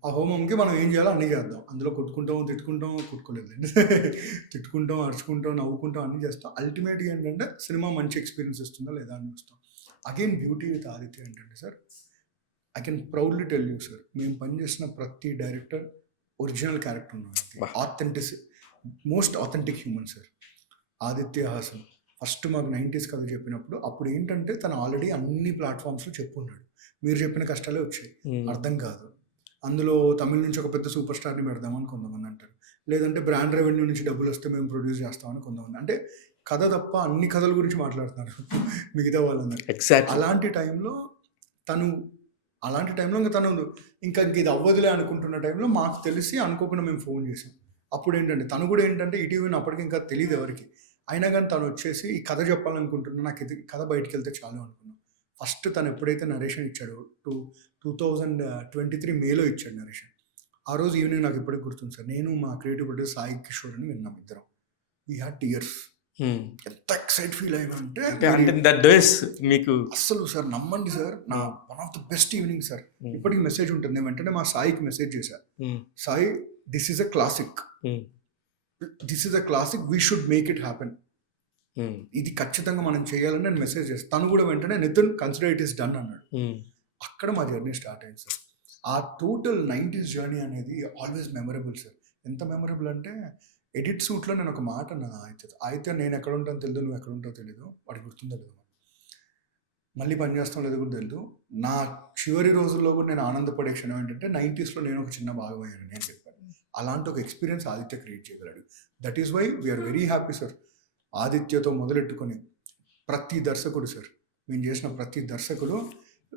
ఆ హోమంకి మనం ఏం చేయాలో అన్నీ చేద్దాం. అందులో తిట్టుకుంటాం, కొట్టుకోలేదండి, తిట్టుకుంటాం, అరుచుకుంటాం, నవ్వుకుంటాం, అన్నీ చేస్తాం. అల్టిమేట్గా ఏంటంటే సినిమా మంచి ఎక్స్పీరియన్స్ ఇస్తుందా లేదా అని చూస్తాం. అగైన్ బ్యూటీ విత్ ఆదిత్య ఏంటంటే sir, I can proudly tell you sir, మేము పనిచేసిన ప్రతి డైరెక్టర్ ఒరిజినల్ క్యారెక్టర్ ఉన్న most authentic human sir Aditya Haasan. First మాకు 90s కథ చెప్పినప్పుడు అప్పుడు ఏంటంటే తను ఆల్రెడీ అన్ని ప్లాట్ఫామ్స్లో చెప్పున్నాడు. మీరు చెప్పిన కష్టాలే వచ్చాయి, అర్థం కాదు. అందులో తమిళ నుంచి ఒక పెద్ద సూపర్ స్టార్ని పెడదామని కొంతమంది అంటారు, లేదంటే బ్రాండ్ రెవెన్యూ నుంచి డబ్బులు వస్తే మేము ప్రొడ్యూస్ చేస్తామని కొంతమంది. అంటే కథ తప్ప అన్ని కథల గురించి మాట్లాడుతున్నారు మిగతా వాళ్ళందరూ. అలాంటి టైంలో ఇంకా తను ఇంకా ఇది అవ్వదులే అనుకుంటున్న టైంలో మాకు తెలిసి అనుకోకుండా మేము ఫోన్ చేసాం. అప్పుడు ఏంటంటే తను కూడా ఏంటంటే ఈటీవీని అప్పటికి ఇంకా తెలియదు ఎవరికి, అయినా కానీ తను వచ్చేసి ఈ కథ చెప్పాలనుకుంటున్నా, నాకు ఇది కథ బయటికి వెళ్తే చాలు అనుకున్నాం. ఫస్ట్ తను ఎప్పుడైతే నరేషన్ ఇచ్చాడో 2023 మేలో ఇచ్చాడు నరేషన్. ఆ రోజు ఈవినింగ్ నాకు ఇప్పటికి గుర్తుంది సార్, నేను మా క్రియేటివ్ ప్రొడ్యూసర్ సాయి కిషోర్ అని విన్నాం ఇద్దరం. We had tears. ఎంత ఎక్సైట్ ఫీల్ అయినా అంటే మీకు అస్సలు సార్ నమ్మండి సార్, నా one of the best evening sir. ఇప్పటికి మెసేజ్ ఉంటుంది, నేను వెంటనే మా సాయికి మెసేజ్ చేశా, Sai this is a classic, we should make it happen, ఇది ఖచ్చితంగా మనం చేయాలని నేను మెసేజ్ చేస్తాను. తను కూడా వెంటనే Nithin consider it is done అన్నాడు. అక్కడ మా జర్నీ స్టార్ట్ అయింది సార్. ఆ టోటల్ 90s జర్నీ అనేది ఆల్వేస్ మెమరబుల్ సార్. ఎంత మెమరబుల్ అంటే ఎడిట్ సూట్లో నేను ఒక మాట అన్నాను అయితే నేను ఎక్కడ ఉంటానో తెలియదు, నువ్వు ఎక్కడ ఉంటావు తెలియదు, వాడికి గుర్తుందో లేదు, మళ్ళీ పని చేస్తాం లేదు కూడా తెలియదు. నా చివరి రోజుల్లో కూడా నేను ఆనందపడే క్షణం ఏంటంటే 90sలో నేను ఒక చిన్న భాగం అయ్యాను నేను చెప్పాను. అలాంటి ఒక ఎక్స్పీరియన్స్ ఆదిత్య క్రియేట్ చేయగలడు. That is why we are very happy sir. ఆదిత్యతో మొదలెట్టుకొని ప్రతి దర్శకుడు సార్, మేము చేసిన ప్రతి దర్శకుడు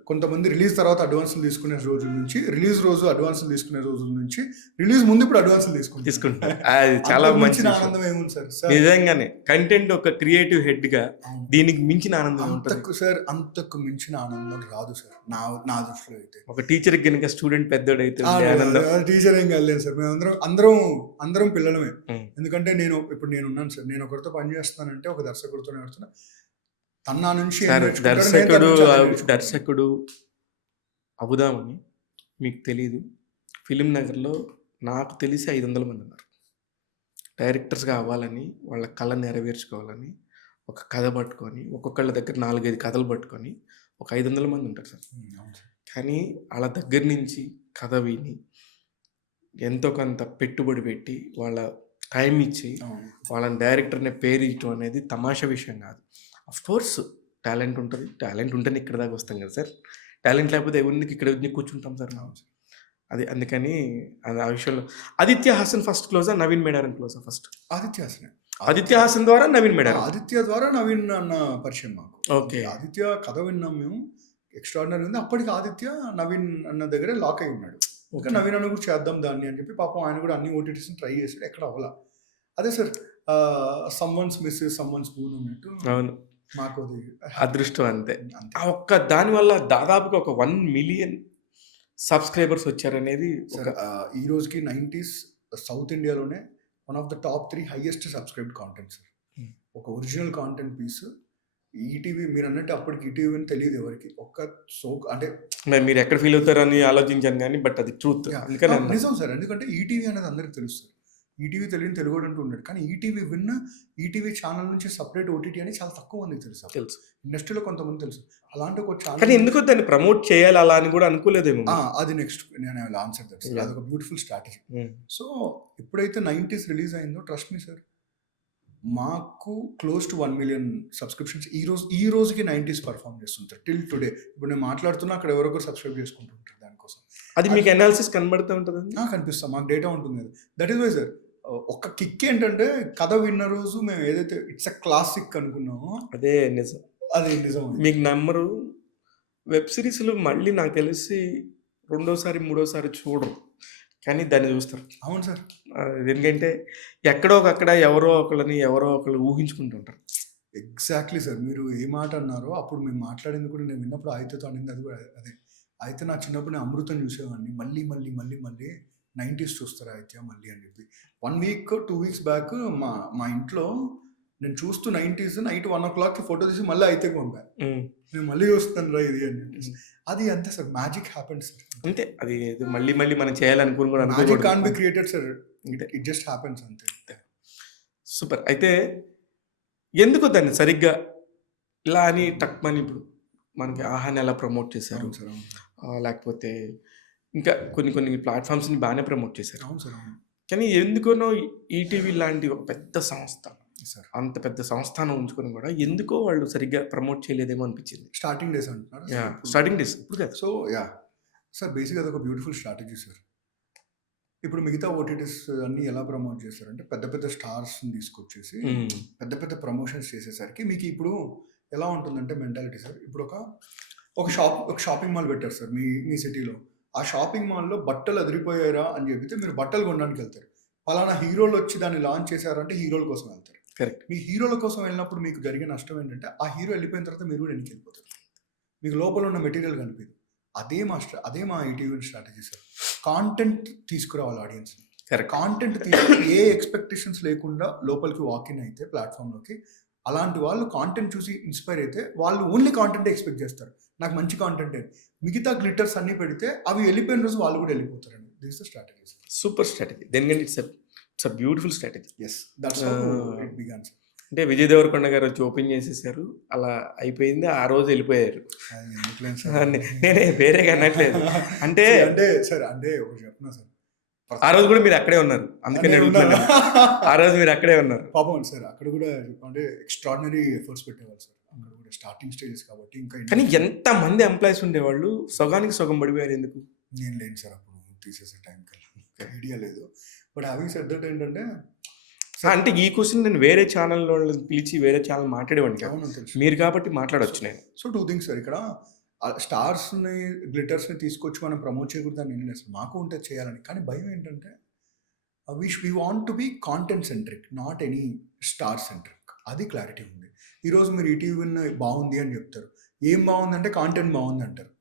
కొంతమంది రిలీజ్ తర్వాత అడ్వాన్సులు తీసుకునే రోజుల నుంచి, రిలీజ్ రోజు అడ్వాన్సులు తీసుకునే రోజుల నుంచి, రిలీజ్ ముందు ఇప్పుడు అడ్వాన్సులు తీసుకుంటారు. అది చాలా మంచి ఆనందం ఏముంది సార్. నిజంగానే కంటెంట్ ఒక క్రియేటివ్ హెడ్ గా దీనికి మించిన ఆనందం అంతకు సార్, అంతకు మించిన ఆనందం రాదు సార్ నా దృష్టిలో అయితే. ఒక టీచర్ కనుక స్టూడెంట్ పెద్దోడైతే టీచర్ ఏం కాలేదు సార్, మేము అందరం పిల్లలమే. ఎందుకంటే ఇప్పుడు నేను ఉన్నాను సార్, నేను ఒకరితో పని చేస్తానంటే ఒక దర్శకుడితో నడుస్తున్నా. తన నుంచి దర్శకుడు అవుదామని మీకు తెలీదు, ఫిలిం నగర్లో నాకు తెలిసి 500 మంది ఉన్నారు డైరెక్టర్స్గా అవ్వాలని, వాళ్ళ కళ నెరవేర్చుకోవాలని ఒక కథ పట్టుకొని, ఒక్కొక్కళ్ళ దగ్గర 4-5 కథలు పట్టుకొని ఒక 500 మంది ఉంటారు సార్. కానీ వాళ్ళ దగ్గర నుంచి కథ విని ఎంతో కొంత పెట్టుబడి పెట్టి వాళ్ళ టైం ఇచ్చి వాళ్ళని డైరెక్టర్ని పేరు ఇవ్వడం అనేది తమాషా విషయం కాదు. కోర్స్ టాలెంట్ ఉంటుంది, టాలెంట్ ఉంటేనే ఇక్కడ దాకా వస్తాం కదా సార్. టాలెంట్ లేకపోతే ఎవరికి ఇక్కడ కూర్చుంటాం సార్. అది అందుకని ఆ విషయంలో ఆదిత్య హాసన్ ఫస్ట్ క్లోజా, నవీన్ మేడారం క్లోజా? ఫస్ట్ ఆదిత్య హాసన్ ద్వారా నవీన్ మేడారం. ఆదిత్య ద్వారా నవీన్ అన్న పరిచయం మాకు. ఓకే, ఆదిత్య కథ విన్నాం మేము, ఎక్స్ట్రాడినరీ ఉంది. అప్పటికి ఆదిత్య నవీన్ అన్న దగ్గరే లాక్ అయి ఉన్నాడు. ఇంకా నవీన్ అన్న కూడా చేద్దాం దాన్ని అని చెప్పి పాపం ఆయన కూడా అన్ని ఓటీటీస్ ట్రై చేసాడు, ఎక్కడ అవ్వాల. అదే sir, someone's miss someone's boon అన్నట్టు. అవును, మాకు అదృష్టం అంతే. ఒక్క దానివల్ల దాదాపుగా ఒక 1 మిలియన్ సబ్స్క్రైబర్స్ వచ్చారనేది ఈ రోజుకి 90s సౌత్ ఇండియాలోనే one of the top 3 highest subscribed content sir. ఒక ఒరిజినల్ కాంటెంట్ పీస్ ఈటీవీ, మీరు అన్నట్టు అప్పటికి ఈటీవీ అని తెలియదు ఎవరికి. అంటే మీరు ఎక్కడ ఫీల్ అవుతారని ఆలోచించాను కానీ బట్ అది ట్రూత్. నిజం సార్, ఎందుకంటే ఈటీవీ అనేది అందరికి తెలుస్తుంది. ఈటీవీ తెలియని తెలుగు అంటూ ఉన్నాడు, కానీ ఈటీవీ ఛానల్ నుంచి సపరేట్ ఓటీటీ అని చాలా తక్కువ మందికి తెలుసు. ఇండస్ట్రీలో కొంతమంది తెలుసు. అలాంటి ఒక ఛానల్ ఎందుకు దాన్ని ప్రమోట్ చేయాలి అలా అని కూడా అనుకోలేదేమో. అది నెక్స్ట్ నేను ఆన్సర్ తెలుసు. అదొక బ్యూటిఫుల్ స్ట్రాటజీ. సో ఎప్పుడైతే 90s రిలీజ్ అయిందో, ట్రస్ట్ మీ సార్, మాకు క్లోజ్ టు 1 మిలియన్ సబ్స్క్రిప్షన్స్ ఈ రోజుకి 90s పర్ఫామ్ చేస్తుంటారు టిల్ టుడే. ఇప్పుడు నేను మాట్లాడుతున్నా అక్కడ ఎవరొకరు సబ్స్క్రైబ్ చేసుకుంటుంటారు దానికోసం. అది మీకు అనాలిసిస్ కనబడుతూ ఉంటుంది? కనిపిస్తాం, మాకు డేటా ఉంటుంది. దట్ ఈస్ వై సార్, ఒక కిక్ ఏంటంటే కథ విన్న రోజు మేము ఏదైతే ఇట్స్ అ క్లాసిక్ అనుకున్నామో అదే నిజం. మీకు నమ్మరు, వెబ్ సిరీస్లు మళ్ళీ నాకు తెలిసి 2వ సారి 3వ సారి చూడరు, కానీ దాన్ని చూస్తారు. అవును సార్, ఎందుకంటే ఎక్కడో ఒకక్కడ ఎవరో ఒకళ్ళు ఊహించుకుంటుంటారు. ఎగ్జాక్ట్లీ సార్, మీరు ఏ మాట అన్నారో అప్పుడు మేము మాట్లాడింది కూడా నేను విన్నప్పుడు ఆదిత్యతో అనింది అది కూడా అదే. అయితే నా చిన్నప్పుడు నేను అమృతం చూసేవాడిని, మళ్ళీ 90s చూస్తారా ఆదిత్య మళ్ళీ అని చెప్పి. 1 వీక్ 2 వీక్స్ బ్యాక్ మా ఇంట్లో నేను చూస్తూ 90s నైట్ 1 o'clockకి ఫోటో తీసి మళ్ళీ అయితే పంపా, నేను మళ్ళీ చూస్తాను రా ఇది అని చెప్పేసి. అది అంతే సార్, మ్యాజిక్ హ్యాపెండ్ సార్. అంతే, అది మళ్ళీ మనం చేయాలనుకుని కూడా magic can be created sir, it just happens అంతే. సూపర్. అయితే ఎందుకు దాన్ని సరిగ్గా ఇలా అని టక్మని ఇప్పుడు మనకి ఆహాని ఎలా ప్రమోట్ చేశారు, లేకపోతే ఇంకా కొన్ని ప్లాట్ఫామ్స్ని బాగానే ప్రమోట్ చేశారు. అవును సార్, కానీ ఎందుకనో ఈటీవీ లాంటి ఒక పెద్ద సంస్థ, అంత పెద్ద సంస్థను ఉంచుకొని కూడా ఎందుకో వాళ్ళు సరిగ్గా ప్రమోట్ చేయలేదేమో అనిపించింది. స్టార్టింగ్ డేస్ అంటున్నారు. స్టార్టింగ్ డేస్ ఇప్పుడు కదా. సో సార్, బేసిక్గా అదొక బ్యూటిఫుల్ స్ట్రాటజీ సార్. ఇప్పుడు మిగతా ఓటీటీస్ అన్ని ఎలా ప్రమోట్ చేస్తారంటే పెద్ద స్టార్స్ని తీసుకొచ్చేసి పెద్ద ప్రమోషన్స్ చేసేసరికి మీకు ఇప్పుడు ఎలా ఉంటుందంటే మెంటాలిటీ సార్, ఇప్పుడు ఒక షాపింగ్ మాల్ పెట్టారు సార్ మీ సిటీలో. ఆ షాపింగ్ మాల్లో బట్టలు అదిరిపోయారా అని చెబితే మీరు బట్టలు కొనడానికి వెళ్తారు. పలానా హీరోలు వచ్చి దాన్ని లాంచ్ చేశారంటే హీరోల కోసం వెళ్తారు. కరెక్ట్. మీ హీరోల కోసం వెళ్ళినప్పుడు మీకు జరిగే నష్టం ఏంటంటే ఆ హీరో వెళ్ళిపోయిన తర్వాత మీరు కూడా వెనక్కి వెళ్ళిపోతారు, మీకు లోపల ఉన్న మెటీరియల్ కనిపించదు. అదే మా ఈటీవీ స్ట్రాటజీ సార్. కాంటెంట్ తీసుకురావాలి ఆడియన్స్. కాంటెంట్ తీసుకుని ఏ ఎక్స్పెక్టేషన్స్ లేకుండా లోపలికి వాకిన్ అయితే ప్లాట్ఫామ్లోకి, అలాంటి వాళ్ళు కాంటెంట్ చూసి ఇన్స్పైర్ అయితే వాళ్ళు ఓన్లీ కాంటెంట్ ఎక్స్పెక్ట్ చేస్తారు. నాకు మంచి కాంటెంట్ మిగతా గ్లిటర్స్ అన్ని పెడితే అవి వెళ్ళిపోయిన రోజు వాళ్ళు కూడా వెళ్ళిపోతారండి. This is the strategy. Super strategy. Then it's a beautiful strategy. yes, that's how it began. అంటే విజయ్ దేవరకొండ గారు వచ్చి ఓపెన్ చేసేసారు, అలా అయిపోయింది. ఆ రోజు వెళ్ళిపోయారు. నేనే వేరేగా అనట్లేదు. అంటే సార్, అంటే ఒకటి చెప్తున్నా సార్, ఆ రోజు కూడా మీరు అక్కడే ఉన్నారు, అందుకని అడుగుతున్నాను. ఆ రోజు మీరు అక్కడే ఉన్నారు. పాపం సార్, అక్కడ కూడా చెప్పంటే ఎక్స్ట్రాడినరీ ఎఫర్ట్స్ పెట్టేవాళ్ళు సార్. అక్కడ కూడా స్టార్టింగ్ స్టేజెస్ కాబట్టి ఇంకా. కానీ ఎంత మంది ఎంప్లాయీస్ ఉండేవాళ్ళు, సగానికి సగం పడిపోయారు ఎందుకు? నేను లేను సార్ అప్పుడు, తీసేసే టైం కల్లా ఐడియా లేదు. బట్ హ్యావింగ్ సెడ్ దట్ ఏంటంటే అంటే ఈ క్వశ్చన్ నేను వేరే ఛానల్లో పిలిచి వేరే ఛానల్ మాట్లాడేవాడిని కాదు. అవును తెలుసు. మీరు కాబట్టి మాట్లాడొచ్చు నేను. So 2 things sir. ఇక్కడ స్టార్స్‌ని, గ్లిటర్స్‌ని తీసుకొచ్చి మనం ప్రమోట్ చేయకూడదని నేను లేదు. మాకు ఉంటది చేయాలని. కానీ భయం ఏంటంటే we want to be content centric, not any star centric. అది క్లారిటీ ఉంది. ఈరోజు మీరు ఈటీవీ విన్ బాగుంది అని చెప్తారు. ఏం బాగుందంటే కాంటెంట్ బాగుంది అంటారు.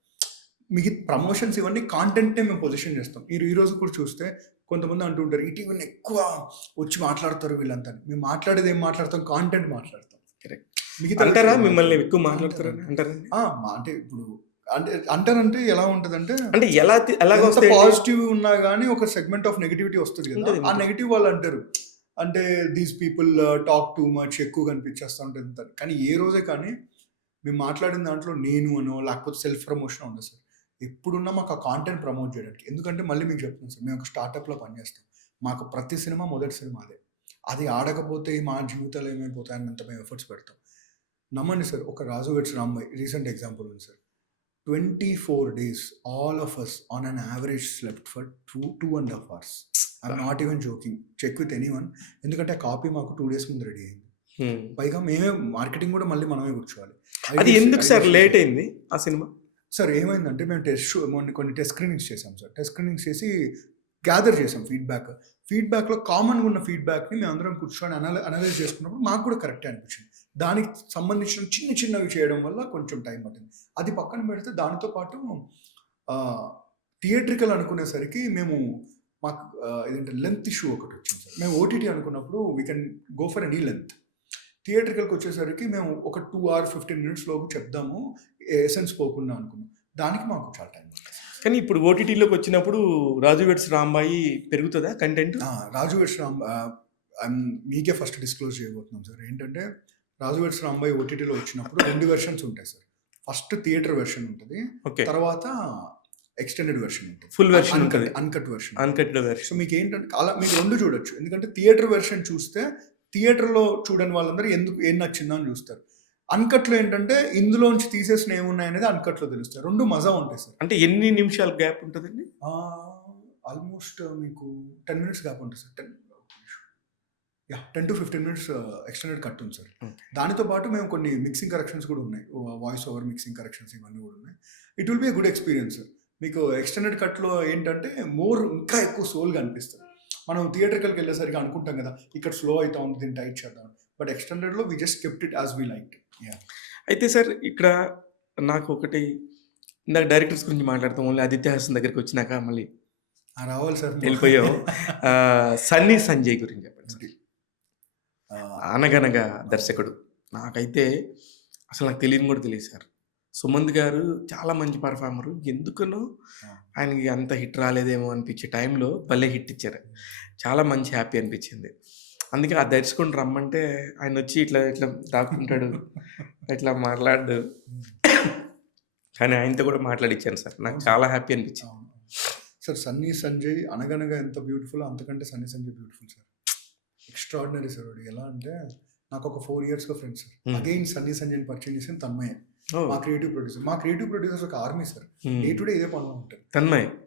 మిగతా ప్రమోషన్స్ ఇవన్నీ కాంటెంట్‌నే మేము పొజిషన్ చేస్తాం. మీరు ఈరోజు కూడా చూస్తే కొంతమంది అంటుంటారు ఈటీవీ విన్ ఎక్కువ వచ్చి మాట్లాడతారు వీళ్ళంతా. మేము మాట్లాడేది ఏం మాట్లాడతాం? కాంటెంట్ మాట్లాడతాం. కరెక్ట్. మిగతా అంటారా మిమ్మల్ని ఎక్కువ మాట్లాడతారని అంటారండి? అంటే ఇప్పుడు అంటారంటే ఎలా ఉంటదంటే, అంటే ఎలాగ ఎంత పాజిటివ్ ఉన్నా గానీ ఒక సెగ్మెంట్ ఆఫ్ నెగటివిటీ వస్తది కదా. ఉంటది, ఆ ఉంటది. నెగటివ్ వాళ్ళు అంటారు అంటే these people talk too much, ఎక్కువ కనిపించేస్తా ఉంటుంది. కానీ ఏ రోజే కానీ మేము మాట్లాడిన దాంట్లో నేను అనో లేకపోతే సెల్ఫ్ ప్రమోషన్ ఉండదు సార్. ఎప్పుడున్నా మాకు ఆ కాంటెంట్ ప్రమోట్ చేయడానికి. ఎందుకంటే మళ్ళీ మీకు చెప్తున్నాను సార్, మేము ఒక స్టార్టప్లో పనిచేస్తాం. మాకు ప్రతి సినిమా మొదటి సినిమా అదే. అది ఆడకపోతే మా జీవితాలు ఏమైపోతాయన్నంత మేము ఎఫర్ట్స్ పెడతాం. నమ్మండి సార్, ఒక రాజు వెడ్స్ రాంబాయ్ రీసెంట్ ఎగ్జాంపుల్ ఉంది sir. 24 days all of us on an average slept for 2.5 hours. I'm not even joking. Check with anyone. ఎందుకంటే కాపీ మాకు 2 days ముందు రెడీ అయింది. పైగా మేమే మార్కెటింగ్ కూడా మళ్ళీ మనమే కూర్చోవాలి. అది ఎందుకు సార్ లేట్ అయింది ఆ సినిమా? సార్ ఏమైందంటే మేము కొన్ని టెస్ట్ స్క్రీనింగ్స్ చేసాం సార్. టెస్ట్ స్క్రీనింగ్స్ చేసి గ్యాదర్ చేసాం ఫీడ్బ్యాక్లో కామన్గా ఉన్న ఫీడ్బ్యాక్ని మేము అందరం కూర్చొని అనలైజ్ చేసుకున్నప్పుడు మాకు కూడా కరెక్టే అనిపించింది. దానికి సంబంధించిన చిన్నవి చేయడం వల్ల కొంచెం టైం పట్టింది. అది పక్కన పెడితే దానితో పాటు థియేట్రికల్ అనుకునేసరికి మాకు ఏదంటే లెంత్ ఇష్యూ ఒకటి వచ్చింది సార్. మేము ఓటీటీ అనుకున్నప్పుడు we can go for any length. థియేట్రికల్కి వచ్చేసరికి మేము ఒక 2 hours 15 minutes లోపు చెప్దాము, ఎసెన్స్ పోకుండా అనుకున్నాం. దానికి మాకు చాలా టైం పట్టింది. కానీ ఇప్పుడు ఓటీటీలోకి వచ్చినప్పుడు రాజు వెడ్స్ రాంబాయి పెరుగుతుందా కంటెంట్? రాజు వెడ్స్ మీకే ఫస్ట్ డిస్క్లోజ్ చేయబోతున్నాం సార్. ఏంటంటే రాజు వెడ్స్ రాంబాయి ఓటీటీలో వచ్చినప్పుడు 2 వెర్షన్స్ ఉంటాయి సార్. ఫస్ట్ థియేటర్ వెర్షన్ ఉంటుంది, తర్వాత ఎక్స్టెండెడ్ వెర్షన్ ఉంటుంది, ఫుల్ వెర్షన్ ఉంటుంది, అన్కట్ వెర్షన్. వెర్షన్. సో మీకు ఏంటంటే అలా మీకు 2 చూడొచ్చు. ఎందుకంటే థియేటర్ వెర్షన్ చూస్తే థియేటర్లో చూడని వాళ్ళందరూ ఏం నచ్చిందో అని చూస్తారు. అన్కట్లో ఏంటంటే ఇందులోంచి తీసేసిన ఏమున్నాయనేది అన్కట్లో తెలుస్తాయి. 2 మజా ఉంటాయి సార్. అంటే ఎన్ని నిమిషాల గ్యాప్ ఉంటుందండి? ఆల్మోస్ట్ మీకు 10 minutes గ్యాప్ ఉంటుంది sir. 10 to 15 minutes extended cut ఉంది సార్. దానితో పాటు మేము కొన్ని మిక్సింగ్ కరెక్షన్స్ కూడా ఉన్నాయి, వాయిస్ ఓవర్ మిక్సింగ్ కరెక్షన్స్ ఇవన్నీ కూడా ఉన్నాయి. It will be a good experience sir. మీకు ఎక్స్టెండెడ్ కట్లో ఏంటంటే ఇంకా ఎక్కువ సోల్గా అనిపిస్తుంది. మనం థియేటర్కి వెళ్ళేసరికి అనుకుంటాం కదా ఇక్కడ స్లో అవుతా ఉంది, దీన్ని టైట్ చేద్దాం. బట్ ఎక్స్టెండెడ్లో we just kept it as we like. అయితే సార్ ఇక్కడ నాకు ఒకటి, ఇందాక డైరెక్టర్స్ గురించి మాట్లాడతాం, ఓన్లీ ఆదిత్య హాసన్ దగ్గరికి వచ్చినాక మళ్ళీ రావాలి సార్, వెళ్ళిపోయావు. సన్నీ సంజయ్ గురించి చెప్పండి సార్. అనగనగా దర్శకుడు నాకైతే అసలు నాకు తెలియని కూడా తెలియదు సార్. సుమంత్ గారు చాలా మంచి పర్ఫార్మరు, ఎందుకనో ఆయనకి అంత హిట్ రాలేదేమో అనిపించే టైంలో భలే హిట్ ఇచ్చారు. చాలా మంచి హ్యాపీ అనిపించింది. అందుకే ఆ దర్శకుడిని రమ్మంటే ఆయన వచ్చి ఇట్లా దాక్కుంటాడు, ఇట్లా మాట్లాడు. కానీ ఆయనతో కూడా మాట్లాడిచ్చాను సార్, నాకు చాలా హ్యాపీ అనిపించింది సార్. సన్నీ సంజయ్ అనగనగా ఎంత బ్యూటిఫుల్, అంతకంటే Sunny Sanjay beautiful sir. Extraordinary sir. ఎలా అంటే నాకు ఒక 4 yearsగా ఫ్రెండ్స్ సార్. అగైన్ సన్నీ సంజయ్ని పరిచయం చేసిన తన్మయ్, మా క్రియేటివ్ ప్రొడ్యూసర్స్ ఒక army sir. Day to day ఇదే పనిలో ఉంటారు.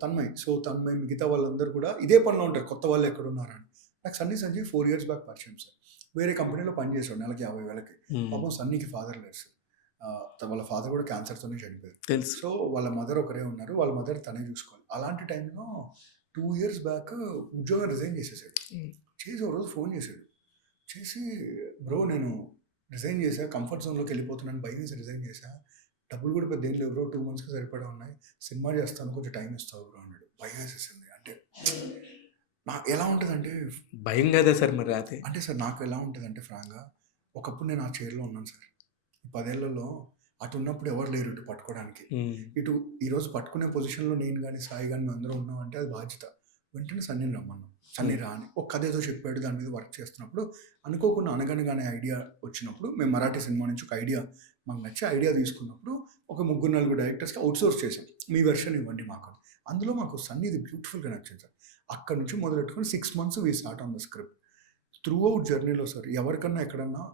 తన్మయ్. సో తన్మయ్ మిగతా వాళ్ళందరూ కూడా ఇదే పనిలో ఉంటారు. కొత్త వాళ్ళు ఎక్కడ ఉన్నారని. నాకు సన్నీ సంజయ్ 4 years బ్యాక్ పరిచయం సార్. వేరే కంపెనీలో పనిచేసాడు, నెలకి 50,000కి. పాపం సన్నీకి ఫాదర్ లేరు సార్. వాళ్ళ ఫాదర్ కూడా క్యాన్సర్తోనే చనిపోయారు. తెలుసు. సో వాళ్ళ మదర్ ఒకరే ఉన్నారు, వాళ్ళ మదర్ తనే చూసుకోవాలి. అలాంటి టైంలో 2 years బ్యాక్ ఉద్యోగం రిజైన్ చేసేసాడు. చేసి ఒక రోజు ఫోన్ చేసి బ్రో నేను రిజైన్ చేశా, కంఫర్ట్ జోన్లోకి వెళ్ళిపోతున్నాను, భయం వేసి రిజైన్ చేశా, డబ్బులు కూడా పెద్ద ఏం లేవు బ్రో, 2 monthsకి సరిపడా ఉన్నాయి, సినిమా చేస్తాను, కొంచెం టైం ఇస్తావు బ్రో అన్నాడు. భయం వేసేసింది. అంటే నాకు ఎలా ఉంటుందంటే, భయం కదా సార్ మరి అదే. అంటే సార్ నాకు ఎలా ఉంటుందంటే ఫ్రాంక్గా, ఒకప్పుడు నేను ఆ చైర్లో ఉన్నాను సార్. ఈ 10 ఏళ్లలో అటు ఉన్నప్పుడు ఎవరు లేరు ఇటు పట్టుకోవడానికి. ఇటు ఈరోజు పట్టుకునే పొజిషన్లో నేను కానీ సాయి కానీ మేము అందరం ఉన్నాం అంటే అది బాధ్యత. వెంటనే సన్నీని రమ్మన్నాం. సన్నీ రాని ఒక కథ ఏదో చెప్పాడు, దాని మీద వర్క్ చేస్తున్నప్పుడు అనుకోకుండా అనగనగానే ఐడియా వచ్చినప్పుడు, మేము మరాఠీ సినిమా నుంచి ఒక ఐడియా మాకు నచ్చి ఐడియా తీసుకున్నప్పుడు ఒక 3-4 డైరెక్టర్స్కి అవుట్సోర్స్ చేసాం, మీ వెర్షన్ ఇవ్వండి మాకు. అందులో మాకు సన్నీది బ్యూటిఫుల్గా నచ్చింది సార్. అక్కడ నుంచి మొదలెట్టుకుని 6 months we start on the script. Through out జర్నీలో సార్ ఎవరికన్నా ఎక్కడన్నా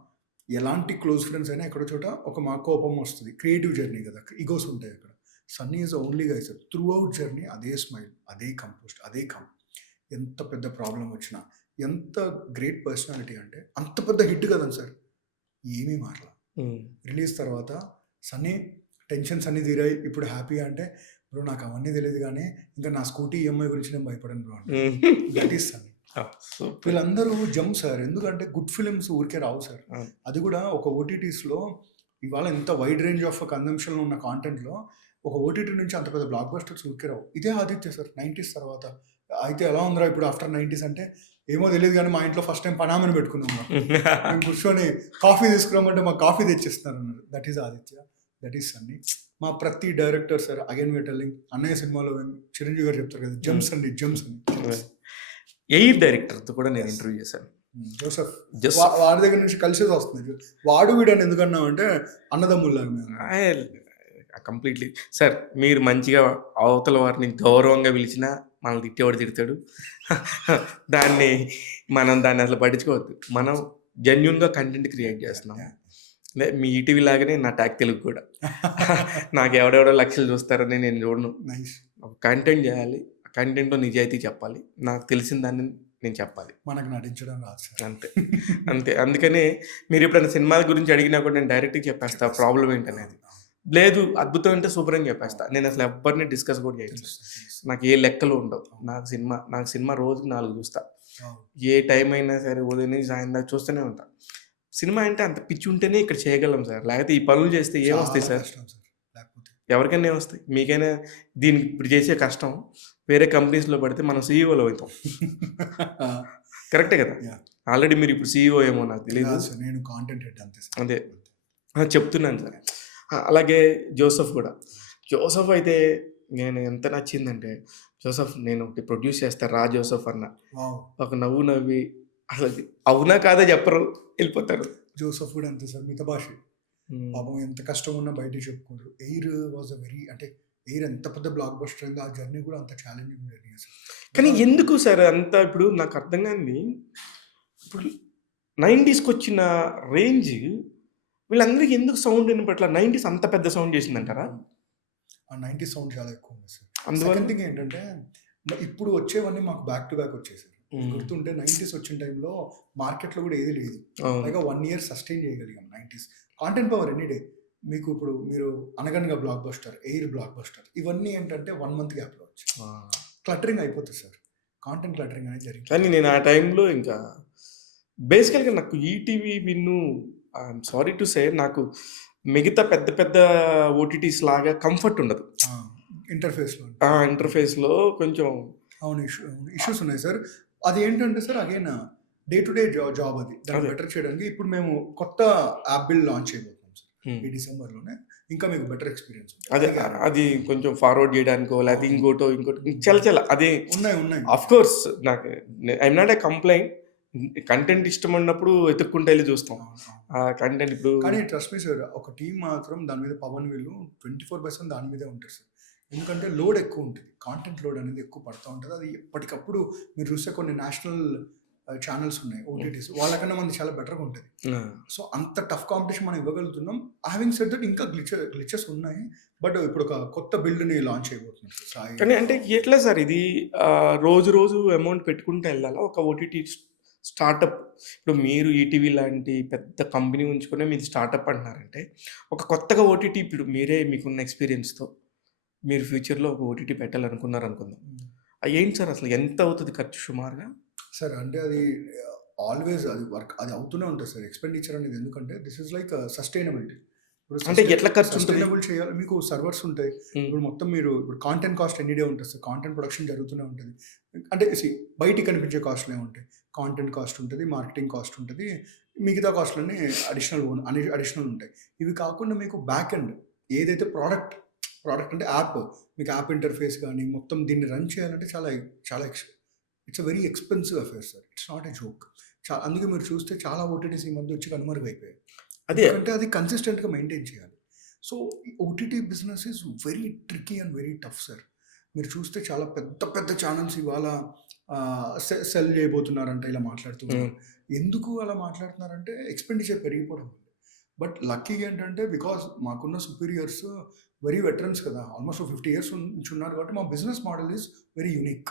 ఎలాంటి క్లోజ్ ఫ్రెండ్స్ అయినా ఎక్కడో చోట ఒక మా కోపం వస్తుంది. క్రియేటివ్ జర్నీ కదా, ఈగోస్ ఉంటాయి అక్కడ. Sunny is only guy sir. Through out journey అదే స్మైల్, అదే కంపోస్ట్, అదే కమ్. ఎంత పెద్ద ప్రాబ్లం వచ్చినా, ఎంత గ్రేట్ పర్సనాలిటీ అంటే అంత పెద్ద హిట్ కదా సార్, ఏమీ మాట్లా రిలీజ్ తర్వాత సన్నీ టెన్షన్స్ అన్నీ తీరాయి, ఇప్పుడు హ్యాపీ అంటే బ్రో నాకు అవన్నీ తెలియదు కానీ ఇంకా నా స్కూటీ ఈఎంఐ గురించి నేను భయపడను బ్రో అంటే దట్ ఈస్ సన్నీ. వీళ్ళందరూ జమ్ సార్, ఎందుకంటే గుడ్ ఫిలిమ్స్ ఊరికే రావు సార్. అది కూడా ఒక ఓటీటీస్లో ఇవాళ ఇంత వైడ్ రేంజ్ ఆఫ్ కన్జంప్షన్లో ఉన్న కాంటెంట్లో ఒక ఓటీటీ నుంచి అంత పెద్ద బ్లాక్ బస్టర్స్ ఊరికే రావు. ఇదే ఆదిత్య సార్ 90s తర్వాత. అయితే ఎలా ఉందిరా ఇప్పుడు ఆఫ్టర్ 90s అంటే ఏమో తెలియదు కానీ మా ఇంట్లో ఫస్ట్ టైం పనామని పెట్టుకున్నాం. మేము కూర్చొని కాఫీ తీసుకురామంటే మాకు కాఫీ తెచ్చిస్తున్నారు అన్నారు. That is Aditya, that is Sunny. మా ప్రతి డైరెక్టర్ సార్ అగైన్ వే టెల్లింగ్, అన్నయ్య సినిమాలో చిరంజీవి గారు చెప్తారు కదా జమ్స్ అండి జమ్స్ అని. ఎయిర్ డైరెక్టర్తో కూడా నేను ఇంటర్వ్యూ చేశాను, జోసెఫ్. వాడి దగ్గర నుంచి కలిసేది వస్తుంది. వాడు వీడని ఎందుకన్నావు అంటే అన్నదమ్ముల్లాగా మేము. కంప్లీట్లీ సార్, మీరు మంచిగా అవతల వారిని గౌరవంగా పిలిచినా మనల్ని తిట్టేవాడు తిడతాడు. దాన్ని అసలు పట్టించుకోవద్దు. మనం జెన్యున్గా కంటెంట్ క్రియేట్ చేస్తున్నాము. మీ ఈటీవీ లాగానే నా ట్యాగ్ తెలుగు కూడా. నాకు ఎవడెవడో లక్షలు చూస్తారని నేను చూడను. కంటెంట్ చేయాలి, కంటెంట్లో నిజాయితీ చెప్పాలి, నాకు తెలిసిన దాన్ని నేను చెప్పాలి. మనకు నటించడం రాదు సార్, అంతే అంతే. అందుకనే మీరు ఎప్పుడైనా సినిమాల గురించి అడిగినా కూడా నేను డైరెక్ట్గా చెప్పేస్తా ప్రాబ్లం ఏంటనేది. లేదు అద్భుతం అంటే సూపర్ అని చెప్పేస్తా. నేను అసలు ఎవరిని డిస్కస్ కూడా చేయను. నాకు ఏ లెక్కలు ఉండవు. నాకు సినిమా రోజుకి 4 చూస్తా. ఏ టైం అయినా సరే ఉదయం నుంచి సాయం దాకా చూస్తూనే ఉంటా. సినిమా అంటే అంత పిచ్చి ఉంటేనే ఇక్కడ చేయగలం సార్, లేకపోతే ఈ పనులు చేస్తే ఏమొస్తాయి సార్? ఎవరికైనా ఏమొస్తాయి? మీకైనా దీనికి ఇప్పుడు చేసే కష్టం వేరే కంపెనీస్లో పడితే మనం సీఈఓలో అవుతాం. కరెక్టే కదా? ఆల్రెడీ మీరు ఇప్పుడు సీఈఓ ఏమో నాకు తెలియదు, నేను కాంటెంట్ హెడ్ అంతే. అదే చెప్తున్నాను సార్. అలాగే జోసెఫ్ కూడా. జోసెఫ్ అయితే నేను ఎంత నచ్చిందంటే, జోసెఫ్ నేను ఒకటి ప్రొడ్యూస్ చేస్తాను రా జోసెఫ్ అన్న, ఒక నవ్వు నవ్వి అసలు అవునా కాదా చెప్పరు, వెళ్ళిపోతారు. జోసెఫ్ కూడా అంతే సార్, మిగతా భాష పాపం ఎంత కష్టం ఉన్నా బయట చెప్పుకోరు. ఎయిర్ వాజ్ అ వెరీ అంటే ఎయిర్ ఎంత పెద్ద బ్లాక్ బస్టర్ అయింది, ఆ జర్నీ కూడా అంత ఛాలెంజింగ్ జర్నీ సార్. కానీ ఎందుకు సార్ అంత, ఇప్పుడు నాకు అర్థం కాని, ఇప్పుడు 90స్కి వచ్చిన రేంజ్ వీళ్ళందరికీ ఎందుకు సౌండ్ వినపట్ల? 90s అంత పెద్ద సౌండ్ చేసిందంటారా? ఆ 90s సౌండ్ చాలా ఎక్కువ ఉంది సార్. అందువల్ల థింగ్ ఏంటంటే ఇప్పుడు వచ్చేవన్నీ మాకు బ్యాక్ టు బ్యాక్ వచ్చేసారు. గుర్తుంటే 90s వచ్చిన టైంలో మార్కెట్లో కూడా ఏది లేదు, పైగా 1 year సస్టైన్ చేయగలిగాం 90s. Content power any day మీకు. ఇప్పుడు మీరు అనగనగా block buster, air block buster, ఇవన్నీ ఏంటంటే 1 month గ్యాప్లో వచ్చి క్లటరింగ్ అయిపోతుంది సార్. కాంటెంట్ క్లటరింగ్ అనేది జరిగింది. కానీ నేను ఆ టైంలో ఇంకా బేసికల్గా నాకు ETV Win, I'm sorry to say, నాకు మిగతా పెద్ద పెద్ద ఓటీటీస్ లాగా కంఫర్ట్ ఉండదు ఇంటర్ఫేస్లో కొంచెం. అవును, ఇష్యూస్ ఉన్నాయి సార్. అది ఏంటంటే sir again day to day job అది దాన్ని బెటర్ చేయడానికి. ఇప్పుడు మేము కొత్త యాప్ బిల్ లాంచ్ చేయబోతున్నాం సార్ ఈ డిసెంబర్లోనే. ఇంకా మీకు బెటర్ ఎక్స్పీరియన్స్ అది కొంచెం ఫార్వర్డ్ చేయడానికో లేకపోతే ఇంకోటి చాలా అది ఉన్నాయి. ఆఫ్ కోర్స్ నాకు I'm not a complaint. Content ఇష్టం ఉన్నప్పుడు వెతుక్కుంటే వెళ్ళి చూస్తాం ఆ కంటెంట్. ఇప్పుడు కానీ ట్రస్ట్ మీ సార్, ఒక టీం మాత్రం దాని మీద పవన్ వీళ్ళు 24/7 దాని మీదే ఉంటారు సార్. ఎందుకంటే లోడ్ ఎక్కువ ఉంటుంది, కాంటెంట్ లోడ్ అనేది ఎక్కువ పడుతూ ఉంటుంది. అది ఎప్పటికప్పుడు మీరు చూస్తే కొన్ని నేషనల్ ఛానల్స్ ఉన్నాయి ఓటీటీస్, వాళ్ళకన్నా మనది చాలా బెటర్గా ఉంటుంది. సో అంత టఫ్ కాంపిటీషన్ మనం ఇవ్వగలుగుతున్నాం. హ్యావింగ్ సెడ్ దట్ ఇంకా గ్లిచెస్ ఉన్నాయి, బట్ ఇప్పుడు ఒక కొత్త బిల్డ్ని లాంచ్ చేయబోతున్నాం సార్. కానీ అంటే ఎట్లా సార్ ఇది, రోజు అమౌంట్ పెట్టుకుంటూ వెళ్ళాలా ఒక ఓటీటీ స్టార్టప్? ఇప్పుడు మీరు ఈటీవీ లాంటి పెద్ద కంపెనీ ఉంచుకునే మీరు స్టార్టప్ అంటున్నారంటే, ఒక కొత్తగా ఓటీటీ ఇప్పుడు మీరే మీకున్న ఎక్స్పీరియన్స్తో మీరు ఫ్యూచర్లో ఒక ఓటీటీ పెట్టాలనుకున్నారు అనుకుందాం, ఏంటి సార్ అసలు ఎంత అవుతుంది ఖర్చు సుమారుగా? సార్ అంటే అది ఆల్వేస్ అది వర్క్ అది అవుతూనే ఉంటుంది సార్ ఎక్స్పెండిచర్ అనేది. ఎందుకంటే దిస్ ఇస్ లైక్ సస్టైనబిలిటీ. అంటే ఎట్లా ఖర్చు సస్టైనబుల్ చేయాలి, మీకు సర్వర్స్ ఉంటాయి. ఇప్పుడు మొత్తం మీరు ఇప్పుడు కాంటెంట్ కాస్ట్ ఎనీ డే ఉంటుంది సార్, కాంటెంట్ ప్రొడక్షన్ జరుగుతూనే ఉంటుంది. అంటే బయటికి కనిపించే కాస్ట్లు ఏముంటాయి, కాంటెంట్ కాస్ట్ ఉంటుంది, మార్కెటింగ్ కాస్ట్ ఉంటుంది, మిగతా కాస్ట్లన్నీ అడిషనల్ ఉంటాయి. ఇవి కాకుండా మీకు బ్యాక్ ఎండ్ ఏదైతే ప్రోడక్ట్ అంటే యాప్, మీకు యాప్ ఇంటర్ఫేస్ కానీ మొత్తం దీన్ని రన్ చేయాలంటే చాలా it's a very expensive affair sir. It's not a joke. అందుకే మీరు చూస్తే చాలా ఓటీటీస్ ఈ మధ్య వచ్చి కనుమరుగైపోయాయి. అదే అంటే అది కన్సిస్టెంట్గా మెయింటైన్ చేయాలి. So OTT business is very tricky and very tough sir. మీరు చూస్తే చాలా పెద్ద ఛానల్స్ ఇవాళ సెల్ చేయబోతున్నారంట ఇలా మాట్లాడుతున్నారు. ఎందుకు అలా మాట్లాడుతున్నారంటే ఎక్స్పెండిచర్ పెరిగిపోవడం. బట్ లక్కీగా ఏంటంటే బికాస్ మాకున్న సుపీరియర్స్ వెరీ వెటరన్స్ కదా, ఆల్మోస్ట్ 50 ఇయర్స్ నుంచి ఉన్నారు కాబట్టి మా business model is very unique.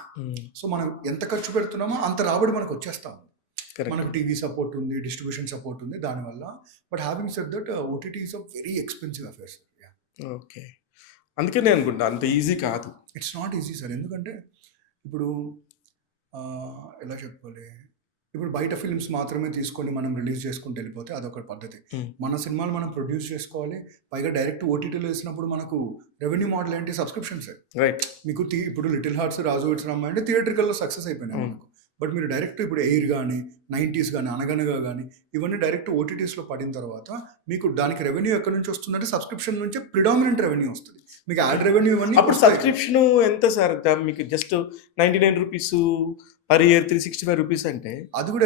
So మనం ఎంత ఖర్చు పెడుతున్నామో అంత రాబడి మనకు వచ్చేస్తాం. మనకు టీవీ సపోర్ట్ ఉంది, డిస్ట్రిబ్యూషన్ సపోర్ట్ ఉంది దానివల్ల. But having said that OTT is a very expensive affair sir. Okay, అందుకనే అనుకుంటా అంత ఈజీ కాదు. It's not easy sir. ఎందుకంటే ఇప్పుడు ఎలా చెప్పాలి, ఇప్పుడు బయట ఫిల్మ్స్ మాత్రమే తీసుకొని మనం రిలీజ్ చేసుకుంటూ వెళ్ళిపోతే అదొక పద్ధతి. మన సినిమాలు మనం ప్రొడ్యూస్ చేసుకోవాలి, పైగా డైరెక్ట్ ఓటీటీలో వేసినప్పుడు మనకు రెవెన్యూ మోడల్ ఏంటి, సబ్స్క్రిప్షన్స్. రైట్. మీకు ఇప్పుడు లిటిల్ హార్ట్స్, రాజు వెడ్స్ రాంబాయ్ అంటే థియేటర్కల్లో సక్సెస్ అయిపోయినాయి మనకు. బట్ మీరు డైరెక్ట్ ఇప్పుడు ఎయిర్ కానీ 90s కానీ అనగనగా కానీ ఇవన్నీ డైరెక్ట్ ఓటీటీస్లో పడిన తర్వాత మీకు దానికి రెవెన్యూ ఎక్కడి నుంచి వస్తుందంటే సబ్స్క్రిప్షన్ నుంచి ప్రిడామినెంట్ రెవెన్యూ వస్తుంది. మీకు యాడ్ రెవెన్యూ ఇవన్నీ అప్పుడు సబ్స్క్రిప్షన్ ఎంత సార్? మీకు just 99 rupees per year, 365 rupees అంటే అది కూడా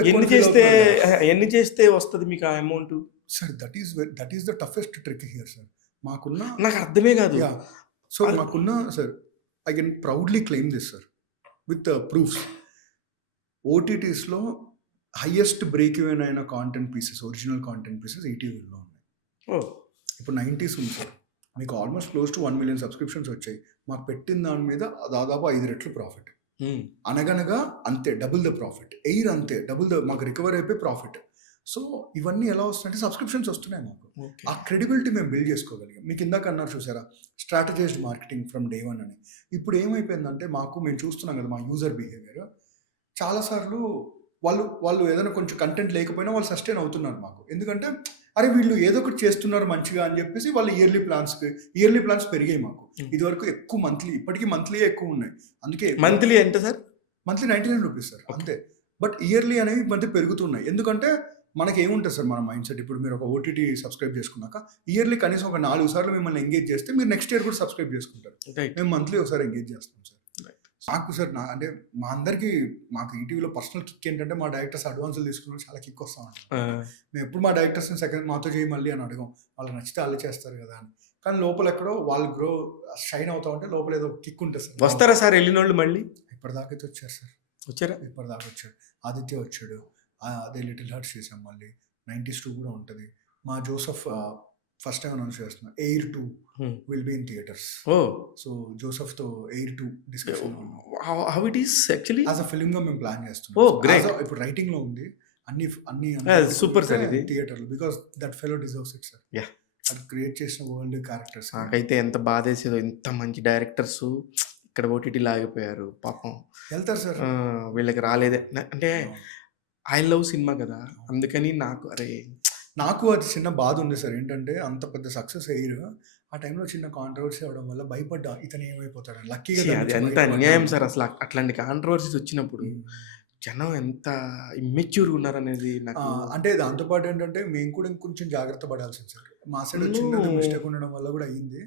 ఎన్ని చేస్తే వస్తుంది మీకు ఆ amount? Sir that is the toughest trick here sir. మాకున్న నాకు అర్థమే కాదు. సో మాకున్న sir, I can proudly claim this sir with proofs. ఓటీటీస్లో హైయెస్ట్ బ్రేక్ ఈవెన్ అయిన content pieces, original content pieces ఈటీవీలో ఉన్నాయి. ఇప్పుడు 90s ఉంది సార్, మీకు almost close to 1 million subscriptions వచ్చాయి. మాకు పెట్టిన దాని మీద దాదాపు 5 రెట్లు ప్రాఫిట్. అనగనగా అంతే, డబుల్ ద ప్రాఫిట్. ఎయిర్ అంతే, డబుల్ ద, మాకు రికవర్ అయిపోయి ప్రాఫిట్. సో ఇవన్నీ ఎలా వస్తున్నాయంటే సబ్స్క్రిప్షన్స్ వస్తున్నాయి మాకు. ఆ క్రెడిబిలిటీ మేము బిల్డ్ చేసుకోగలిగాం. మీకు ఇందాక అన్నారు చూసారా, స్ట్రాటజైజ్డ్ మార్కెటింగ్ ఫ్రమ్ డే వన్ అని. ఇప్పుడు ఏమైపోయిందంటే మేము చూస్తున్నాం కదా మా యూజర్ బిహేవియర్. చాలాసార్లు వాళ్ళు ఏదైనా కొంచెం కంటెంట్ లేకపోయినా వాళ్ళు సస్టైన్ అవుతున్నారు మాకు. ఎందుకంటే అరే వీళ్ళు ఏదో ఒకటి చేస్తున్నారు మంచిగా అని చెప్పేసి వాళ్ళు ఇయర్లీ ప్లాన్స్ పెరిగాయి మాకు. ఇదివరకు ఎక్కువ మంత్లీ, ఇప్పటికీ మంత్లీ ఎక్కువ ఉన్నాయి. అందుకే మంత్లీ ఎంత సార్? మంత్లీ 99 రూపీస్ సార్ అంతే. బట్ ఇయర్లీ అనేవి మధ్య పెరుగుతున్నాయి. ఎందుకంటే మనకి ఏముంటుంది సార్ మన మైండ్ సెట్, ఇప్పుడు మీరు ఒక ఓటీటీ సబ్స్క్రైబ్ చేసుకున్నాక ఇయర్లీ కనీసం ఒక 4 సార్లు మిమ్మల్ని ఎంగేజ్ చేస్తే మీరు నెక్స్ట్ ఇయర్ కూడా సబ్స్క్రైబ్ చేసుకుంటారు. మేము మంత్లీ ఒకసారి ఎంగేజ్ చేస్తాం సార్. నాకు సార్ అంటే మా అందరికీ మాకు ఈటీవీలో పర్సనల్ కిక్ ఏంటంటే మా డైరెక్టర్స్ అడ్వాన్సులు తీసుకున్న చాలా కిక్ వస్తూ ఉంటాం. మేము ఎప్పుడు మా డైరెక్టర్స్ని సెకండ్ మాతో చేయి మళ్ళీ అని అడగం, వాళ్ళకి నచ్చితే వాళ్ళు చేస్తారు కదా అని. కానీ లోపల ఎక్కడో వాళ్ళు షైన్ అవుతా ఉంటే లోపల ఏదో కిక్ ఉంటుంది సార్. వస్తారా సార్ వెళ్ళిన వాళ్ళు మళ్ళీ? ఇప్పటిదాకైతే వచ్చారు సార్. ఇప్పటిదాకా వచ్చాడు. ఆదిత్య వచ్చాడు, అదే లిటిల్ హార్ట్స్ చేసాం. మళ్ళీ 90s 2 కూడా ఉంటుంది. మా జోసెఫ్ ఫస్ట్ టైం అనౌన్స్ చేస్తున్నా, air 2 will be in theatres. So Joseph తో air 2 discussion how it is actually as a film గా మేము ప్లాన్ చేస్తున్నాం. ఇప్పుడు రైటింగ్ లో ఉంది, అన్ని సూపర్ సార్ ఇది థియేటర్లో. Because that fellow deserves it sir. అది క్రియేట్ చేసిన వరల్డ్ క్యారెక్టర్స్. నాకైతే ఎంత బాధేసేదో, ఇంత మంచి డైరెక్టర్స్ ఇక్కడ ఓటీటీ లాగిపోయారు పాపం. వెళ్తారు సార్, వీళ్ళకి రాలేదే. అంటే ఐ లవ్ సినిమా కదా, అందుకని నాకు అది చిన్న బాధ ఉంది సార్. ఏంటంటే అంత పెద్ద సక్సెస్ అయ్యారు, ఆ టైంలో చిన్న కాంట్రవర్సీ అవడం వల్ల భయపడ్డా ఇతను ఏమైపోతాడు. లక్కీగా అది ఎంత అన్యాయం సార్ అసలు. అట్లాంటి కాంట్రవర్సీస్ వచ్చినప్పుడు జనం ఎంత ఇమ్మెచ్యూర్గా ఉన్నారనేది నాకు. అంటే దాంతోపాటు ఏంటంటే మేము కూడా ఇంకొంచెం జాగ్రత్త పడాల్సింది సార్. మా సైడ్ చిన్న మిస్టేక్ ఉండడం వల్ల కూడా అయ్యింది.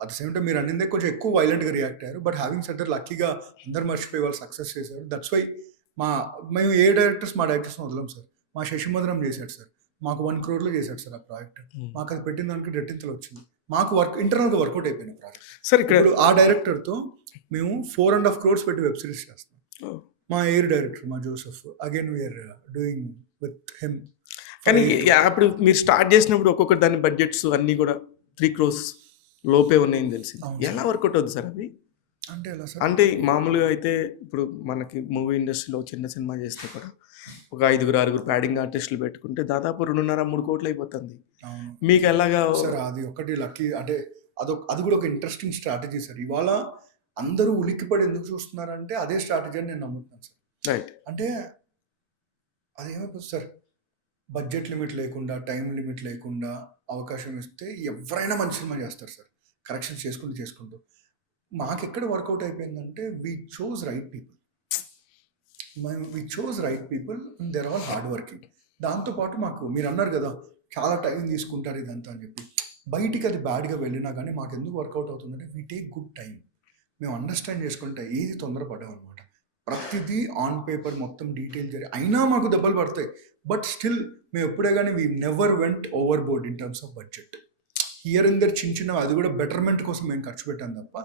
అట్ ద సేమ్ టైం మీరు అన్నిందే కొంచెం ఎక్కువ వైలెంట్గా రియాక్ట్ అయ్యారు. బట్ హ్యావింగ్ సెడ్ దట్ లక్కీగా అందరు మర్చిపోయి వాళ్ళు సక్సెస్ చేశారు. దట్స్ వై మేము మా డైరెక్టర్స్ వదలం సార్. మా శశిమధురం చేశాడు సార్, మాకు 1 crore చేశాడు సార్ ఆ ప్రాజెక్ట్. మాకు అది పెట్టిన దానికి రెట్టింతలు వచ్చింది. మాకు ఇంటర్నల్గా వర్కౌట్ అయిపోయిన ప్రాజెక్ట్ సార్. ఇక్కడ ఆ డైరెక్టర్తో మేము 4.5 crores పెట్టి వెబ్ సిరీస్ చేస్తాం. మా ఎయిర్ డైరెక్టర్ మా Joseph, again we're doing with him. కానీ అప్పుడు మీరు స్టార్ట్ చేసినప్పుడు ఒక్కొక్క దాని బడ్జెట్స్ అన్నీ కూడా 3 crores లోపే ఉన్నాయని తెలిసి ఎలా వర్కౌట్ అవుతుంది సార్ అవి? అంటే ఎలా సార్? అంటే మామూలుగా అయితే ఇప్పుడు మనకి మూవీ ఇండస్ట్రీలో చిన్న సినిమా చేస్తే కూడా ఒక 5-6 ప్యాడింగ్ ఆర్టిస్టులు పెట్టుకుంటే దాదాపు 2.5-3 కోట్లు అయిపోతుంది. మీకు ఎలాగా సార్? అది ఒకటి లక్కీ. అంటే అది కూడా ఒక ఇంట్రెస్టింగ్ స్ట్రాటజీ సార్. ఇవాళ అందరూ ఉలిక్కిపడి ఎందుకు చూస్తున్నారంటే అదే స్ట్రాటజీ అని నేను నమ్ముతున్నాను సార్. రైట్. అంటే అదేమైపోతుంది సార్, బడ్జెట్ లిమిట్ లేకుండా, టైం లిమిట్ లేకుండా అవకాశం ఇస్తే ఎవరైనా మంచి సినిమా చేస్తారు సార్, కరెక్షన్ చేసుకుంటూ. మాకు ఎక్కడ వర్కౌట్ అయిపోయిందంటే we chose right people and they're all hard working. దాంతోపాటు మాకు మీరు అన్నారు కదా చాలా టైం తీసుకుంటారు ఇదంతా అని చెప్పి, బయటికి అది బ్యాడ్గా వెళ్ళినా కానీ మాకు ఎందుకు వర్కౌట్ అవుతుందంటే వీ టేక్ గుడ్ టైం. మేము అండర్స్టాండ్ చేసుకుంటే ఏది తొందరపడ్డాం అనమాట. ప్రతిదీ ఆన్ పేపర్ మొత్తం డీటెయిల్ జరిగి అయినా మాకు దెబ్బలు పడతాయి. బట్ స్టిల్ మేము ఎప్పుడే కానీ we never went overboard in terms of budget. Here and there చిన్న అది కూడా బెటర్మెంట్ కోసం మేము ఖర్చు పెట్టాం తప్ప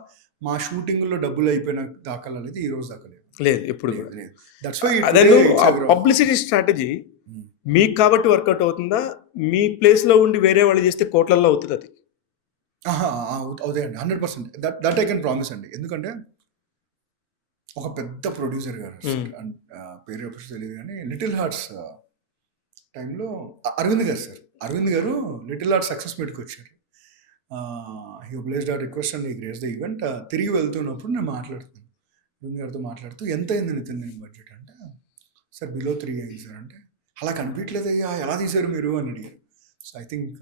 మా షూటింగ్లో డబ్బులు అయిపోయిన దాఖలు అనేది ఈ రోజు దాకా లేదు, ఎప్పుడు లేదు. దట్స్ వై పబ్లిసిటీ స్ట్రాటజీ మీకు కాబట్టి వర్కౌట్ అవుతుందా? మీ ప్లేస్లో ఉండి వేరే వాళ్ళు చేస్తే కోట్లల్లో అవుతుంది అది? అవుతాయండి 100%. దట్ ఐ కెన్ ప్రామిస్ అండి. ఎందుకంటే ఒక పెద్ద ప్రొడ్యూసర్ గారు సార్, పేరు ఎప్పుడు తెలియదు కానీ లిటిల్ హార్ట్స్ టైంలో అరవింద్ గారు సార్, అరవింద్ గారు లిటిల్ హార్ట్ సక్సెస్ మీట్కి వచ్చారు. He obliged our request and he grace the event. తిరిగి వెళ్తున్నప్పుడు నేను మాట్లాడుతున్నాను, అరవింద్ గారితో మాట్లాడుతూ ఎంత అయింది నితిన్ దీని బడ్జెట్ అంటే, సార్ బిలో 3 అయింది సార్ అంటే, అలా కనిపించలేదు అయ్యా, ఎలా తీశారు మీరు అని అడిగారు. So I think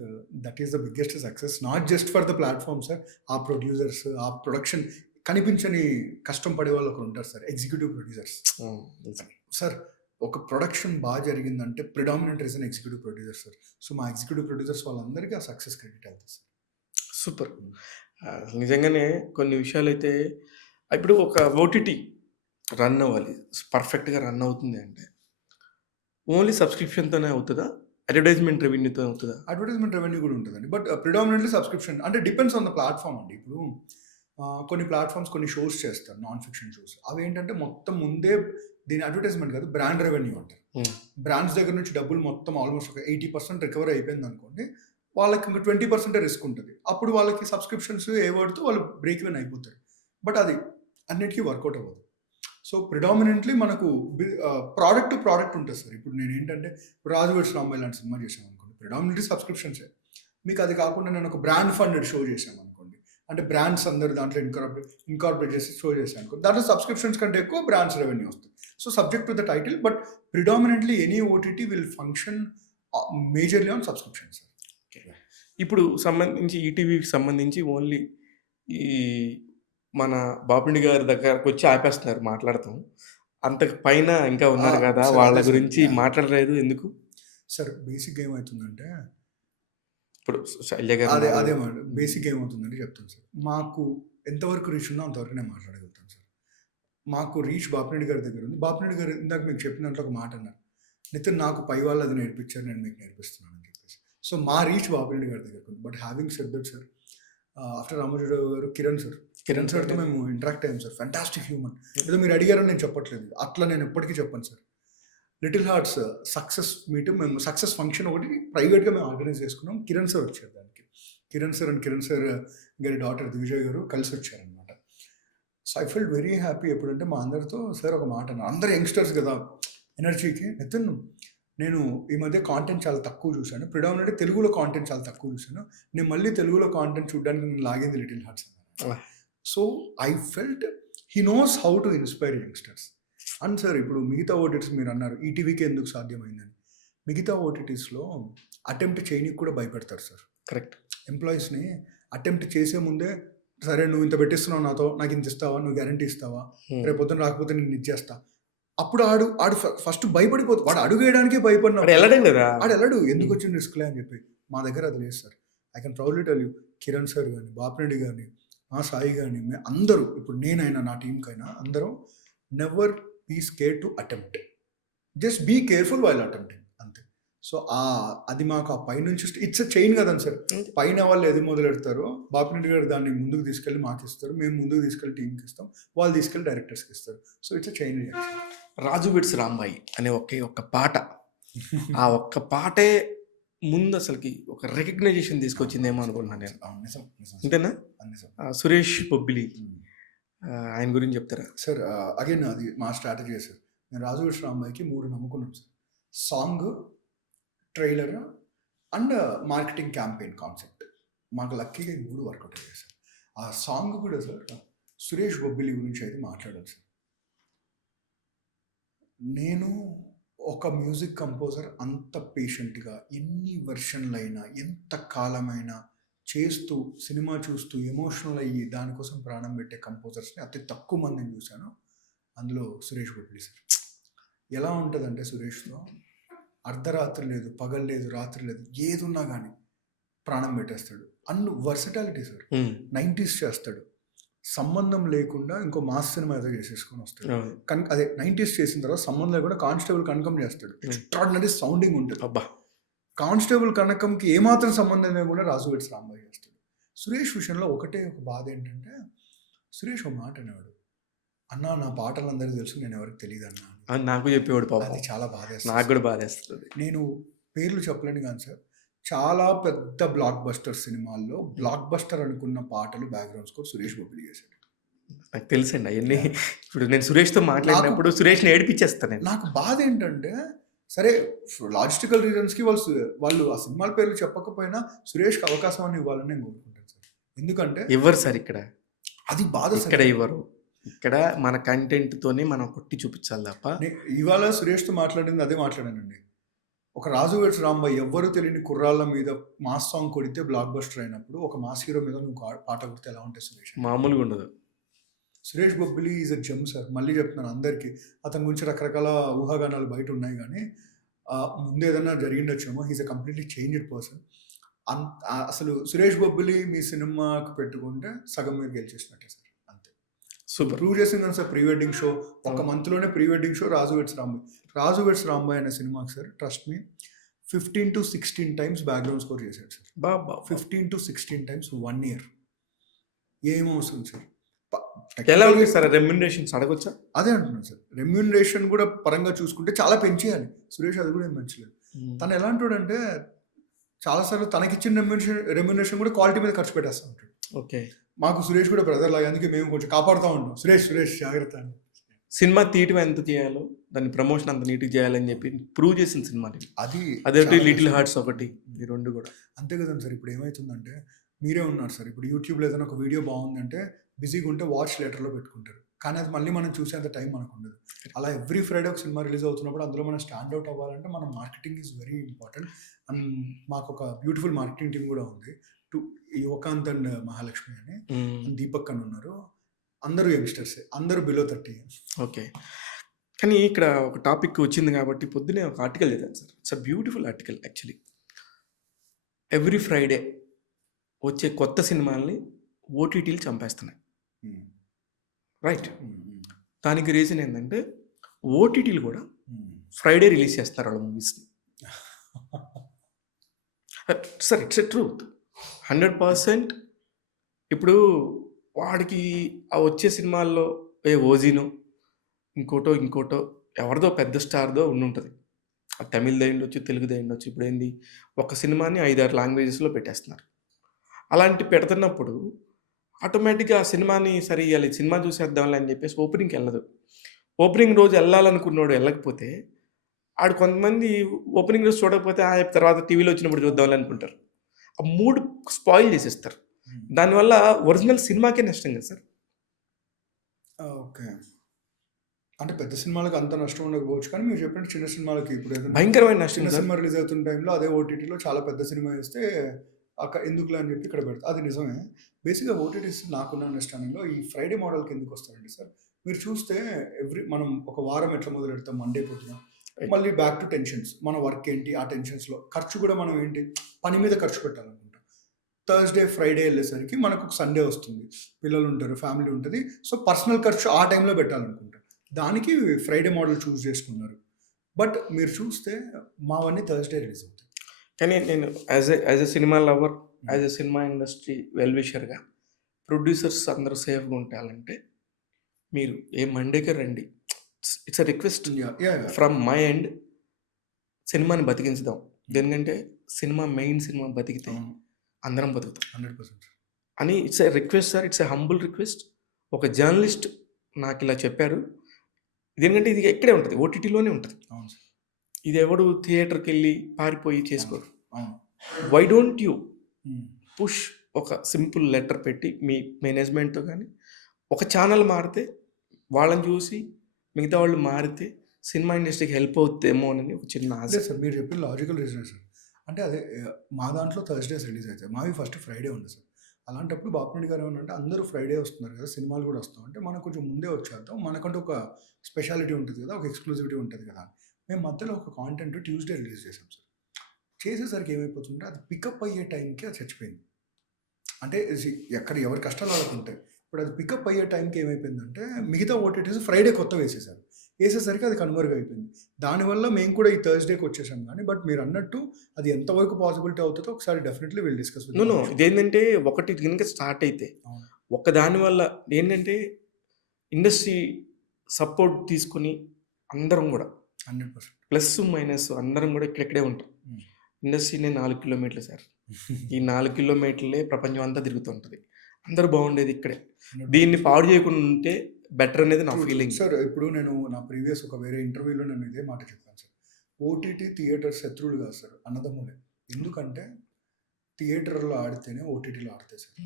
that is the biggest success, not just for the platform sir. ఆ ప్రొడ్యూసర్స్, ఆ ప్రొడక్షన్ కనిపించని కష్టం పడే వాళ్ళు ఒకరు ఉంటారు సార్, ఎగ్జిక్యూటివ్ ప్రొడ్యూసర్స్. సార్ ఒక ప్రొడక్షన్ బాగా జరిగిందంటే predominant reason executive producer sir. So మా ఎగ్జిక్యూటివ్ ప్రొడ్యూసర్స్ వాళ్ళందరికీ ఆ సక్సెస్ క్రెడిట్ అవుతుంది సార్. సూపర్. నిజంగానే కొన్ని విషయాలైతే ఇప్పుడు ఒక ఓటీటీ రన్ అవ్వాలి, పర్ఫెక్ట్‌గా రన్ అవుతుంది అంటే ఓన్లీ సబ్స్క్రిప్షన్‌తోనే అవుతదా? అడ్వర్టైజ్‌మెంట్ రెవెన్యూతో అవుతదా? అడ్వర్టైజ్మెంట్ రెవెన్యూ కూడా ఉంటుందండి, బట్ ప్రిడామినెంట్లీ సబ్స్క్రిప్షన్. అంటే డిపెండ్స్ ఆన్ ద ప్లాట్ఫామ్ అండి. ఇప్పుడు కొన్ని ప్లాట్ఫామ్స్ కొన్ని షోస్ చేస్తారు, నాన్ ఫిక్షన్ షోస్. అవి ఏంటంటే మొత్తం ముందే దీని అడ్వర్టైజ్మెంట్ కాదు, బ్రాండ్ రెవెన్యూ అంటారు. బ్రాండ్స్ దగ్గర నుంచి డబ్బులు మొత్తం ఆల్మోస్ట్ ఒక 80% రికవర్ అయిపోయింది అనుకోండి, వాళ్ళకి ఇంకా 20% రిస్క్ ఉంటుంది. అప్పుడు వాళ్ళకి సబ్స్క్రిప్షన్స్ ఏ వర్డ్తో వాళ్ళు బ్రేక్ ఈవెన్ అయిపోతారు. బట్ అది అన్నిటికీ వర్కౌట్ అవ్వదు. సో ప్రిడామినెంట్లీ మనకు ప్రోడక్ట్ టు ప్రోడక్ట్ ఉంటుంది సార్. ఇప్పుడు నేను ఏంటంటే రాజు వెడ్స్ రాంబాయ్ లాంటి సినిమా చేసాను అనుకోండి, ప్రిడామినెంట్లీ సబ్స్క్రిప్షన్సే. మీకు అది కాకుండా నేను ఒక బ్రాండ్ ఫండెడ్ షో చేశాను అనుకోండి, అంటే బ్రాండ్స్ అందరు దాంట్లో ఇన్కార్పొరేట్ చేసి షో చేశాను అనుకోండి, దాంట్లో సబ్స్క్రిప్షన్స్ కంటే ఎక్కువ బ్రాండ్స్ రెవెన్యూ వస్తుంది. So subject to the title, but predominantly any OTT will function majorly on subscription sir. ఇప్పుడు ఈటీవీకి సంబంధించి ఓన్లీ ఈ మన బాపిరెడ్డి గారి దగ్గరకు వచ్చి ఆపేస్తున్నారు మాట్లాడతాం. అంతకు పైన ఇంకా ఉన్నారు కదా, సార్, వాళ్ళ అదే సార్. గురించి మాట్లాడలేదు ఎందుకు? సార్ బేసిక్గా ఏమవుతుందంటే, ఇప్పుడు శైలజ గారు అదే ఉన్నారు. అదే మాట బేసిక్గా ఏమవుతుందంటే చెప్తాను సార్. మాకు ఎంతవరకు రీచ్ ఉందో అంతవరకు నేను మాట్లాడగలుగుతాను సార్. మాకు రీచ్ బాపిరెడ్డి గారి దగ్గర ఉంది. బాపిరెడ్డి గారు ఇందాక మీకు చెప్పిన దాంట్లో ఒక మాట అన్నారు, నితిన్ నాకు పై వాళ్ళు అది నేర్పించారు, నేను మీకు నేర్పిస్తున్నాను అని చెప్పేసి. సో మా రీచ్ బాపిరెడ్డి గారి దగ్గరకు ఉంది. But having said that sir, after Ramoji Rao గారు కిరణ్ సార్తో మేము ఇంటరాక్ట్ అయ్యాం సార్. Fantastic human. ఏదో మీరు అడిగారని నేను చెప్పట్లేదు, అట్లా నేను ఎప్పటికీ చెప్పాను sir. Little hearts success meet, మేము సక్సెస్ ఫంక్షన్ ఒకటి ప్రైవేట్గా మేము ఆర్గనైజ్ చేసుకున్నాం. కిరణ్ సార్ వచ్చారు దానికి. కిరణ్ సార్ గారి డాటర్ దివిజయ్ గారు కలిసి వచ్చారనమాట. So I felt very happy. ఎప్పుడంటే మా అందరితో సార్ ఒక మాట అన్నారు, అందరు యంగ్స్టర్స్ కదా ఎనర్జీకి, నితిన్ నేను ఈ మధ్య కాంటెంట్ చాలా తక్కువ చూశాను, ప్రిడామినెంట్లీ తెలుగులో కాంటెంట్ చాలా తక్కువ చూశాను, నేను మళ్ళీ తెలుగులో కాంటెంట్ చూడడానికి నేను లాగింది లిటిల్ హార్ట్స్ అన్నారు. So I felt he knows how to inspire youngsters. And sir ఇప్పుడు మిగతా ఓటీటీస్ మీరు అన్నారు ఈటీవీకి ఎందుకు సాధ్యమైందని, మిగతా ఓటీటీస్లో అటెంప్ట్ చేయడానికి కూడా భయపడతారు సార్. కరెక్ట్. ఎంప్లాయీస్ని అటెంప్ట్ చేసే ముందే, సరే నువ్వు ఇంత పెట్టిస్తున్నావు నాతో, నాకు ఇంత ఇస్తావా, నువ్వు గ్యారంటీ ఇస్తావా, రేపు పొద్దున రాకపోతే నేను ఇచ్చేస్తా. అప్పుడు ఆడు ఫస్ట్ భయపడిపోతాడు, వాడు అడుగు వేయడానికే భయపడినా వెళ్ళడం కదా, ఆడు వెళ్ళడు, ఎందుకు వచ్చిన రిస్క్లే అని చెప్పి. మా దగ్గర అది లేదు sir. I can proudly tell you, Kiran sir కానీ, బాపిరెడ్డి కానీ, మా సాయి కానీ, అందరూ, ఇప్పుడు నేనైనా నా టీంకైనా అందరం never be scared to attempt, just be careful while attempting, అంతే. సో అది మాకు ఆ పైనుంచి ఇట్స్ ఎ చైన్ కదండి సార్. పైన వాళ్ళు ఏది మొదలెడతారో బాపిరెడ్డి గారు దాన్ని ముందుకు తీసుకెళ్ళి మాకు ఇస్తారు, మేము ముందుకు తీసుకెళ్ళి టీంకి ఇస్తాం, వాళ్ళు తీసుకెళ్ళి డైరెక్టర్స్కి ఇస్తారు. So it's a chain reaction. Raju weds Rambai అనే ఒక్క పాట, ఆ ఒక్క పాటే ముందు అసలుకి ఒక రికగ్నైజేషన్ తీసుకొచ్చిందేమో అనుకుంటున్నాను నేను. అంతేనా? సురేష్ బొబ్బిలి, ఆయన గురించి చెప్తారా సార్? అగైన్ అది మా స్ట్రాటజీ సార్. నేను రాజు వెడ్స్ రాంబాయ్కి 3 నమ్ముకున్నాం sir: song, trailer and marketing campaign concept. మాకు లక్కీగా ఈ 3 వర్కౌట్ అయ్యాయి సార్. ఆ సాంగ్ కూడా సార్ సురేష్ బొబ్బిలి గురించి అయితే మాట్లాడాలి సార్. నేను ఒక మ్యూజిక్ కంపోజర్ అంత పేషెంట్గా ఎన్ని వెర్షన్లైనా ఎంత కాలమైనా చేస్తూ, సినిమా చూస్తూ ఎమోషనల్ అయ్యి దానికోసం ప్రాణం పెట్టే కంపోజర్స్ని అతి తక్కువ మందిని చూశాను. అందులో సురేష్ బొబ్బిలి సార్. ఎలా ఉంటుందంటే సురేష్లో అర్ధరాత్రి లేదు, పగలు లేదు, రాత్రి లేదు, ఏదున్నా కానీ ప్రాణం పెట్టేస్తాడు. అన్ను వర్సటాలిటీ సార్. 90s చేస్తాడు, సంబంధం లేకుండా ఇంకో మాస్ సినిమా ఏదో చేసేసుకొని వస్తాడు. అదే 90s చేసిన తర్వాత సంబంధం లేకుండా కానిస్టేబుల్ కనకం చేస్తాడు. ఎక్స్ట్రాడినరీ సౌండింగ్ ఉంటుంది. అబ్బా, కానిస్టేబుల్ కనకంకి ఏమాత్రం సంబంధం లేకుండా రాజు వెడ్స్ రాంబాయ్ చేస్తాడు. సురేష్ విషయంలో ఒకటే ఒక బాధ ఏంటంటే, సురేష్ ఒక మాట అనేవాడు, అన్నా నా పాటలు అందరికీ తెలుసు, నేను ఎవరికి తెలియదు అన్నా. నాకు చెప్పేవాడు. అది చాలా బాధ, నాకు కూడా బాధేస్తుంది. నేను పేర్లు చెప్పలేను కానీ సార్, చాలా పెద్ద బ్లాక్ బస్టర్ సినిమాల్లో బ్లాక్ బస్టర్ అనుకున్న పాటలు బ్యాక్గ్రౌండ్ స్కోర్ సురేష్ బొబ్బిలి చేశాడు. నాకు తెలుసండి అవన్నీ. ఇప్పుడు నేను సురేష్తో మాట్లాడినప్పుడు సురేష్ని ఏడిపించేస్తాను నేను. నాకు బాధ ఏంటంటే సరే లాజిస్టికల్ రీజన్స్కి వాళ్ళు ఆ సినిమాల పేర్లు చెప్పకపోయినా సురేష్కి అవకాశం అని ఇవ్వాలని నేను కోరుకుంటాను సార్. ఎందుకంటే ఇవ్వరు సార్ ఇక్కడ, అది బాధ సార్. ఇక్కడ ఇవ్వరు. ఇక్కడ మన కంటెంట్తోనే మనం కొట్టి చూపించాలి తప్ప. ఇవాళ సురేష్తో మాట్లాడింది అదే మాట్లాడానండి. ఒక రాజు వెడ్స్ రాంబాయ్ ఎవ్వరు తెలియని కుర్రాళ్ళ మీద మాస్ సాంగ్ కొడితే బ్లాక్ బస్టర్ అయినప్పుడు ఒక మాస్ హీరో మీద నువ్వు పాట కొడితే ఎలా ఉంటాయి సురేష్? మామూలుగా ఉండదు. Suresh Bobbili is a Jammu sir. మళ్ళీ చెప్తున్నాను అందరికీ, అతని గురించి రకరకాల ఊహాగానాలు బయట ఉన్నాయి కానీ ముందు ఏదన్నా జరిగిండొచ్చేమో. He's a completely changed person. అసలు సురేష్ బొబ్బిలి మీ సినిమాకు పెట్టుకుంటే సగం మీరు గెలిచేసినట్టే సార్. అంతే. సూపర్. ప్రూవ్ చేసిందని సార్ ప్రీ వెడ్డింగ్ షో, ఒక మంత్లోనే pre wedding show Raju weds Rambai. Raju weds Rambai అనే సినిమాకి సార్ ట్రస్ట్ మీ 15 to 16 టైమ్స్ బ్యాక్గ్రౌండ్ స్కోర్ చేశాడు sir. Baba 15 to 16 times 1 year. ఏమవసరం సార్? ఎలా ఉంది సార్ రెమ్యునరేషన్స్ అడగొచ్చా? అదే అంటున్నాను సార్. రెమ్యూనరేషన్ కూడా పరంగా చూసుకుంటే చాలా పెంచేయాలి. సురేష్ అది కూడా ఏం మంచిలేదు. తను ఎలా అంటాడంటే చాలాసార్లు తనకిచ్చిన రెమ్యూనరేషన్ కూడా క్వాలిటీ మీద ఖర్చు పెట్టేస్తూ ఉంటాడు. ఓకే. మాకు సురేష్ కూడా బ్రదర్ లాగా, అందుకే మేము కొంచెం కాపాడుతూ ఉంటాం. సురేష్ జాగ్రత్త అని. సినిమా తీయటం ఎంత చేయాలో దాని ప్రమోషన్ అంత నీట్గా చేయాలని చెప్పి ప్రూవ్ చేసిన సినిమా అది. అదొకటి లిటిల్ హార్ట్స్ ఒకటి, ఈ రెండు కూడా అంతే కదండి సార్. ఇప్పుడు ఏమవుతుందంటే మీరే ఉన్నారు సార్, ఇప్పుడు యూట్యూబ్లో ఏదైనా ఒక వీడియో బాగుందంటే బిజీగా ఉంటే వాచ్ లెటర్లో పెట్టుకుంటారు, కానీ అది మళ్ళీ మనం చూసేంత టైం మనకు ఉండదు. అలా ఎవ్రీ ఫ్రైడే ఒక సినిమా రిలీజ్ అవుతున్నప్పుడు అందులో మనం స్టాండ్ అవుట్ అవ్వాలంటే మన marketing is very important. And మాకు ఒక బ్యూటిఫుల్ మార్కెటింగ్ టీమ్ కూడా ఉంది. యువకాంత్ అండ్ మహాలక్ష్మి అని, దీపక్ అని ఉన్నారు. అందరూ యంగ్స్టర్సే, అందరూ బిలో 30. ఓకే. కానీ ఇక్కడ ఒక టాపిక్ వచ్చింది కాబట్టి పొద్దునే ఒక ఆర్టికల్ చదివాను sir. It's a beautiful article actually. Every Friday వచ్చే కొత్త సినిమాల్ని ఓటీటీలు చంపేస్తున్నాయి. రైట్. దానికి రీజన్ ఏంటంటే ఓటీటీలు కూడా ఫ్రైడే రిలీజ్ చేస్తారు వాళ్ళ మూవీస్ని. Sir it's a truth 100%. ఇప్పుడు వాడికి ఆ వచ్చే సినిమాల్లో ఓజీనో ఇంకోటో ఎవరిదో పెద్ద స్టార్దో ఉండుంటుంది. అది తమిళ్ది ఉండొచ్చు, తెలుగుది ఉండొచ్చు. ఇప్పుడు ఏంది, ఒక సినిమాని 5-6 లాంగ్వేజెస్లో పెట్టేస్తున్నారు. అలాంటి పెడుతున్నప్పుడు ఆటోమేటిక్గా ఆ సినిమాని సరే ఇవ్వాలి, సినిమా చూసేద్దాంలే అని చెప్పేసి ఓపెనింగ్కి వెళ్ళదు. ఓపెనింగ్ రోజు వెళ్ళాలనుకున్నాడు వెళ్ళకపోతే ఆడు కొంతమంది ఓపెనింగ్ రోజు చూడకపోతే ఆ తర్వాత టీవీలో వచ్చినప్పుడు చూద్దాంలే అనుకుంటారు. ఆ మూడ్ స్పాయిల్ చేసేస్తారు. దానివల్ల ఒరిజినల్ సినిమాకే నష్టం కదా సార్. ఓకే. అంటే పెద్ద సినిమాలకు అంత నష్టం ఉండకపోవచ్చు, కానీ మీరు చెప్పినట్టు చిన్న సినిమాలకి ఇప్పుడు భయంకరమైన నష్టం. చిన్న సినిమా రిలీజ్ అవుతున్న టైంలో అదే ఓటీటీలో చాలా పెద్ద సినిమా వేస్తే అక్కడ ఎందుకులే అని చెప్పి ఇక్కడ పెడతారు. అది నిజమే. బేసిక్గా ఓటీటీస్ నాకున్న అండర్స్టాండింగ్లో ఈ ఫ్రైడే మోడల్కి ఎందుకు వస్తారండి సార్? మీరు చూస్తే మనం ఒక వారం ఎట్లా మొదలు పెడతాం, మండే పొద్దున మళ్ళీ బ్యాక్ టు టెన్షన్స్. మన వర్క్ ఏంటి, ఆ టెన్షన్స్లో ఖర్చు కూడా మనం ఏంటి పని మీద ఖర్చు పెట్టాలనుకుంటాం. థర్స్డే ఫ్రైడే వెళ్ళేసరికి మనకు ఒక సండే వస్తుంది, పిల్లలు ఉంటారు, ఫ్యామిలీ ఉంటుంది. సో పర్సనల్ ఖర్చు ఆ టైంలో పెట్టాలనుకుంటాం. దానికి ఫ్రైడే మోడల్ చూస్ చేసుకున్నారు. బట్ మీరు చూస్తే మావన్నీ థర్స్డే రిలీజ్ అవుతాయి. కానీ నేను as a cinema lover, as a cinema industry well విషర్గా, ప్రొడ్యూసర్స్ అందరూ సేఫ్గా ఉండాలంటే మీరు ఏ మండేకే రండి. It's a request from my end. సినిమాని బతికించుదాం. ఎందుకంటే మెయిన్ సినిమా బతికితే అందరం బతుకుతాం 100% అని. It's a request sir, it's a humble request. ఒక జర్నలిస్ట్ నాకు ఇలా చెప్పారు. ఎందుకంటే ఇది ఇక్కడే ఉంటుంది, ఓటీటీలోనే ఉంటుంది. ఇది ఎవడు థియేటర్కి వెళ్ళి పారిపోయి చేసుకోరు. వై డోంట్ యూ పుష్ ఒక సింపుల్ లెటర్ పెట్టి మీ మేనేజ్మెంట్తో కానీ ఒక ఛానల్ మారితే, వాళ్ళని చూసి మిగతా వాళ్ళు మారితే సినిమా ఇండస్ట్రీకి హెల్ప్ అవుతుందేమో అని ఒక చిన్న ఆశ. సార్ మీరు చెప్పిన లాజికల్ రీజన్ సార్. అంటే అదే మా దాంట్లో థర్స్డేస్ రిలీజ్ అవుతాయి, మావి ఫస్ట్ ఫ్రైడే ఉంది సార్. అలాంటప్పుడు బాపురెడ్డి గారు ఏమన్నా అంటే అందరూ ఫ్రైడే వస్తున్నారు కదా, సినిమాలు కూడా వస్తాం అంటే మనం కొంచెం ముందే వచ్చేద్దాం, మనకంటూ ఒక స్పెషాలిటీ ఉంటుంది కదా, ఒక ఎక్స్క్లూజివిటీ ఉంటుంది కదా. మేము మధ్యలో ఒక కాంటెంట్ ట్యూస్డే రిలీజ్ చేసాం సార్. చేసేసరికి ఏమైపోతుంటే అది పికప్ అయ్యే టైంకి అది చచ్చిపోయింది. అంటే ఎవరి కష్టాలు వాళ్ళకు ఉంటాయి. ఇప్పుడు అది పికప్ అయ్యే టైంకి ఏమైపోయిందంటే మిగతా ఓటీటీస్ ఫ్రైడే కొత్త వేసేసరికి అది కన్వర్గ్ అయిపోయింది. దానివల్ల మేము కూడా ఈ థర్స్డేకి వచ్చేసాం. కానీ బట్ మీరు అన్నట్టు అది ఎంతవరకు పాసిబిలిటీ అవుతుందో ఒకసారి డెఫినెట్లీ విల్ డిస్కస్. నో ఇదేంటంటే ఒకటి కనుక స్టార్ట్ అయితే ఒక దానివల్ల ఏంటంటే ఇండస్ట్రీ సపోర్ట్ తీసుకుని అందరం కూడా 100% ప్లస్ మైనస్ అందరం కూడా ఇక్కడెక్కడే ఉంటాం. ఇండస్ట్రీనే 4 కిలోమీటర్లు సార్. ఈ 4 కిలోమీటర్లే ప్రపంచం అంతా తిరుగుతుంటది. అందరూ బాగుండేది ఇక్కడే. దీన్ని పాడు చేయకుండా ఉంటే బెటర్ అనేది నా ఫీలింగ్. సార్ ఇప్పుడు నేను నా ప్రీవియస్ ఒక వేరే ఇంటర్వ్యూలో నేను ఇదే మాట చెప్పాను సార్. ఓటీటీ థియేటర్ శత్రువులు కాదు సార్, అన్నదమ్ములే. ఎందుకంటే థియేటర్లో ఆడితేనే ఓటీటీలో ఆడతాయి సార్.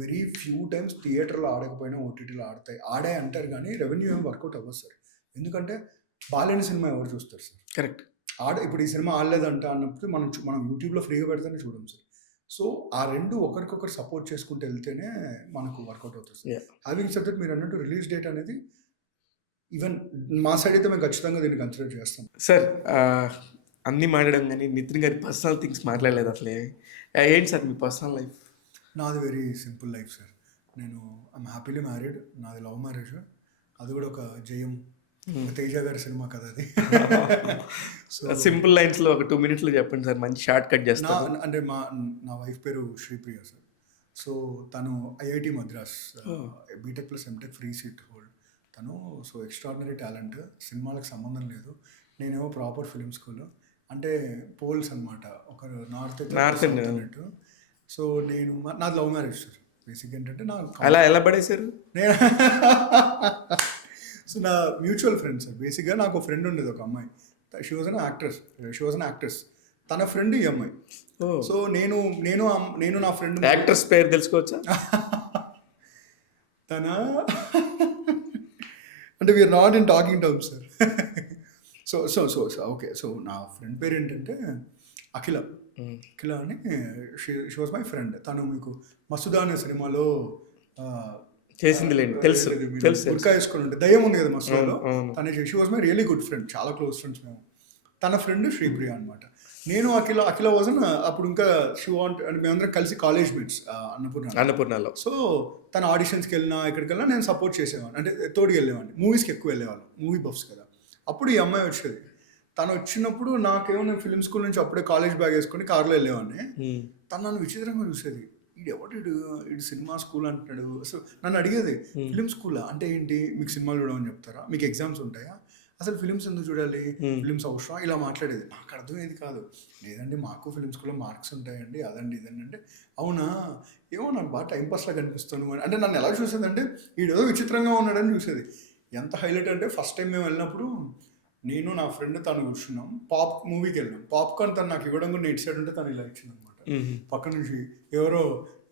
వెరీ ఫ్యూ టైమ్స్ థియేటర్లో ఆడకపోయినా ఓటీటీలో ఆడతాయి. ఆడే అంటారు కానీ రెవెన్యూ ఏమి వర్కౌట్ అవ్వదు సార్. ఎందుకంటే బాలేని సినిమా ఎవరు చూస్తారు సార్? కరెక్ట్. ఇప్పుడు ఈ సినిమా ఆడలేదంట అన్నప్పుడు మనం యూట్యూబ్లో ఫ్రీగా పెడితేనే చూడం సార్. సో ఆ రెండు ఒకరికొకరు సపోర్ట్ చేసుకుంటూ వెళ్తేనే మనకు వర్కౌట్ అవుతుంది సార్. హ్యావింగ్ సెడ్ దట్ మీరు అన్నట్టు రిలీజ్ డేట్ అనేది ఈవెన్ మా సైడ్ అయితే మేము ఖచ్చితంగా దీన్ని కన్సిడర్ చేస్తాం సార్. అన్నీ మాట్లాడడం కానీ నితిన్ గారి పర్సనల్ థింగ్స్ మాట్లాడలేదు అసలే. ఏంటి సార్ మీ పర్సనల్ లైఫ్? నాది వెరీ సింపుల్ లైఫ్ సార్. నేను ఐఎమ్ హ్యాపీలీ మ్యారీడ్. నాది లవ్ మ్యారేజ్. అది కూడా ఒక జయం తేజ గారి సినిమా కదా అది. సో సింపుల్ లైన్స్లో ఒక 2 minutesలో చెప్పండి సార్, మంచి షార్ట్ కట్ చేస్తాను. అంటే నా వైఫ్ పేరు శ్రీప్రియ సార్. సో తను IIT Madras BTech plus MTech free seat hold తను. So extraordinary talent. సినిమాలకు సంబంధం లేదు. నేనేమో ప్రాపర్ ఫిలిం స్కూల్, అంటే పోల్స్ అనమాట, ఒక నార్త్ అన్నట్టు. సో నాది లవ్ మ్యారేజ్ సార్. బేసిక్ ఏంటంటే అలా ఎలా పడేశారు? నేను సో నా మ్యూచువల్ ఫ్రెండ్ సార్. బేసిక్గా నాకు ఒక ఫ్రెండ్ ఉండేది, ఒక అమ్మాయి. She was an actress. తన ఫ్రెండ్ ఈ అమ్మాయి. సో నేను నా ఫ్రెండ్ యాక్ట్రెస్ పేరు తెలుసుకోవచ్చా? తన అంటే we are not in talking terms sir. So okay. So నా ఫ్రెండ్ పేరు ఏంటంటే అఖిల అని. She was my friend. తను మీకు మసుదా అనే సినిమాలో చేసింది లేండి, తెలుసు. ఉడకా వేసుకుని ఉంటే దయ్యం ఉంది కదా మసుదాలో, తనే. She was my really good friend. చాలా క్లోజ్ ఫ్రెండ్స్ మేము. తన ఫ్రెండ్ శ్రీప్రియ అనమాట. నేను అఖిల వాజన్ అప్పుడు ఇంకా అంటే మేమందరం కలిసి కాలేజ్ మేట్స్ అన్నపూర్ణలో. సో తన ఆడిషన్స్కి వెళ్ళినా ఎక్కడికి వెళ్ళినా నేను సపోర్ట్ చేసేవాడిని, అంటే తోడికి వెళ్ళేవాడిని. మూవీస్కి ఎక్కువ వెళ్ళేవాళ్ళం, మూవీ బఫ్స్ కదా. అప్పుడు ఈ అమ్మాయి వచ్చేది. తను వచ్చినప్పుడు నాకేమో నేను ఫిలిం స్కూల్ నుంచి అప్పుడే కాలేజ్ బ్యాగ్ వేసుకొని కార్లో వెళ్ళేవాడిని. తను నన్ను విచిత్రంగా చూసేది. ఇడు సినిమా స్కూల్ అంటున్నాడు. సో నన్ను అడిగేది, ఫిలిం స్కూలా అంటే ఏంటి, మీకు సినిమాలు చూడమని చెప్తారా, మీకు ఎగ్జామ్స్ ఉంటాయా, అసలు ఫిలిమ్స్ ఎందుకు చూడాలి, ఫిలిమ్స్ అవసరం, ఇలా మాట్లాడేది. నాకు అర్థమయ్యేది కాదు. లేదండి మాకు ఫిలిం స్కూల్లో మార్క్స్ ఉంటాయండి, అదండి ఇదండి. అంటే అవునా, ఏమో నాకు బాగా టైంపాస్లా కనిపిస్తాను అని. అంటే నన్ను ఎలా చూసేది అంటే వీడేదో విచిత్రంగా ఉన్నాడని చూసేది. ఎంత హైలైట్ అంటే ఫస్ట్ టైం మేము వెళ్ళినప్పుడు నేను నా ఫ్రెండ్ తను కూర్చున్నాం, మూవీకి వెళ్ళాం. పాప్కార్న్ తను నాకు ఇవ్వడం కూడా ఇటు సైడ్ ఉంటే తను ఇలా ఇచ్చింది అనమాట, పక్క నుంచి ఎవరో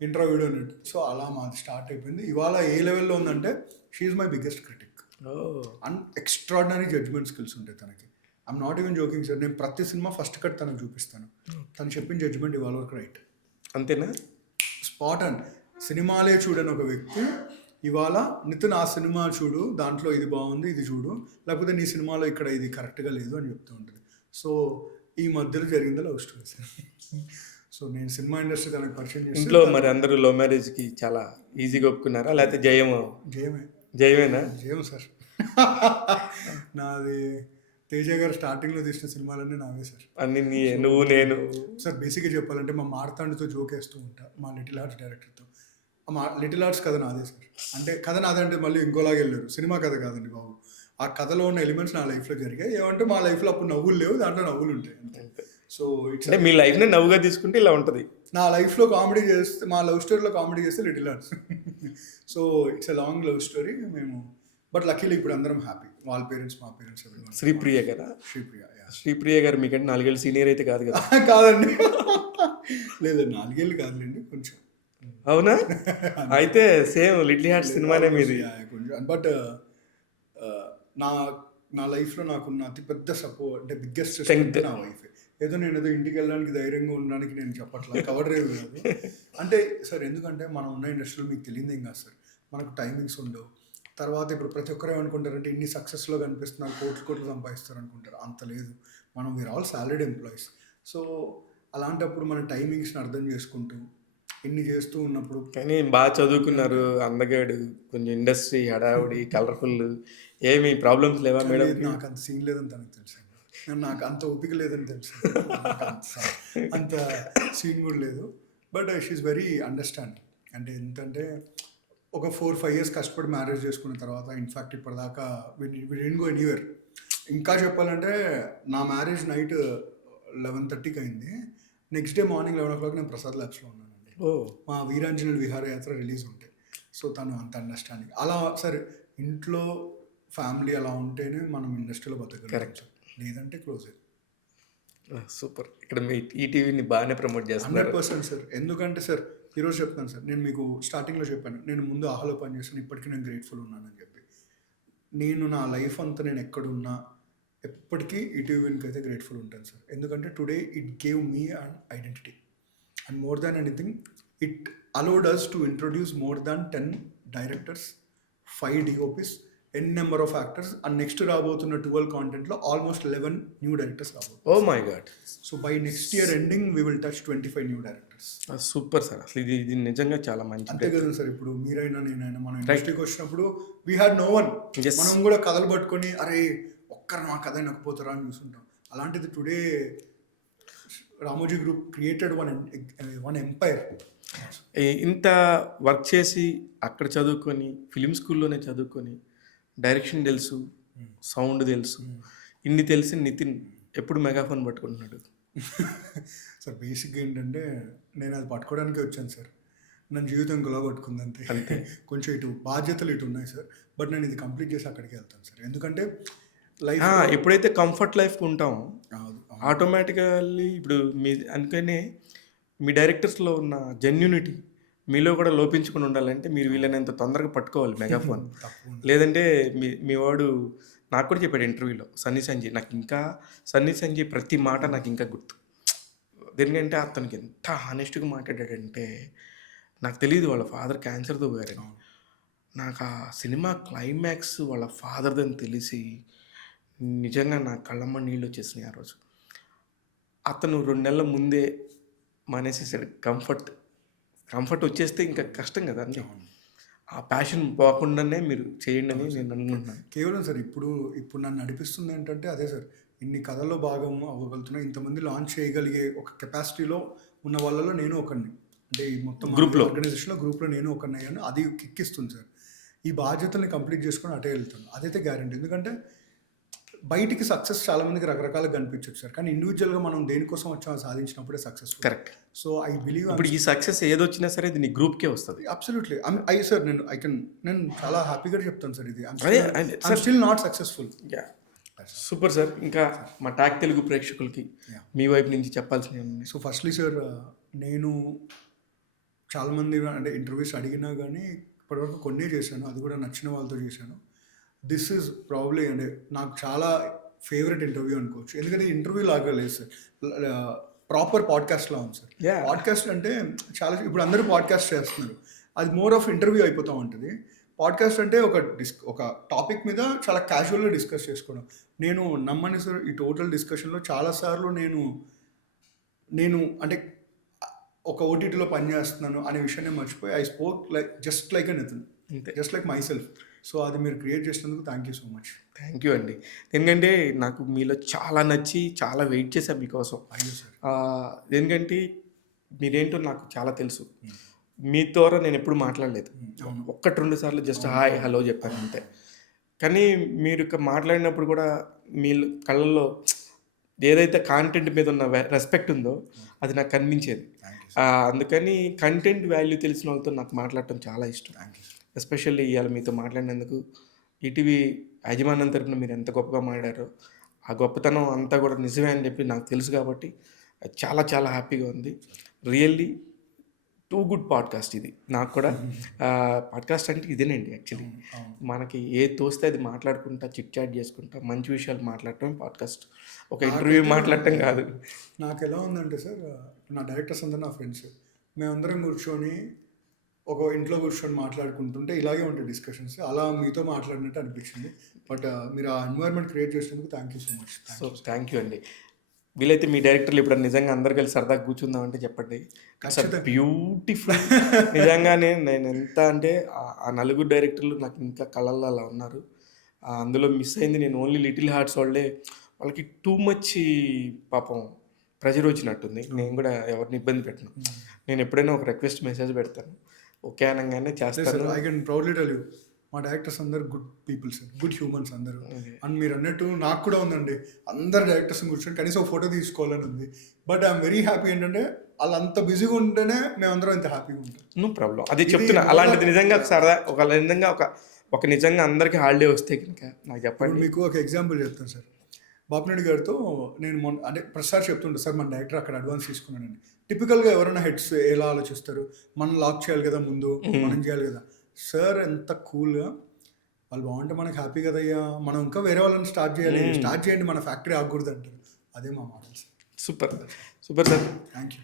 ఇంట్రో వీడియో అన్నట్టు. సో అలా మాది స్టార్ట్ అయిపోయింది. ఇవాళ ఏ లెవెల్లో ఉందంటే she's my biggest critic. And extraordinary judgement skills ఉంటాయి తనకి. I'm not even joking sir. నేను ప్రతి సినిమా ఫస్ట్ కట్ తనకు చూపిస్తాను. తను చెప్పిన జడ్జ్మెంట్ ఇవాళ వరకు రైట్. అంతేనా? స్పాట్ అండ్ సినిమాలే చూడని ఒక వ్యక్తి ఇవాళ నితిన్ ఆ సినిమా చూడు, దాంట్లో ఇది బాగుంది, ఇది చూడు, లేకపోతే నీ సినిమాలో ఇక్కడ ఇది కరెక్ట్గా లేదు అని చెప్తూ ఉంటుంది. సో ఈ మధ్యలో జరిగిందో లవ్ స్టోరీ సార్. సో నేను సినిమా ఇండస్ట్రీ తనకు పరిచయం చేసి. ఇంట్లో మరి అందరూ లవ్ మ్యారేజ్కి చాలా ఈజీగా ఒప్పుకున్నారా, లేకపోతే జయమేనా? జయం సార్. నాది తేజ గారు స్టార్టింగ్లో తీసిన సినిమాలన్నీ నావే సార్. అన్ని నువ్వు నేను సార్. బేసిక్గా చెప్పాలంటే మా మార్తాండ్తో జోక్ వేస్తూ ఉంటా, మా లిటిల్ ఆర్ట్స్ డైరెక్టర్తో. మా లిటిల్ ఆర్ట్స్ కథ నాదే సార్. అంటే కథ నాదే అంటే మళ్ళీ ఇంకోలాగా వెళ్ళారు. సినిమా కథ కాదండి బాబు. ఆ కథలో ఉన్న ఎలిమెంట్స్ నా లైఫ్లో జరిగాయి. ఏమంటే మా లైఫ్లో అప్పుడు నవ్వులు లేవు, దాంట్లో నవ్వులు ఉంటాయి అంతే. సో అంటే మీ లైఫ్ని నవ్వుగా తీసుకుంటే ఇలా ఉంటుంది. నా లైఫ్లో కామెడీ చేస్తే, మా లవ్ స్టోరీలో కామెడీ చేస్తే little arts. So it's a long love story. మేము బట్ లక్కీలీ ఇప్పుడు అందరం హ్యాపీ. వాళ్ళ పేరెంట్స్, మా పేరెంట్స్. శ్రీప్రియ కదా? శ్రీప్రియ గారు మీకంటే 4 ఏళ్ళు సీనియర్ అయితే కాదు కదా? కాదండి, లేదు 4 ఏళ్ళు కాదులేండి, కొంచెం. అవునా? అయితే సేమ్ లిటిల్ హార్ట్స్ సినిమానే మీది. బట్ నా లైఫ్లో నాకున్న అతిపెద్ద సపోర్ట్ అంటే బిగ్గెస్ట్ స్ట్రెంగ్త్ నా వైఫ్. ఏదో ఇంటికి వెళ్ళడానికి ధైర్యంగా ఉండడానికి నేను చెప్పట్లేదు, కవర్ డ్రైవ్ కాదు. అంటే సార్ ఎందుకంటే మనం ఉన్న ఇండస్ట్రీలో మీకు తెలియదు ఏం కాదు సార్, మనకు టైమింగ్స్ ఉండవు. తర్వాత ఇప్పుడు ప్రతి ఒక్కరు ఏమనుకుంటారంటే ఇన్ని సక్సెస్లో కనిపిస్తున్నారు, కోట్లు సంపాదిస్తారు అనుకుంటారు. అంత లేదు. మనం we are all salaried employees. So అలాంటప్పుడు మన టైమింగ్స్ని అర్థం చేసుకుంటూ ఇన్ని చేస్తూ ఉన్నప్పుడు. కానీ బాగా చదువుకున్నారు, అందగాడు, కొంచెం ఇండస్ట్రీ హడావుడి, కలర్ఫుల్, ఏమి ప్రాబ్లమ్స్ లేవా మేడం? నాకు అంత సీన్ లేదని తనకు తెలుసు, నాకు అంత ఓపిక లేదని తెలుసు, అంత సీన్ కూడా లేదు. But she's very understanding. అంటే ఎంతంటే ఒక 4-5 years కష్టపడి మ్యారేజ్ చేసుకున్న తర్వాత ఇన్ఫ్యాక్ట్ ఇప్పటిదాకా వి డిడ్ంట్ గో ఎనీవేర్. ఇంకా చెప్పాలంటే నా మ్యారేజ్ నైట్ 11:30కి అయింది. నెక్స్ట్ డే మార్నింగ్ 11 నేను ప్రసాద్ ల్యాబ్స్లో ఉన్నానండి. ఓ మా వీరాంజనేయుల విహారయాత్ర రిలీజ్ ఉంటాయి. సో తను అంత అండర్స్టాండింగ్. అలా సరే ఇంట్లో ఫ్యామిలీ అలా ఉంటేనే మనం ఇండస్ట్రీలో బతకగలుగుతాం Correct. సార్. లేదంటే క్లోజ్. సూపర్. ఇక్కడ మీ ఈటీవీని బాగానే ప్రమోట్ చేస్తున్నారు. 100% సార్. ఎందుకంటే సార్ ఈరోజు చెప్తాను సార్, నేను మీకు స్టార్టింగ్లో చెప్పాను, నేను ముందు ఆహాలో పనిచేస్తాను, ఇప్పటికీ నేను గ్రేట్ఫుల్ ఉన్నానని చెప్పి. నేను నా లైఫ్ అంతా నేను ఎక్కడున్నా ఎప్పటికీ ఈటీవీకి అయితే గ్రేట్ఫుల్ ఉంటాను సార్. ఎందుకంటే today it gave me an identity and more than anything it allowed us to introduce more than 10 directors, 5 DOPs, n number of actors and next రాబోతున్న 12 కాంటెంట్లో ఆల్మోస్ట్ 11 న్యూ డైరెక్టర్స్ రాబోతున్నారు. Oh my god. So by next year ending we will touch 25 new directors. Super sir. అసలు ఇది నిజంగా చాలా మంచి. అంతే కదా సార్. ఇప్పుడు మీరైనా నేనైనా మన ఇండస్ట్రీకి వచ్చినప్పుడు we had no one. Yes. మనం కూడా కథలు పట్టుకొని అరే ఒక్కరు మా కథ నక్కపోతారా అని చూస్తుంటాం. అలాంటిది today Ramoji group created one empire. ఇంత వర్క్ చేసి అక్కడ చదువుకొని ఫిలిం స్కూల్లోనే చదువుకొని డైరెక్షన్ తెలుసు, సౌండ్ తెలుసు, ఇన్ని తెలిసి నితిన్ ఎప్పుడు మెగాఫోన్ పట్టుకుంటున్నాడు? సార్ బేసిక్గా ఏంటంటే నేను అది పట్టుకోవడానికే వచ్చాను సార్. నన్ను జీవితం గులా పట్టుకుంది అంతే. అంతే. కొంచెం ఇటు బాధ్యతలు ఇటు ఉన్నాయి సార్. బట్ నేను ఇది కంప్లీట్ చేసి అక్కడికి వెళ్తాను సార్. ఎందుకంటే లైఫ్ ఎప్పుడైతే కంఫర్ట్ లైఫ్కి ఉంటామో ఆటోమేటికల్లీ ఇప్పుడు మీ అందుకనే మీ డైరెక్టర్స్లో ఉన్న జెన్యూనిటీ మీలో కూడా లోపించుకుని ఉండాలంటే మీరు వీళ్ళనంత తొందరగా పట్టుకోవాలి మెగాఫోన్. లేదంటే మీ వాడు నాకు కూడా చెప్పాడు ఇంటర్వ్యూలో, సన్నీ సంజయ్ ప్రతి మాట నాకు ఇంకా గుర్తు. దేనికంటే అతనికి ఎంత హానెస్ట్గా మాట్లాడాడంటే, నాకు తెలియదు వాళ్ళ ఫాదర్ క్యాన్సర్తో పోయారని. నాకు ఆ సినిమా క్లైమాక్స్ వాళ్ళ ఫాదర్దని తెలిసి నిజంగా నా కళ్ళమ్మ నీళ్ళు వచ్చేసినాయి ఆ రోజు. అతను 2 నెలల ముందే మానేసేసాడు. కంఫర్ట్ వచ్చేస్తే ఇంకా కష్టం కదా అన్నీ. ఆ ప్యాషన్ పోకుండానే మీరు చేయండి అని నేను అనుకుంటున్నాను. కేవలం సార్ ఇప్పుడు నన్ను నడిపిస్తుంది ఏంటంటే అదే సార్, ఇన్ని కథల్లో భాగం అవ్వగలుగుతున్నా, ఇంతమంది లాంచ్ చేయగలిగే ఒక కెపాసిటీలో ఉన్న వాళ్ళలో నేను ఒకరిని. అంటే ఈ మొత్తం గ్రూప్లో ఆర్గనైజేషన్లో గ్రూప్లో నేను ఒకరిని అయ్యాను. అది కిక్కిస్తుంది సార్. ఈ బాధ్యతల్ని కంప్లీట్ చేసుకొని అటే వెళ్తాను. అదైతే గ్యారెంటీ. ఎందుకంటే బయటికి సక్సెస్ చాలా మందికి రకరకాలుగా కనిపించవచ్చు సార్, కానీ ఇండివిజువల్గా మనం దేనికోసం వచ్చామో సాధించినప్పుడే success. Correct. So I believe ఇప్పుడు ఈ సక్సెస్ ఏదొచ్చినా సరే ఇది నీ గ్రూప్కే వస్తుంది. అబ్సల్యూట్లీ. సార్ నేను చాలా హ్యాపీగా చెప్తాను సార్, ఇది అదే still not successful. Super sir. ఇంకా మా టాక్ తెలుగు ప్రేక్షకులకి మీ వైపు నుంచి చెప్పాల్సినవి. సో ఫస్ట్లీ సార్, నేను చాలామంది అంటే ఇంటర్వ్యూస్ అడిగినా కానీ ఇప్పటివరకు కొన్నే చేశాను, అది కూడా నచ్చిన వాళ్ళతో చేశాను. దిస్ ఈజ్ ప్రాబ్లీ అంటే నాకు చాలా ఫేవరెట్ ఇంటర్వ్యూ అనుకోవచ్చు. ఎందుకంటే ఇంటర్వ్యూ లాగా లేదు సార్, ప్రాపర్ పాడ్కాస్ట్లా ఉంది సార్. పాడ్కాస్ట్ అంటే చాలా ఇప్పుడు అందరూ పాడ్కాస్ట్ చేస్తున్నారు, అది మోర్ ఆఫ్ ఇంటర్వ్యూ అయిపోతూ ఉంటుంది. పాడ్కాస్ట్ అంటే ఒక టాపిక్ మీద చాలా క్యాజువల్గా డిస్కస్ చేసుకోవడం. నేను నమ్మని సార్, ఈ టోటల్ డిస్కషన్లో చాలాసార్లు నేను అంటే ఒక ఓటీటీలో పనిచేస్తున్నాను అనే విషయాన్ని మర్చిపోయి I spoke just like my self. So అది మీరు క్రియేట్ చేసినందుకు thank you so much. Thank you అండి. ఎందుకంటే నాకు మీలో చాలా నచ్చి చాలా వెయిట్ చేశాను మీకోసం. అయ్యో సార్. ఎందుకంటే మీరేంటో నాకు చాలా తెలుసు. మీ ద్వారా నేను ఎప్పుడు మాట్లాడలేదు, 1-2 సార్లు జస్ట్ హాయ్ హలో చెప్పాను అంతే. కానీ మీరు మాట్లాడినప్పుడు కూడా మీ కళ్ళల్లో ఏదైతే కాంటెంట్ మీద ఉన్న రెస్పెక్ట్ ఉందో అది నాకు కనిపించేది. అందుకని కంటెంట్ వాల్యూ తెలిసిన వాళ్ళతో నాకు మాట్లాడటం చాలా ఇష్టం. ఎస్పెషల్లీ ఇవాళ మీతో మాట్లాడినందుకు ఈటీవీ యాజమాన్యం తరపున మీరు ఎంత గొప్పగా మాట్లాడారో ఆ గొప్పతనం అంతా కూడా నిజమే అని చెప్పి నాకు తెలుసు కాబట్టి చాలా చాలా హ్యాపీగా ఉంది. రియల్లీ టూ గుడ్ పాడ్కాస్ట్ ఇది. నాకు కూడా పాడ్కాస్ట్ అంటే ఇదేనండి యాక్చువల్లీ. మనకి ఏ తోస్తే అది మాట్లాడుకుంటా చిట్ చాట్ చేసుకుంటా మంచి విషయాలు మాట్లాడటం పాడ్కాస్ట్, ఒక ఇంటర్వ్యూ మాట్లాడటం కాదు. నాకు ఎలా ఉందంటే సార్, నా డైరెక్టర్స్ అందరూ నా ఫ్రెండ్స్, మేమందరం కూర్చొని ఒక ఇంట్లో కూర్చొని మాట్లాడుకుంటుంటే ఇలాగే ఉంటాయి డిస్కషన్స్. అలా మీతో మాట్లాడినట్టు అనిపించింది. బట్ మీరు ఆ ఎన్వైర్న్మెంట్ క్రియేట్ చేసినందుకు thank you so much. So thank you అండి. వీలైతే మీ డైరెక్టర్లు ఇప్పుడు నిజంగా అందరు కలిసి సరదాగా కూర్చుందాం అంటే చెప్పండి. బ్యూటిఫుల్. నిజంగానే నేను ఎంత అంటే ఆ 4 డైరెక్టర్లు నాకు ఇంకా కళల్లో అలా ఉన్నారు. అందులో మిస్ అయింది నేను ఓన్లీ లిటిల్ హార్ట్స్ వాళ్ళకి టూ మచ్ పాపం ప్రెజర్ వచ్చినట్టుంది. నేను కూడా ఎవరిని ఇబ్బంది పెట్టను. నేను ఎప్పుడైనా ఒక రిక్వెస్ట్ మెసేజ్ పెడతాను, ఓకే అనగానే చేస్తాను. I can proudly tell you, మా డైరెక్టర్స్ అందరు గుడ్ పీపుల్స్, గుడ్ హ్యూమన్స్ అందరూ. Okay. అండ్ మీరు అన్నట్టు నాకు కూడా ఉందండి, అందరు డైరెక్టర్స్ని కూర్చొని కనీసం ఒక ఫోటో తీసుకోవాలని ఉంది. బట్ ఐఎమ్ వెరీ హ్యాపీ ఏంటంటే వాళ్ళు అంత బిజీగా ఉంటేనే మేమందరం ఇంత హ్యాపీగా ఉంటాం. నో ప్రాబ్లం, అది చెప్తున్నా. అలాంటిది నిజంగా ఒక సరదా, ఒక నిజంగా ఒక నిజంగా అందరికీ హాలిడే వస్తే కనుక నాకు చెప్పండి. మీకు ఒక ఎగ్జాంపుల్ చెప్తాను సార్. బాపినేని గారితో నేను అంటే ప్రతిసారి చెప్తుంటా సార్, మన డైరెక్టర్ అక్కడ అడ్వాన్స్ తీసుకున్నానని. టిపికల్గా ఎవరైనా హెడ్స్ ఎలా ఆలోచిస్తారు, మనం లాక్ చేయాలి కదా ముందు, మనం చేయాలి కదా. సార్ ఎంత కూల్గా, వాళ్ళు బాగుంటే మనకు హ్యాపీ కదయ్యా, మనం ఇంకా వేరే వాళ్ళని స్టార్ట్ చేయాలి, స్టార్ట్ చేయండి, మన ఫ్యాక్టరీ ఆగకూడదు అంటారు. అదే మా model sir. Super super sir, thank you.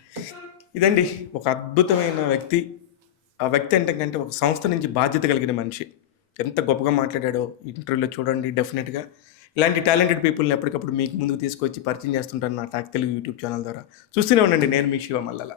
ఇదండి ఒక అద్భుతమైన వ్యక్తి. ఆ వ్యక్తి ఏంటంటే ఒక సంస్థ నుంచి బాధ్యత కలిగిన మనిషి. ఎంత గొప్పగా మాట్లాడాడో ఇంటర్వ్యూలో చూడండి. డెఫినెట్గా ఇలాంటి టాలెంటెడ్ పీపుల్ని ఎప్పటికప్పుడు మీకు ముందుకు తీసుకొచ్చి పరిచయం చేస్తుంటాను నా టాక్ తెలుగు యూట్యూబ్ ఛానల్ ద్వారా. చూస్తూనే ఉండండి. నేను మీ శివ మల్లల.